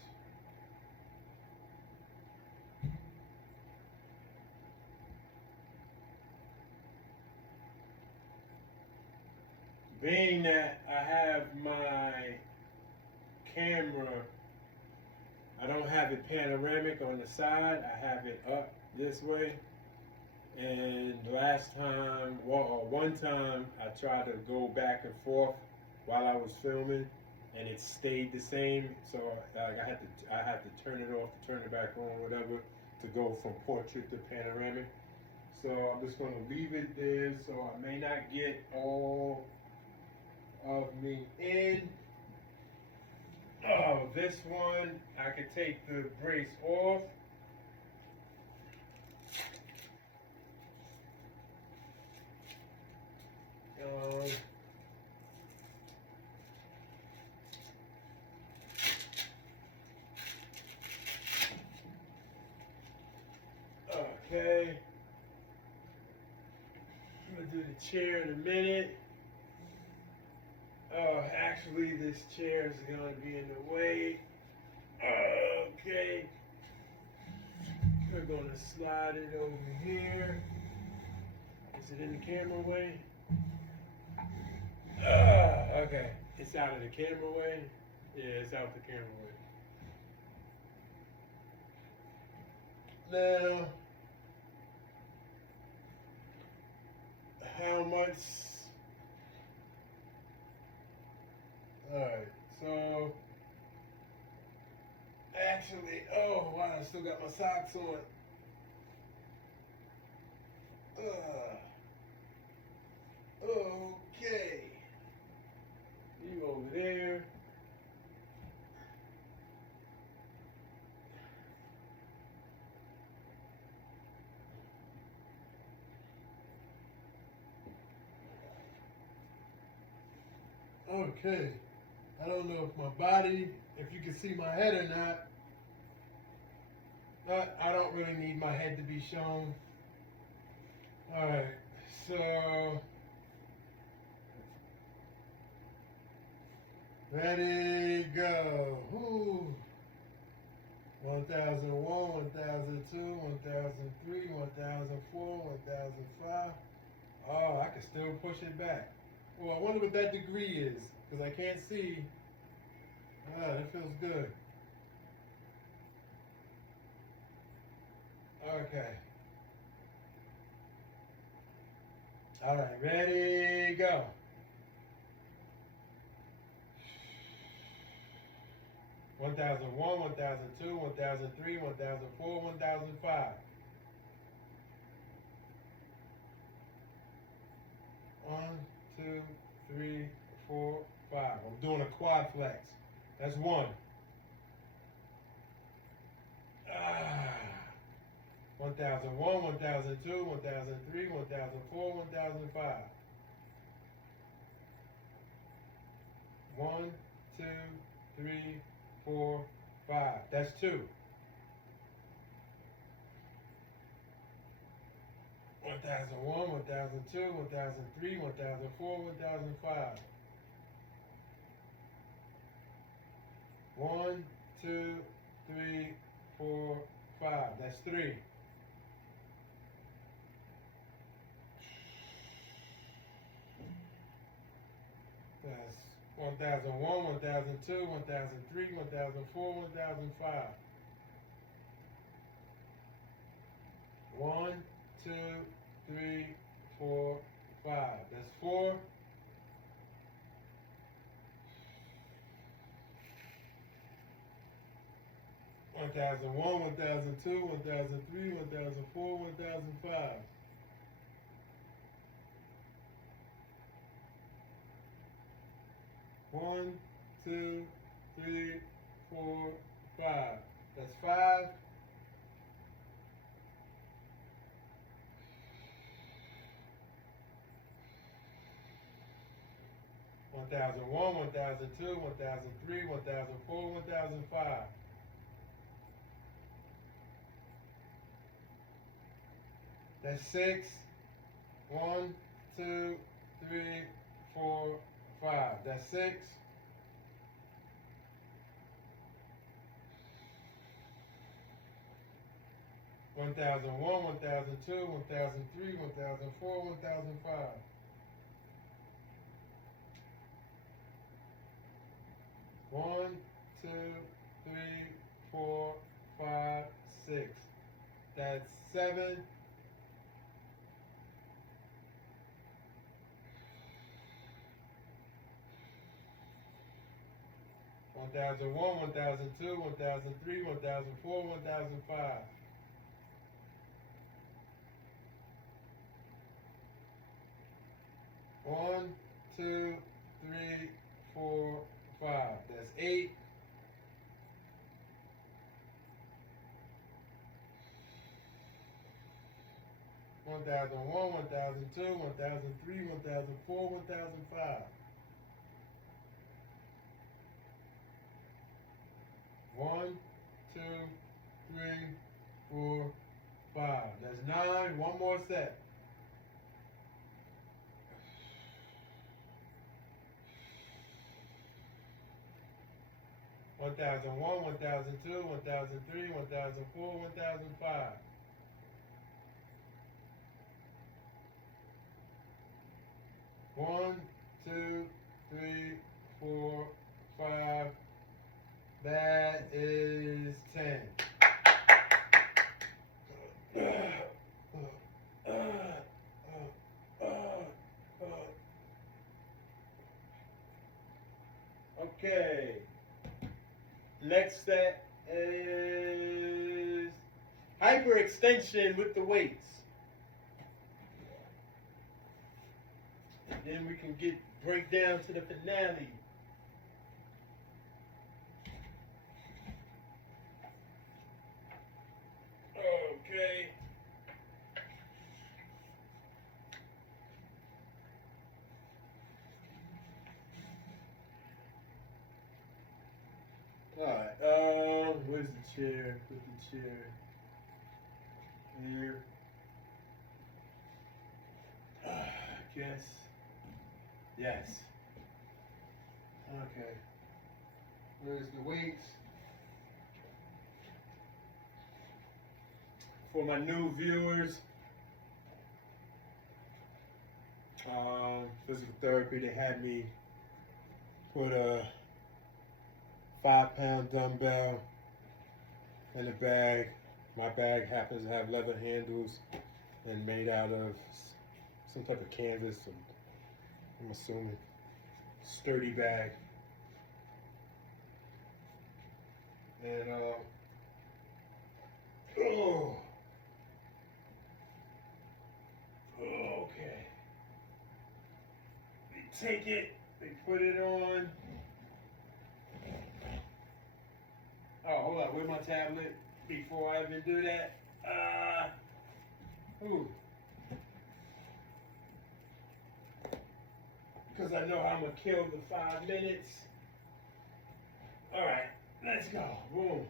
Being that I have my camera, I don't have it panoramic on the side, I have it up this way. And last time, one time, I tried to go back and forth while I was filming, and it stayed the same. So I had to turn it off, to turn it back on, whatever, to go from portrait to panoramic. So I'm just going to leave it there, so I may not get all of me in. Oh, this one, I could take the brace off. Okay. I'm gonna do the chair in a minute. Actually, this chair is gonna be in the way. Okay. We're gonna slide it over here. Is it in the camera way? Okay. It's out of the camera way? Yeah, it's out the camera way. Now, how much? Alright, so actually, oh wow, I still got my socks on. Okay. You over there. Okay. I don't know if my body, if you can see my head or not. But I don't really need my head to be shown. Alright, so ready, go. Woo. 1001, 1002, 1003, 1004, 1005. Oh, I can still push it back. Well, I wonder what that degree is, because I can't see. Ah, that feels good. Okay. All right, ready, go. One 1001, 1002, 1003, 1004, 1005. 1, 2, 3, 4, 5. I'm doing a quad flex. That's 1. 1001, 1002, 1003, 1004, 1005. 1, 2, 3, 4, 5. That's 2. 1001, 1002, 1003, 1004, 1005. 1, 2, 3, 4, 5. That's 3. That's 1001, 1002, 1003, 1004, 1005. 1, 2, 3, 4, 5. That's 4. 1001, 1002, 1003, 1004, 1005. 1, 2, 3, 4, 5. That's 5. 1001, 1002, 1003, 1004, 1005. 6. 1, 2, 3, 4, 5. That's 6. 1001, 1002, 1003, 1004, 1005. 1, 2, 3, 4, 5, 6. That's 7. 1001, 1002, 1003, 1004, 1005. 1, 2, 3, 4, 5. That's 8. 1001, 1002, 1003, 1004, 1005. 1, 2, 3, 4, 5. That's 9. One more set. 1001, 1002, 1003, 1004, 1005. 1, 2, 3, 4, 5. That is 10. Okay. Next step is hyperextension with the weights. And then we can break down to the finale. Okay. Alright, where's the chair? Put the chair here. Guess. Yes. Okay. Where's the weights? For my new viewers, physical therapy, they had me put a 5-pound dumbbell in a bag. My bag happens to have leather handles and made out of some type of canvas, I'm assuming. Sturdy bag. And okay. They take it, they put it on. Oh, hold on, where's my tablet? Before I even do that, Because I know I'm going to kill the 5 minutes. All right, let's go. Boom.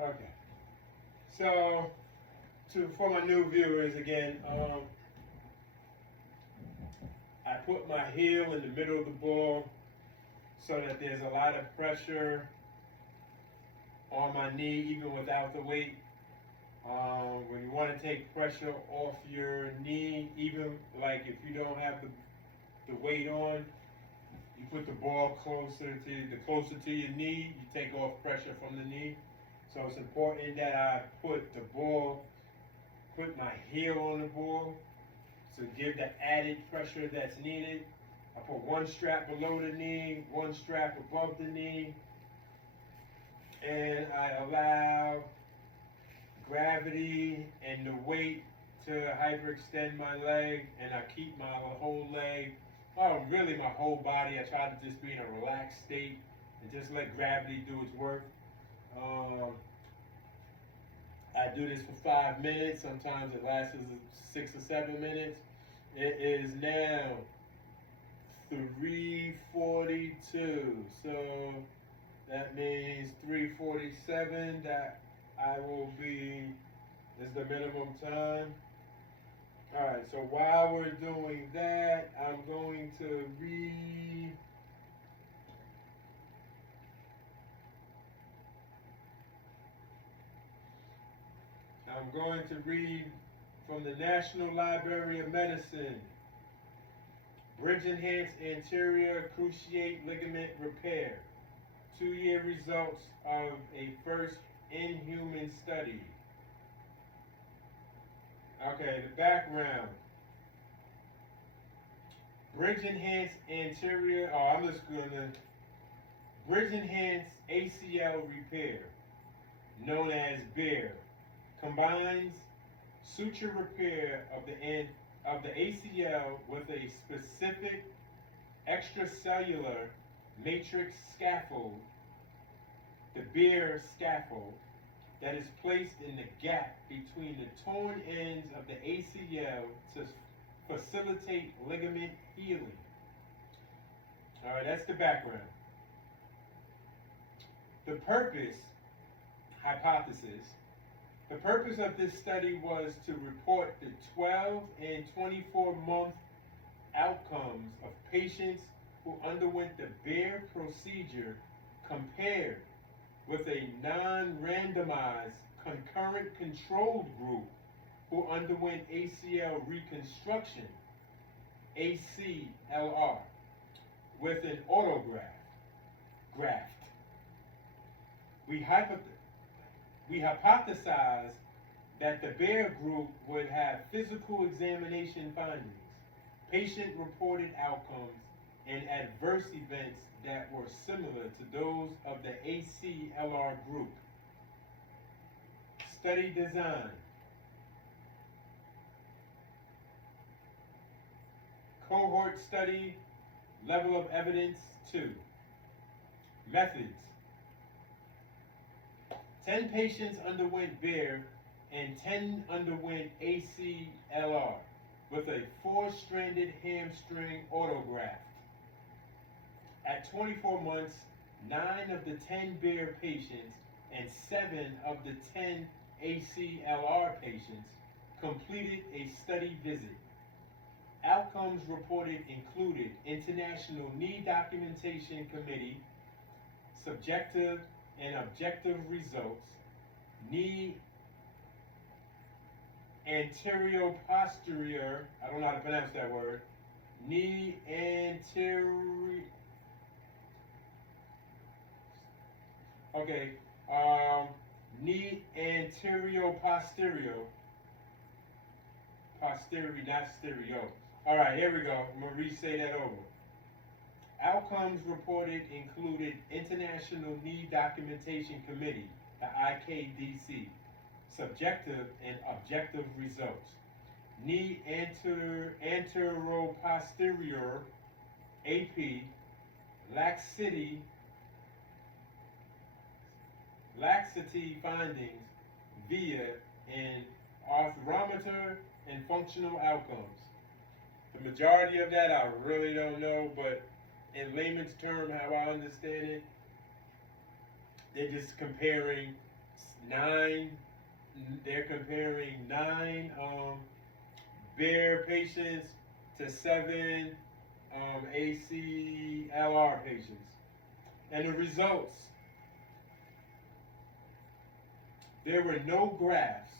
Okay. So, for my new viewers again, I put my heel in the middle of the ball so that there's a lot of pressure on my knee, even without the weight. When you want to take pressure off your knee, even like if you don't have the weight on, you put the ball closer to your knee, you take off pressure from the knee. So it's important that I put my heel on the ball to give the added pressure that's needed. I put one strap below the knee, one strap above the knee, and I allow gravity and the weight to hyperextend my leg, and I keep my whole leg, really my whole body. I try to just be in a relaxed state and just let gravity do its work. I do this for 5 minutes. Sometimes it lasts 6 or 7 minutes. It is now 3:42, so that means 3:47 that I will be, is the minimum time. All right, so while we're doing that, I'm going to read from the National Library of Medicine, Bridge Enhanced Anterior Cruciate Ligament Repair, 2-year results of a first in-human study. Okay, the background. Bridge Enhanced Anterior, Bridge Enhanced ACL Repair, known as B.E.A.R, combines suture repair of the ACL with a specific extracellular matrix scaffold, the B.E.A.R scaffold, that is placed in the gap between the torn ends of the ACL to facilitate ligament healing. All right, that's the background. The purpose of this study was to report the 12 and 24-month outcomes of patients who underwent the B.E.A.R procedure compared with a non-randomized concurrent controlled group who underwent ACL reconstruction, ACLR, with an autograft. We hypothesized that the B.E.A.R group would have physical examination findings, patient-reported outcomes, and adverse events that were similar to those of the ACLR group. Study design. Cohort study, level of evidence 2. Methods. 10 patients underwent B.E.A.R and 10 underwent ACLR with a 4-stranded hamstring autograft. At 24 months, 9 of the 10 B.E.A.R patients and 7 of the 10 ACLR patients completed a study visit. Outcomes reported included International Knee Documentation Committee, subjective and objective results, knee anterior-posterior, I don't know how to pronounce that word, knee anterior, knee anterior-posterior, posterior, not stereo. All right, here we go. I'm going to re-say that over. Outcomes reported included International Knee Documentation Committee, the IKDC, subjective and objective results. Knee anteroposterior, AP, laxity laxity findings via in arthrometer and functional outcomes. The majority of that I really don't know, but in layman's term, how I understand it, they're just comparing nine. They're comparing nine B.E.A.R patients to 7 ACLR patients, and the results. There were no grafts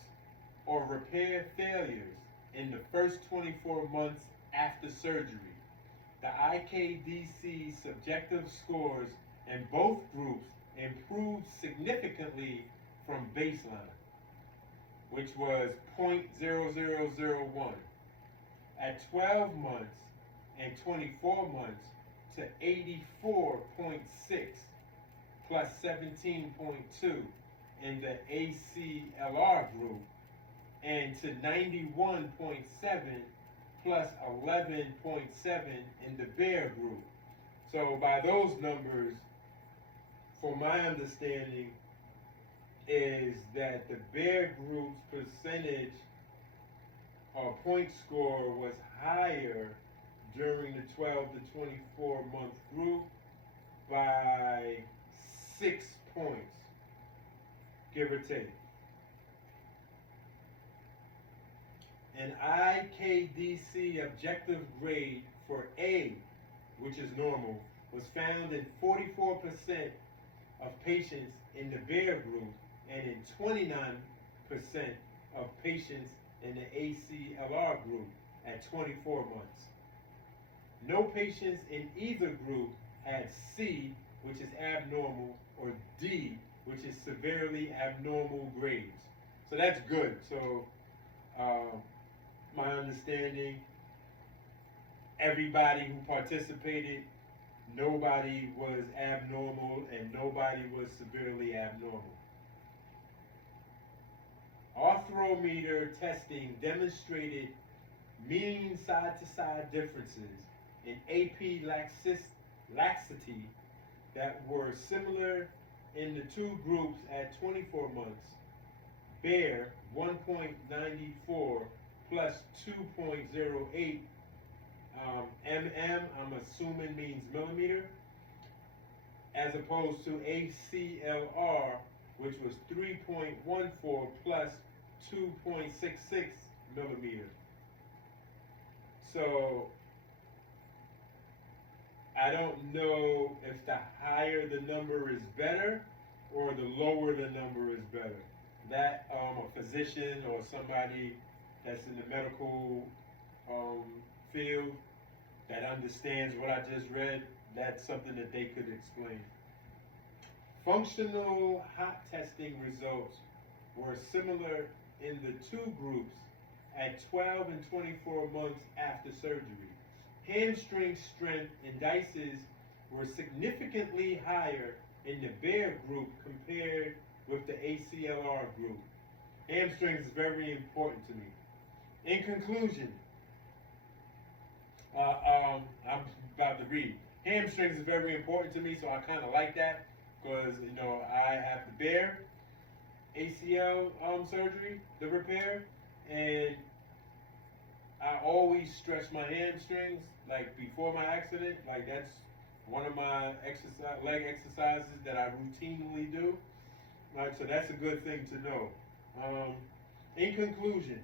or repair failures in the first 24 months after surgery. The IKDC subjective scores in both groups improved significantly from baseline, which was 0.0001, at 12 months and 24 months to 84.6 plus 17.2 in the ACLR group, and to 91.7 plus 11.7 in the B.E.A.R group. So by those numbers, for my understanding, is that the B.E.A.R group's percentage or point score was higher during the 12 to 24 month group by 6 points, give or take. An IKDC objective grade for A, which is normal, was found in 44% of patients in the B.E.A.R group and in 29% of patients in the ACLR group at 24 months. No patients in either group had C, which is abnormal, or D, which is severely abnormal grades. So that's good. So my understanding, everybody who participated, nobody was abnormal and nobody was severely abnormal. Arthrometer testing demonstrated mean side-to-side differences in AP laxity that were similar in the two groups at 24 months. B.E.A.R 1.94 plus 2.08 mm, I'm assuming means millimeter, as opposed to ACLR, which was 3.14 plus 2.66 millimeter. So I don't know if the higher the number is better or the lower the number is better. That a physician or somebody that's in the medical field that understands what I just read, that's something that they could explain. Functional hot testing results were similar in the two groups at 12 and 24 months after surgery. Hamstring strength indices were significantly higher in the B.E.A.R group compared with the ACLR group. Hamstrings is very important to me. In conclusion, I'm about to read. Hamstrings is very important to me, so I kind of like that because, you know, I have the B.E.A.R ACL surgery, the repair, and I always stretch my hamstrings, like before my accident. Like that's one of my leg exercises that I routinely do. Right, so that's a good thing to know. In conclusion,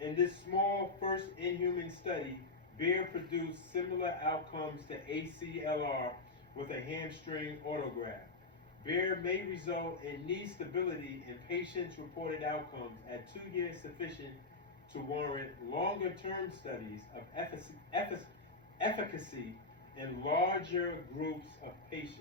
in this small first in-human study, B.E.A.R produced similar outcomes to ACLR with a hamstring autograft. B.E.A.R may result in knee stability in patients' reported outcomes at 2 years sufficient to warrant longer-term studies of efficacy in larger groups of patients.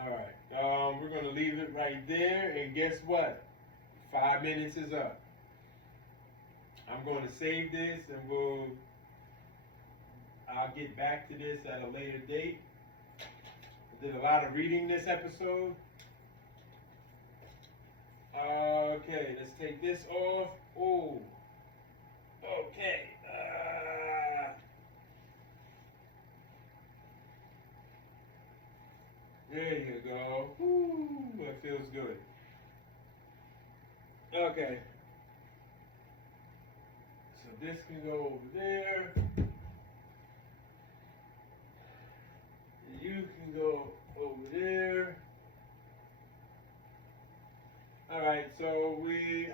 All right, we're gonna leave it right there, and guess what? 5 minutes is up. I'm going to save this, and I'll get back to this at a later date. I did a lot of reading this episode. Okay, let's take this off. Oh, okay. There you go. Woo, that feels good. Okay. So this can go over there. You can go over there. All right, so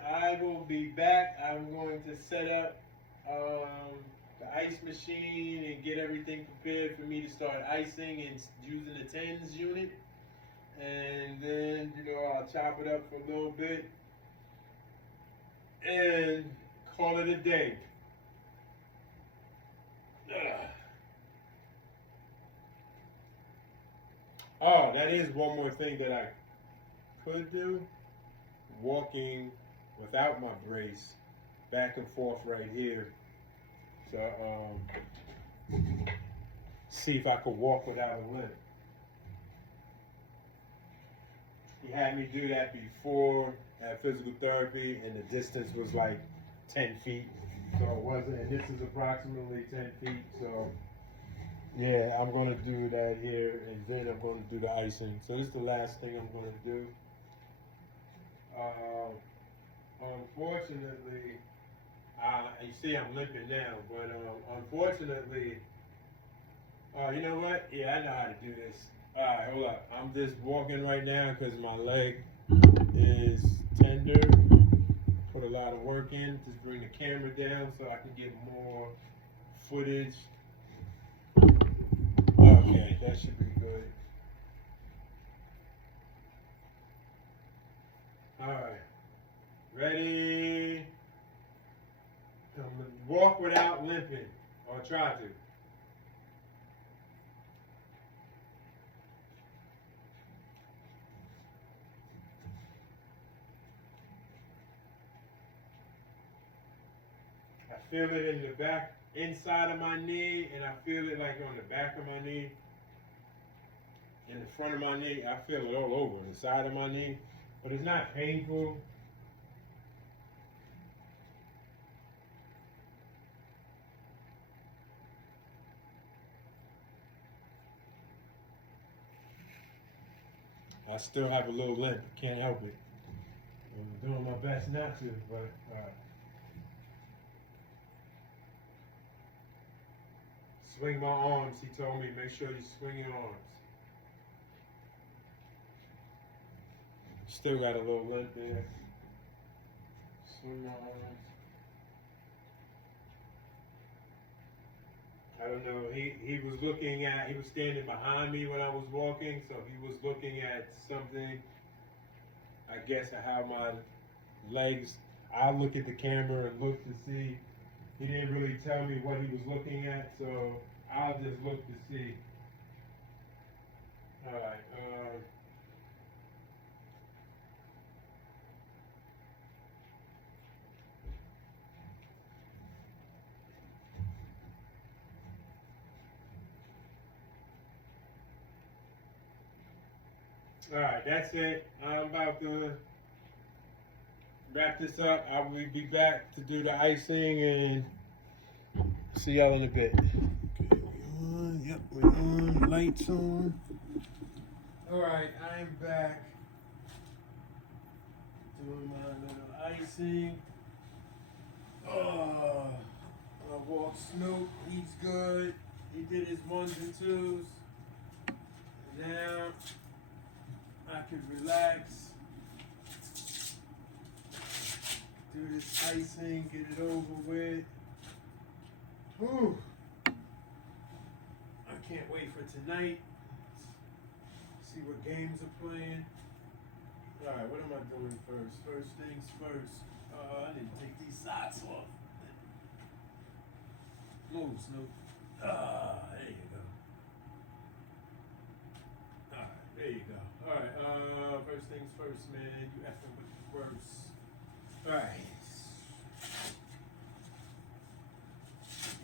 I will be back. I'm going to set up the ice machine and get everything prepared for me to start icing and using the tens unit. And then, I'll chop it up for a little bit and call it a day. Oh, that is one more thing that I could do. Walking without my brace back and forth right here. So, see if I could walk without a limp. He had me do that before at physical therapy, and the distance was like 10 feet. So it wasn't, and this is approximately 10 feet. So, yeah, I'm going to do that here, and then I'm going to do the icing. So this is the last thing I'm going to do. Unfortunately, you see I'm limping now, but unfortunately, you know what? Yeah, I know how to do this. Alright, hold up. I'm just walking right now because my leg is tender. Put a lot of work in. Just bring the camera down so I can get more footage. Okay, that should be good. Alright. Ready? Walk without limping, or try to. I feel it in the back, inside of my knee, and I feel it like on the back of my knee, in the front of my knee. I feel it all over, the side of my knee, but it's not painful. I still have a little limp, can't help it. I'm doing my best not to, but swing my arms, he told me, make sure you swing your arms. Still got a little limp there. Swing my arms. I don't know, he was standing behind me when I was walking, so he was looking at something, I guess, at how my legs, I look at the camera and look to see. He didn't really tell me what he was looking at, so I'll just look to see. Alright, Alright, that's it. I'm about to wrap this up. I will be back to do the icing and see y'all in a bit. Okay, we're on. Yep, we're on. Lights on. Alright, I'm back. Doing my little icing. Oh, I walked Snoop. He's good. He did his ones and twos. Now I can relax, do this icing, get it over with. Whew. I can't wait for tonight. See what games are playing. Alright, what am I doing first? First things first. I need to take these socks off. Move, Snoop. There you go. Alright, there you go. Alright, first things first, man. You effing with the worst. Alright.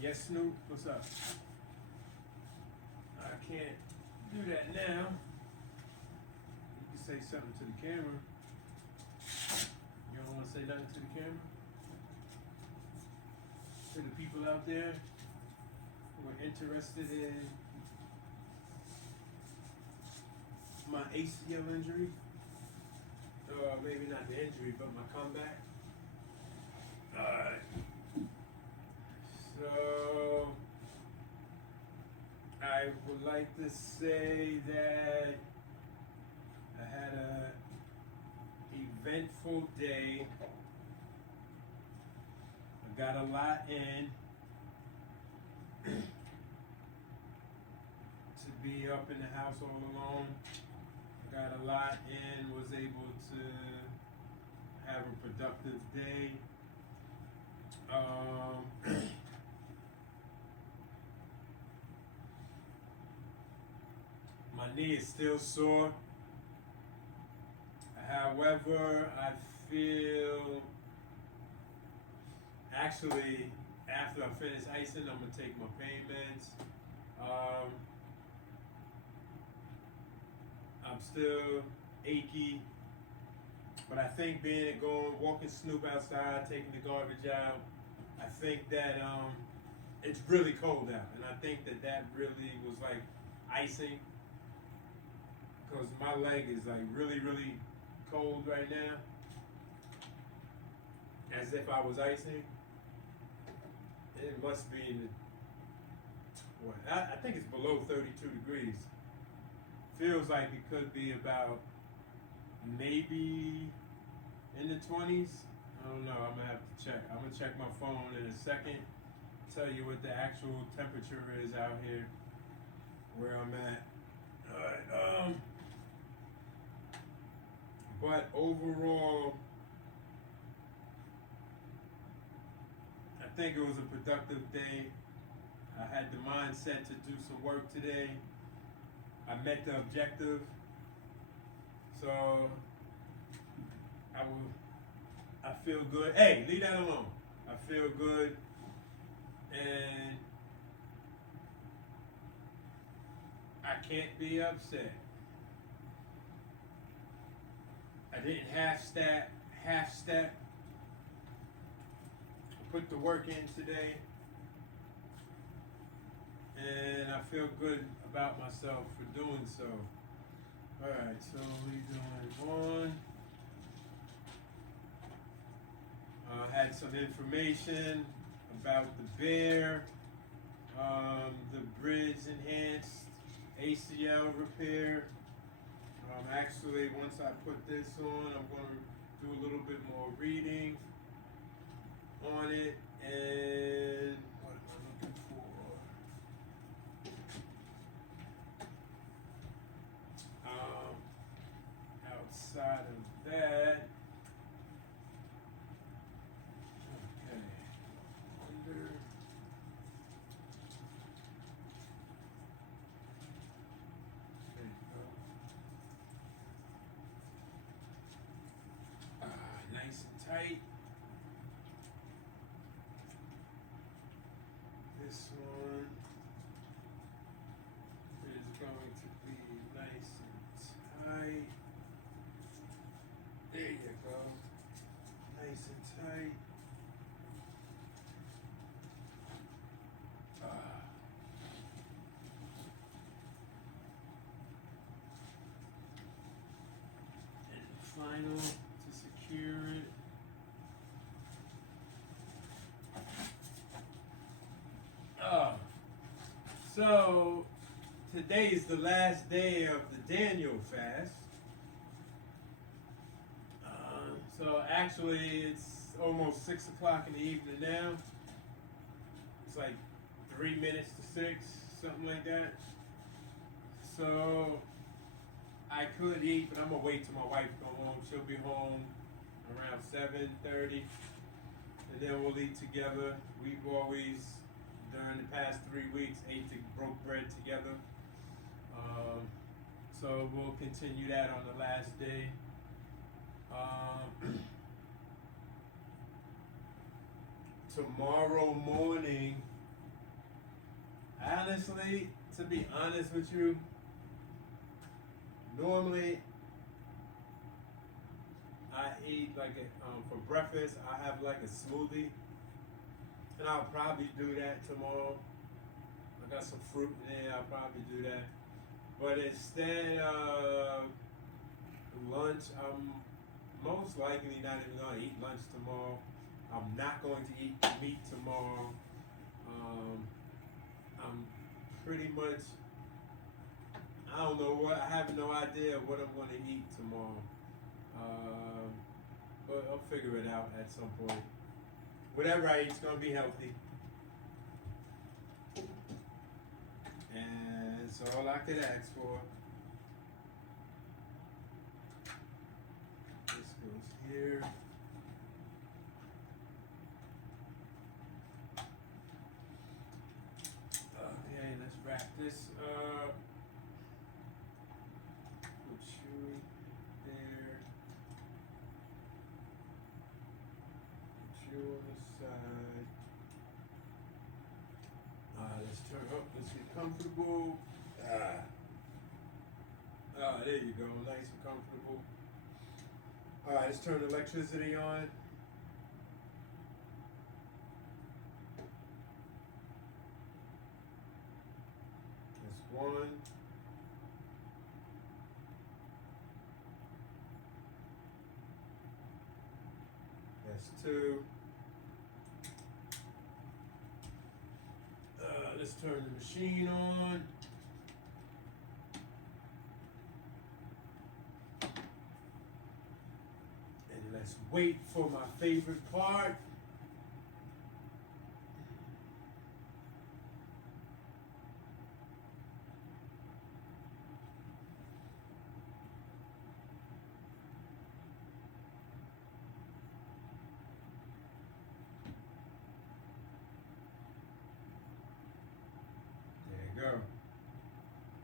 Yes, Snoop, what's up? can't do that now. You can say something to the camera. You don't want to say nothing to the camera? To the people out there who are interested in my ACL injury? Or maybe not the injury, but my comeback. Alright. So, I would like to say that I had a eventful day. I got a lot in. To be up in the house all alone. I got a lot in, was able to have a productive day. My knee is still sore. However, I feel actually after I finish icing, I'm gonna take my pain meds. I'm still achy, but I think walking Snoop outside, taking the garbage out, I think that it's really cold out, and I think that really was like icing, because my leg is like really cold right now, as if I was icing. It must be in the, I think it's below 32 degrees. Feels like it could be about maybe in the 20s. I don't know, I'm gonna have to check. I'm gonna check my phone in a second, tell you what the actual temperature is out here, where I'm at. Alright, but overall, I think it was a productive day. I had the mindset to do some work today. I met the objective. So I feel good. Hey, leave that alone. I feel good, and I can't be upset. I didn't half step. I put the work in today, and I feel good about myself for doing so. Alright, so we going on. I had some information about the B.E.A.R, the bridge enhanced ACL repair. Actually, once I put this on, I'm going to do a little bit more reading on it. And what am I looking for? Outside of that, okay, under. There you go. Nice and tight. This one is going to be nice and tight. There you go. Nice and tight. And final to secure it. So today is the last day of the Daniel fast. So actually it's almost 6 o'clock in the evening now. It's like 3 minutes to 6, something like that. So I could eat, but I'm gonna wait till my wife comes home. She'll be home around 7:30, and then we'll eat together. We've always, during the past 3 weeks, broke bread together. So we'll continue that on the last day. Tomorrow morning, honestly, to be honest with you, normally I eat like for breakfast. I have like a smoothie, and I'll probably do that tomorrow. I got some fruit in there. I'll probably do that. But instead of lunch, I'm most likely not even going to eat lunch tomorrow. I'm not going to eat meat tomorrow. I'm pretty much, I don't know what, I have no idea what I'm going to eat tomorrow. But I'll figure it out at some point. Whatever I eat's going to be healthy. And it's all I could ask for. This goes here. Okay, let's wrap this up. Put you there. Put you on the side. Let's turn up. Let's get comfortable. There you go. Nice and comfortable. All right, let's turn the electricity on. That's one. That's two. Let's turn the machine on. And let's wait for my favorite part.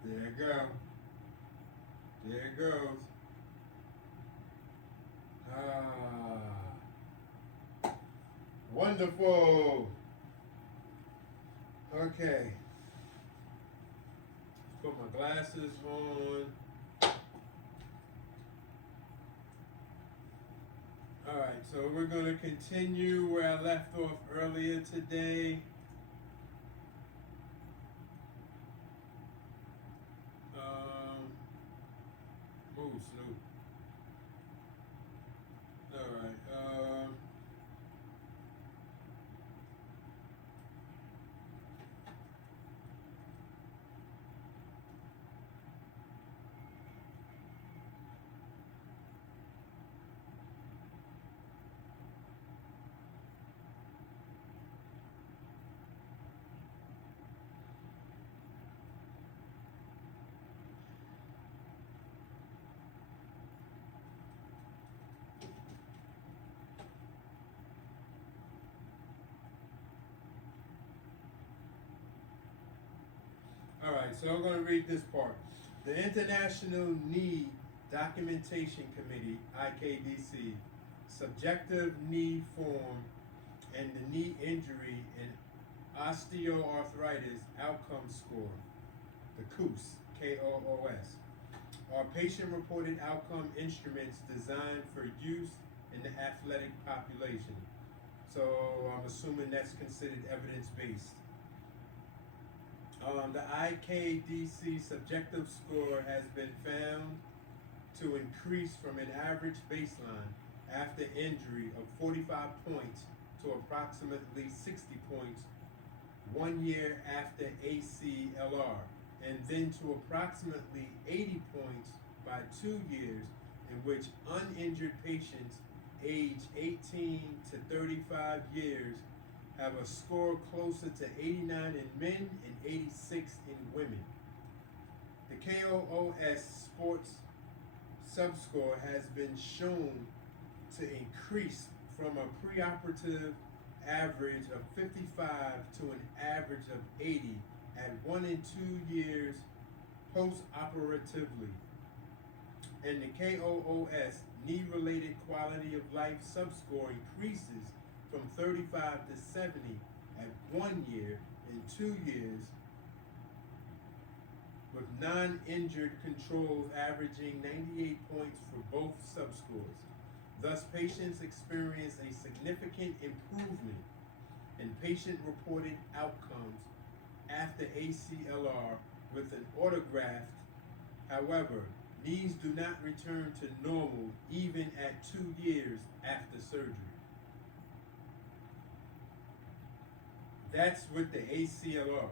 There it go. There it goes. Wonderful. Okay. Put my glasses on. All right, so we're going to continue where I left off earlier today. Snoop. All right. All right, so I'm going to read this part. The International Knee Documentation Committee, IKDC, Subjective Knee Form and the Knee Injury and Osteoarthritis Outcome Score, the KOOS, K-O-O-S, are patient-reported outcome instruments designed for use in the athletic population. So I'm assuming that's considered evidence-based. The IKDC subjective score has been found to increase from an average baseline after injury of 45 points to approximately 60 points 1 year after ACLR, and then to approximately 80 points by 2 years, in which uninjured patients aged 18 to 35 years have a score closer to 89 in men and 86 in women. The KOOS sports subscore has been shown to increase from a preoperative average of 55 to an average of 80 at 1 and 2 years post-operatively. And the KOOS knee-related quality of life subscore increases from 35 to 70 at 1 year and 2 years with non-injured controls averaging 98 points for both subscores. Thus, patients experience a significant improvement in patient-reported outcomes after ACLR with an autograft. However, knees do not return to normal even at 2 years after surgery. That's with the ACLR.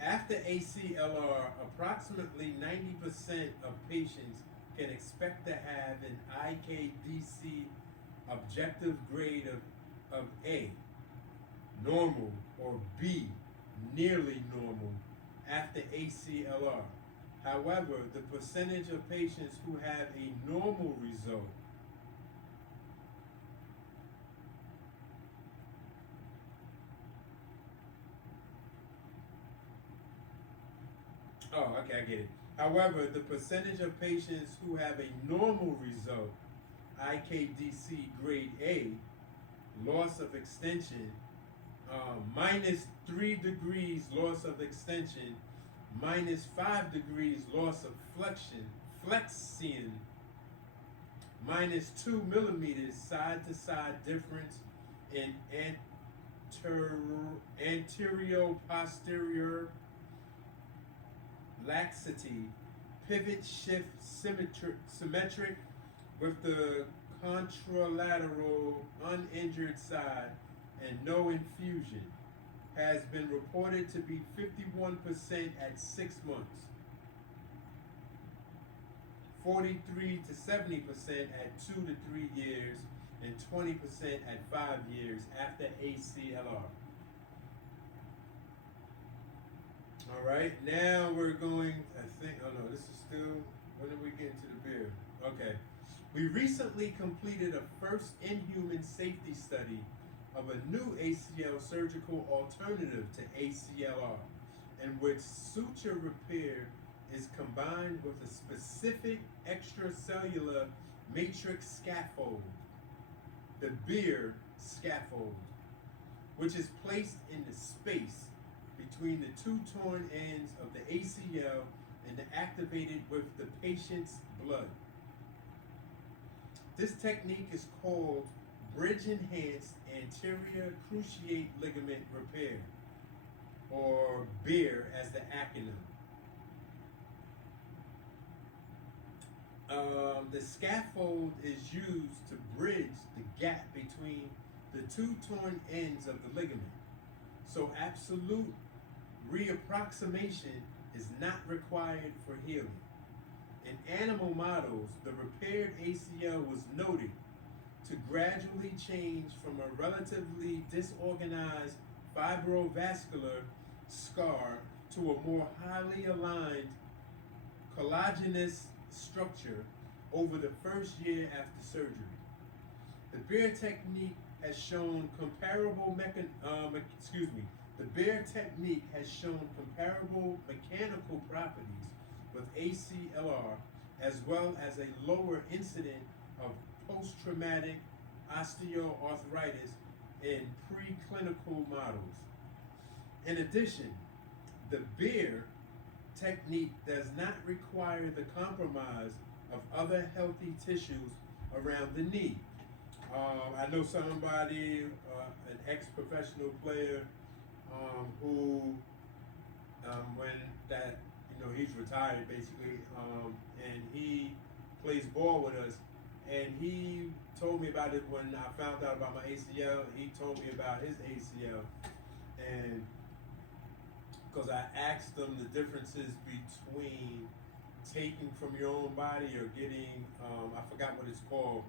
After ACLR, approximately 90% of patients can expect to have an IKDC objective grade of A, normal, or B, nearly normal, after ACLR. However, the percentage of patients who have a normal result I get it. However, the percentage of patients who have a normal result, IKDC grade A, loss of extension, minus 3 degrees loss of extension, minus 5 degrees loss of flexion, minus 2 millimeters side-to-side difference in anterior-posterior laxity, pivot shift symmetric with the contralateral uninjured side, and no infusion, has been reported to be 51% at 6 months, 43 to 70% at 2 to 3 years, and 20% at 5 years after ACLR. All right, now we're going, this is still, when did we get into the B.E.A.R? Okay. We recently completed a first in-human safety study of a new ACL surgical alternative to ACLR, in which suture repair is combined with a specific extracellular matrix scaffold, the B.E.A.R scaffold, which is placed in the space between the 2 torn ends of the ACL and activated with the patient's blood. This technique is called bridge-enhanced anterior cruciate ligament repair, or B.E.A.R as the acronym. The scaffold is used to bridge the gap between the 2 torn ends of the ligament, so absolute reapproximation is not required for healing. In animal models, the repaired ACL was noted to gradually change from a relatively disorganized fibrovascular scar to a more highly aligned collagenous structure over the first year after surgery. The B.E.A.R technique has shown comparable mechanical properties with ACLR, as well as a lower incidence of post-traumatic osteoarthritis in preclinical models. In addition, the B.E.A.R technique does not require the compromise of other healthy tissues around the knee. I know somebody, an ex-professional player, who, he's retired basically, and he plays ball with us, and he told me about it when I found out about my ACL. He told me about his ACL, and because I asked him the differences between taking from your own body or getting, I forgot what it's called,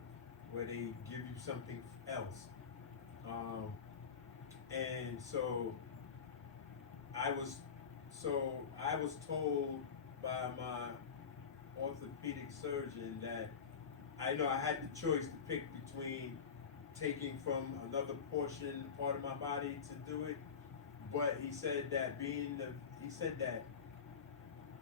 where they give you something else. And so I was told by my orthopedic surgeon that I had the choice to pick between taking from another part of my body to do it, but he said that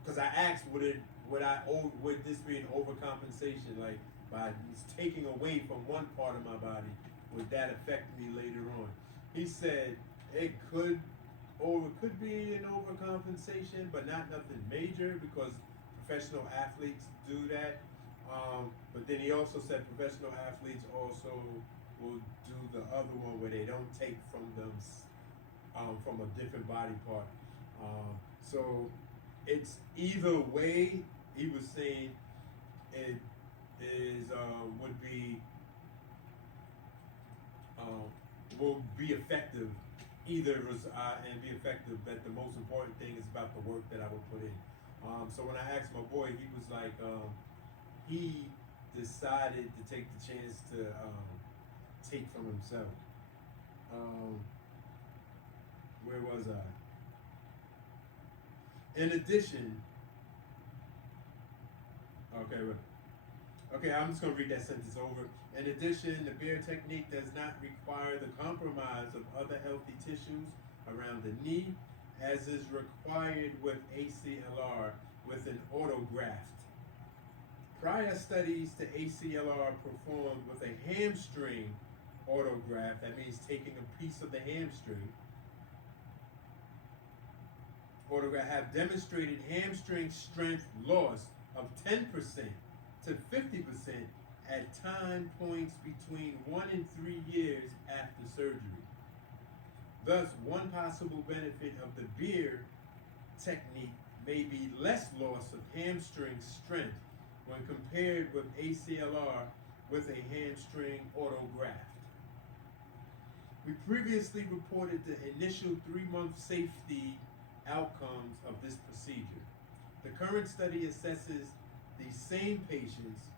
because I asked would this be an overcompensation, like by taking away from one part of my body, would that affect me later on? He said it could or it could be an overcompensation, but not nothing major because professional athletes do that. But then he also said professional athletes also will do the other one where they don't take from them from a different body part. So it's either way. He was saying it is would be will be effective either and be effective. That the most important thing is about the work that I would put in. So when I asked my boy, he was like, he decided to take the chance to take from himself. Where was I? In addition, okay, I'm just gonna read that sentence over. In addition, the B.E.A.R technique does not require the compromise of other healthy tissues around the knee, as is required with ACLR with an autograft. Prior studies to ACLR performed with a hamstring autograft, that means taking a piece of the hamstring, autograft, have demonstrated hamstring strength loss of 10% to 50% at time points between 1 and 3 years after surgery. Thus, one possible benefit of the B.E.A.R technique may be less loss of hamstring strength when compared with ACLR with a hamstring autograft. We previously reported the initial 3-month safety outcomes of this procedure. The current study assesses the same patients,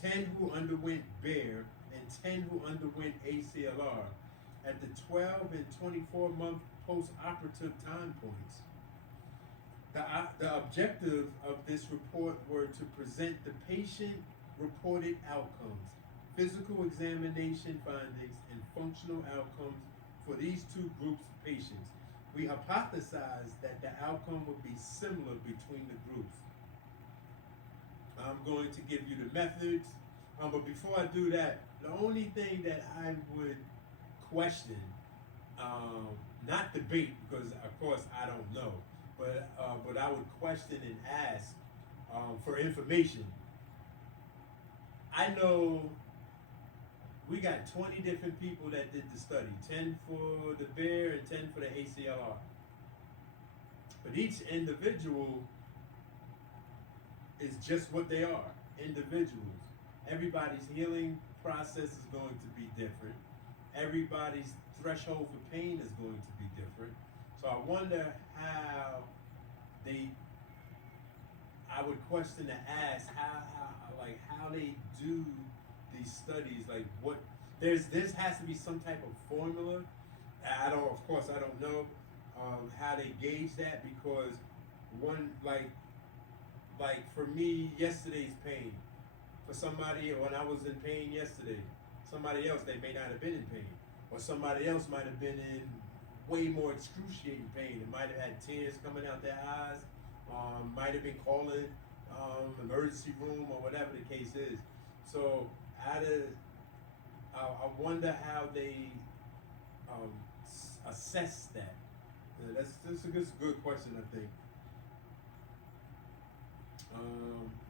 10 who underwent B.E.A.R and 10 who underwent ACLR, at the 12 and 24-month post-operative time points. The objective of this report were to present the patient-reported outcomes, physical examination findings, and functional outcomes for these two groups of patients. We hypothesized that the outcome would be similar between the groups. I'm going to give you the methods, but before I do that, the only thing that I would question, not debate, because of course I don't know, but I would question and ask for information. I know we got 20 different people that did the study, 10 for the B.E.A.R and 10 for the ACLR. But each individual is just what they are, individuals. Everybody's healing process is going to be different. Everybody's threshold for pain is going to be different. So I wonder how I would question to ask how they do these studies, like what, there has to be some type of formula. Of course I don't know how they gauge that, because one, like for me, yesterday's pain, for somebody, when I was in pain yesterday, somebody else, they may not have been in pain, or somebody else might have been in way more excruciating pain. It might have had tears coming out their eyes, might have been calling emergency room or whatever the case is. So I wonder how they assess that. That's a good question, I think.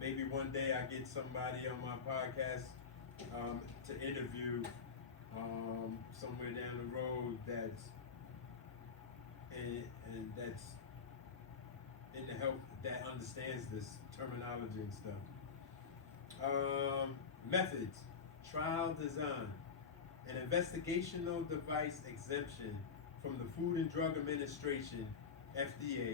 Maybe one day I get somebody on my podcast to interview somewhere down the road that's in the health, that understands this terminology and stuff. Methods, trial design, an investigational device exemption from the Food and Drug Administration, FDA,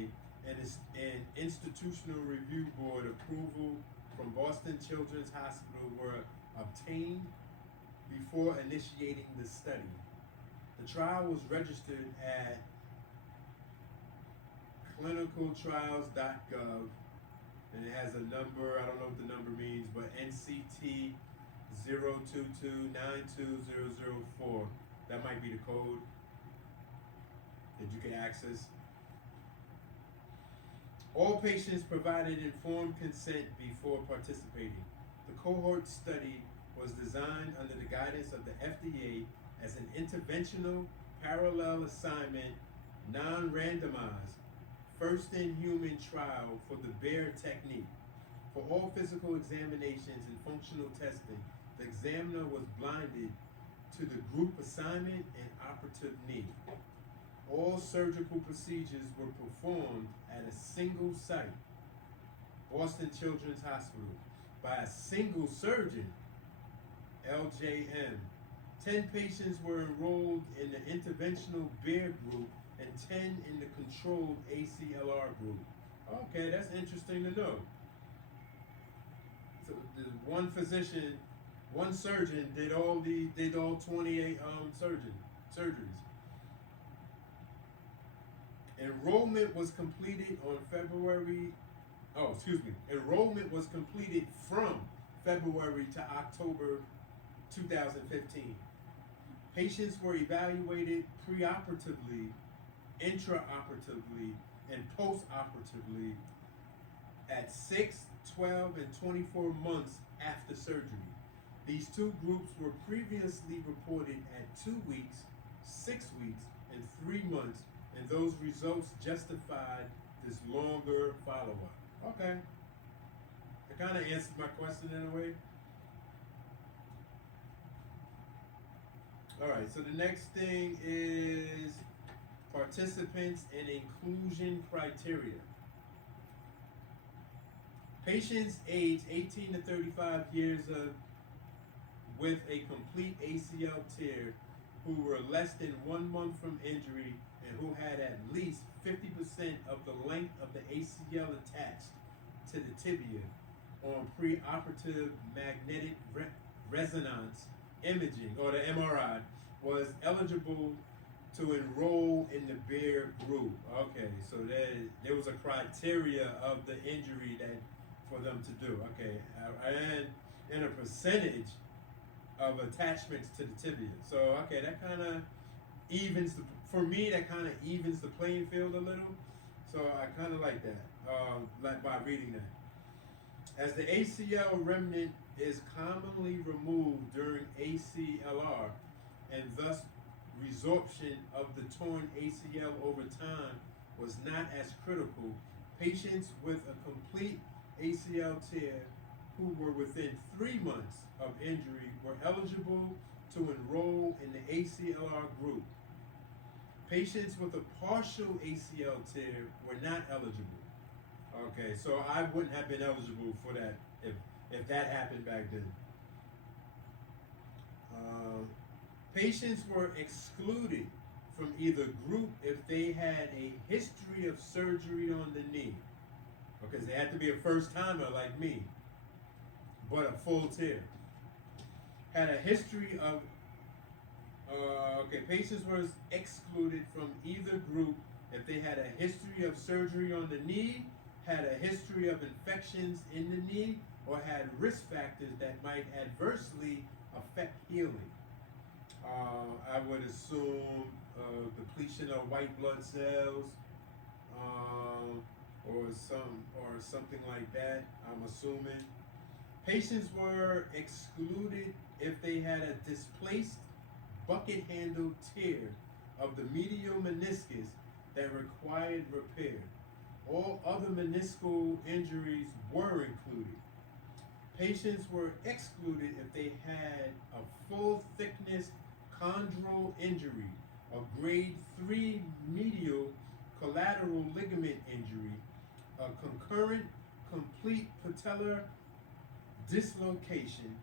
and an institutional review board approval from Boston Children's Hospital were obtained before initiating the study. The trial was registered at clinicaltrials.gov, and it has a number, I don't know what the number means, but NCT 022920004. That might be the code that you can access. All patients provided informed consent before participating. The cohort study was designed under the guidance of the FDA as an interventional parallel assignment non-randomized, first-in-human trial for the B.E.A.R technique. For all physical examinations and functional testing, the examiner was blinded to the group assignment and operative knee. All surgical procedures were performed at a single site, Boston Children's Hospital, by a single surgeon, LJM. 10 patients were enrolled in the interventional B.E.A.R group and 10 in the controlled ACLR group. Okay, that's interesting to know. So there's one physician, one surgeon did all 28 surgeries. Enrollment was completed on Enrollment was completed from February to October 2015. Patients were evaluated preoperatively, intraoperatively, and postoperatively at 6, 12, and 24 months after surgery. These two groups were previously reported at 2 weeks, 6 weeks, and 3 months, and those results justified this longer follow-up. Okay. That kind of answered my question in a way. All right, so the next thing is participants and inclusion criteria. Patients aged 18 to 35 years with a complete ACL tear who were less than 1 month from injury and who had at least 50% of the length of the ACL attached to the tibia on preoperative magnetic resonance imaging, or the MRI, was eligible to enroll in the B.E.A.R group. Okay, so there was a criteria of the injury that for them to do. Okay, and a percentage of attachments to the tibia. So okay, that kind of evens for me. That kind of evens the playing field a little. So I kind of like that. Like by reading that, as the ACL remnant is commonly removed during ACLR, and thus resorption of the torn ACL over time was not as critical. Patients with a complete ACL tear who were within 3 months of injury were eligible to enroll in the ACLR group. Patients with a partial ACL tear were not eligible. Okay, so I wouldn't have been eligible for that if that happened back then. Patients were excluded from either group if they had a history of surgery on the knee, because they had to be a first timer like me, but a full tear. Had a history of, patients were excluded from either group if they had a history of surgery on the knee, had a history of infections in the knee, or had risk factors that might adversely affect healing. I would assume depletion of white blood cells, or something like that. I'm assuming. Patients were excluded if they had a displaced bucket-handled tear of the medial meniscus that required repair. All other meniscal injuries were included. Patients were excluded if they had a full thickness chondral injury, a grade 3 medial collateral ligament injury, a concurrent complete patellar dislocation,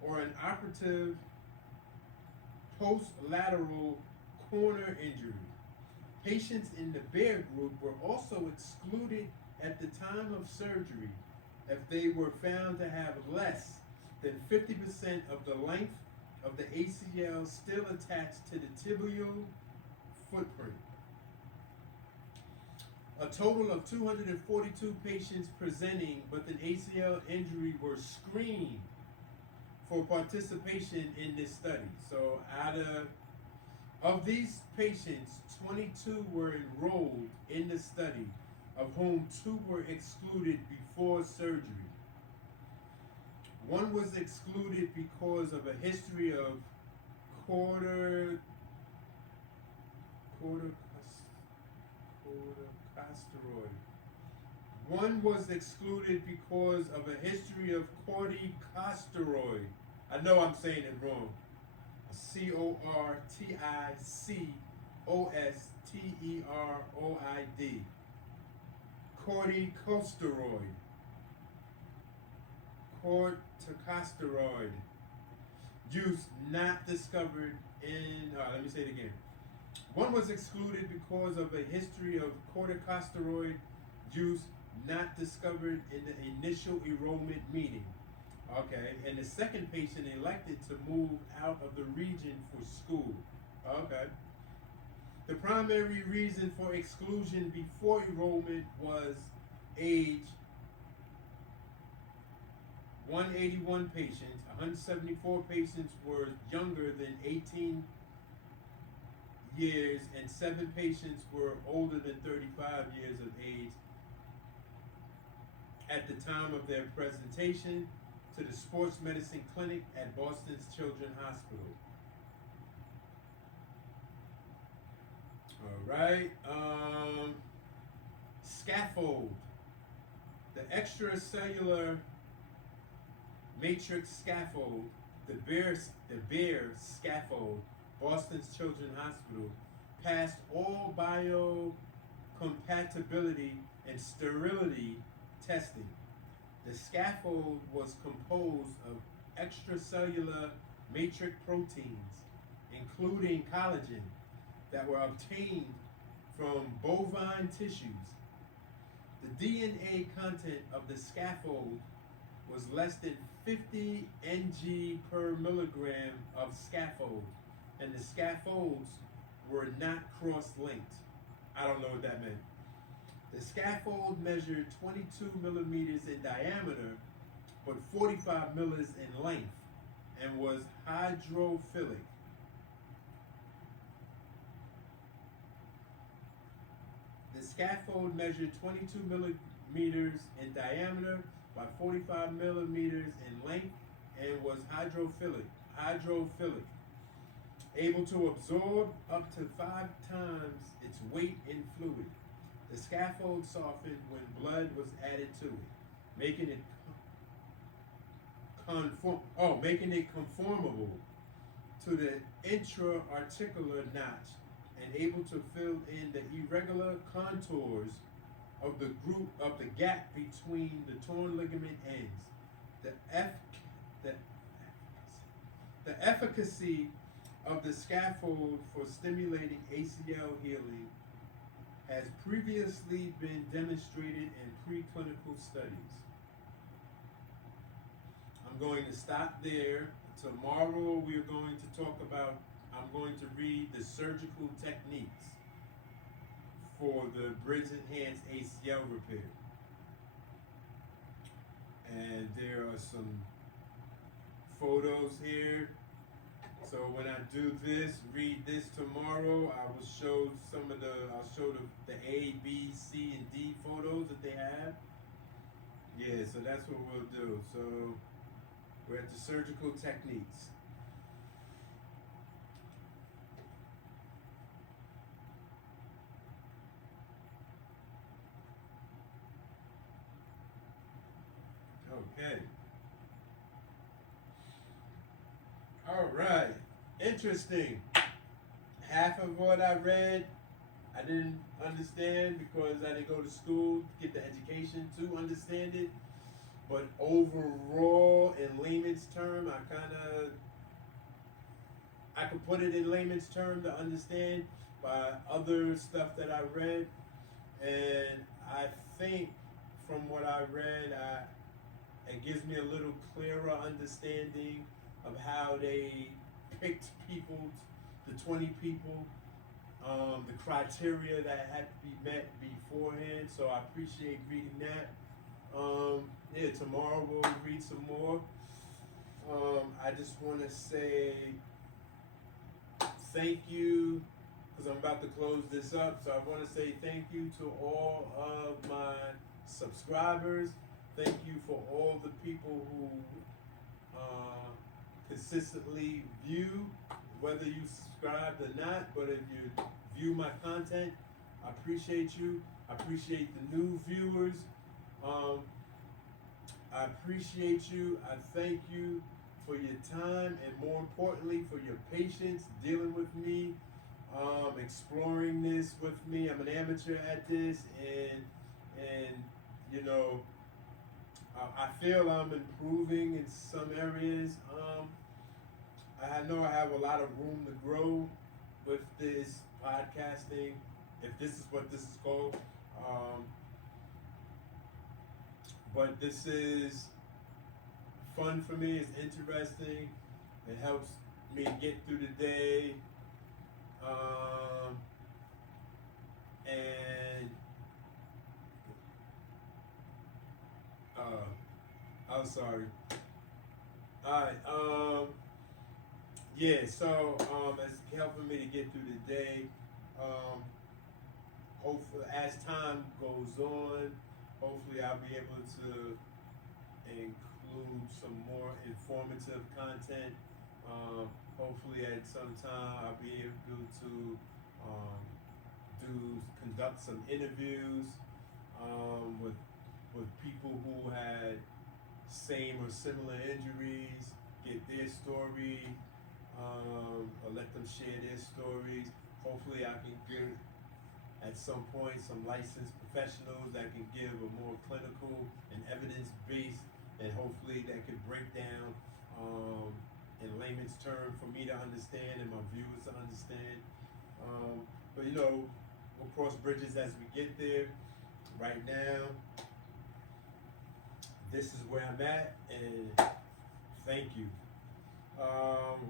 or an operative post-lateral corner injury. Patients in the B.E.A.R group were also excluded at the time of surgery if they were found to have less than 50% of the length of the ACL still attached to the tibial footprint. A total of 242 patients presenting with an ACL injury were screened for participation in this study. So of these patients, 22 were enrolled in the study, of whom 2 were excluded before surgery. 1 was excluded because of a history of Corticosteroid. One was excluded because of a history of corticosteroid. I know I'm saying it wrong. Corticosteroid. Corticosteroid. Corticosteroid. Use not discovered in, let me say it again. One was excluded because of a history of corticosteroid use not discovered in the initial enrollment meeting. Okay, and the second patient elected to move out of the region for school. Okay. The primary reason for exclusion before enrollment was age. 181 patients, 174 patients were younger than 18 years, and 7 patients were older than 35 years of age at the time of their presentation to the sports medicine clinic at Boston's Children's Hospital. All right. Scaffold. The extracellular matrix scaffold, the B.E.A.R scaffold, Boston's Children's Hospital, passed all biocompatibility and sterility testing. The scaffold was composed of extracellular matrix proteins, including collagen, that were obtained from bovine tissues. The DNA content of the scaffold was less than 50 ng per milligram of scaffold, and the scaffolds were not cross-linked. I don't know what that meant. The scaffold measured 22 millimeters in diameter, but 45 millimeters in length, and was hydrophilic. The scaffold measured 22 millimeters in diameter by 45 millimeters in length and was hydrophilic, able to absorb up to 5 times its weight in fluid. The scaffold softened when blood was added to it, making it conformable to the intra-articular notch and able to fill in the irregular contours of the gap between the torn ligament ends. The efficacy of the scaffold for stimulating ACL healing has previously been demonstrated in preclinical studies. I'm going to stop there. Tomorrow we're going to talk about, I'm going to read the surgical techniques for the bridge enhanced ACL repair. And there are some photos here. So when I do this, read this tomorrow, I will show I'll show the A, B, C, and D photos that they have. Yeah, so that's what we'll do. So we're at the surgical techniques. Okay. All right. Interesting. Half of what I read, I didn't understand because I didn't go to school to get the education to understand it. But overall, in layman's term, I could put it in layman's term to understand by other stuff that I read. And I think from what I read, it gives me a little clearer understanding of how they picked people, the 20 people, the criteria that had to be met beforehand. So I appreciate reading that. Yeah, tomorrow we'll read some more. I just want to say thank you, because I'm about to close this up. So I want to say thank you to all of my subscribers. Thank you for all the people who consistently view, whether you subscribed or not, but if you view my content, I appreciate you. I appreciate the new viewers. I appreciate you. I thank you for your time, and more importantly, for your patience dealing with me, exploring this with me. I'm an amateur at this, and you know, I feel I'm improving in some areas. I know I have a lot of room to grow with this podcasting, if this is what this is called. But this is fun for me. It's interesting. It helps me get through the day. And I'm sorry. Alright, yeah, so it's helping me to get through the day. Hopefully, as time goes on, hopefully I'll be able to include some more informative content. Hopefully at some time I'll be able to conduct some interviews with people who had same or similar injuries, get their story, or let them share their stories. Hopefully I can get at some point some licensed professionals that can give a more clinical and evidence-based, and hopefully that could break down in layman's term for me to understand and my viewers to understand. But you know, we'll cross bridges as we get there. Right now, this is where I'm at, and thank you.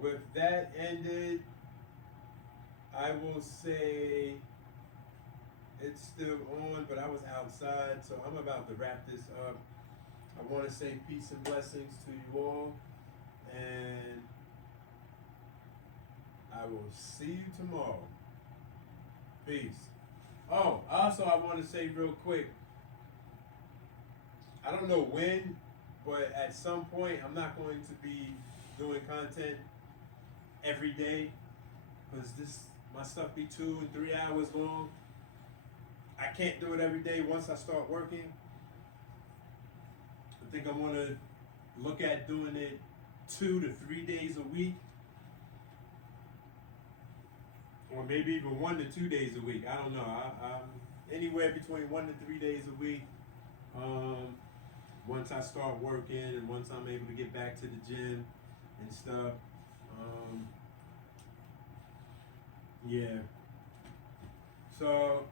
With that ended, I will say it's still on, but I was outside, so I'm about to wrap this up. I want to say peace and blessings to you all, and I will see you tomorrow. Peace. Oh, also I want to say real quick, I don't know when, but at some point I'm not going to be doing content every day, because my stuff be 2 and 3 hours long. I can't do it every day once I start working. I think I'm gonna look at doing it 2 to 3 days a week, or maybe even 1 to 2 days a week. I don't know. I'm anywhere between 1 to 3 days a week. Once I start working and once I'm able to get back to the gym and stuff. Yeah. So,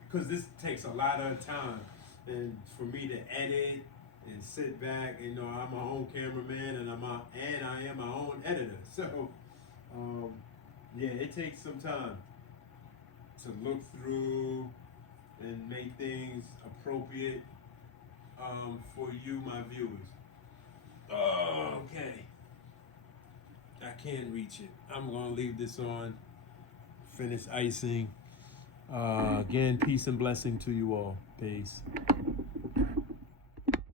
because this takes a lot of time, and for me to edit and sit back, you know, I'm my own cameraman, and I am my own editor. So, yeah, it takes some time to look through and make things appropriate for you, my viewers. Oh, okay. I can't reach it. I'm gonna leave this on. Finish icing. Again, peace and blessing to you all. Peace.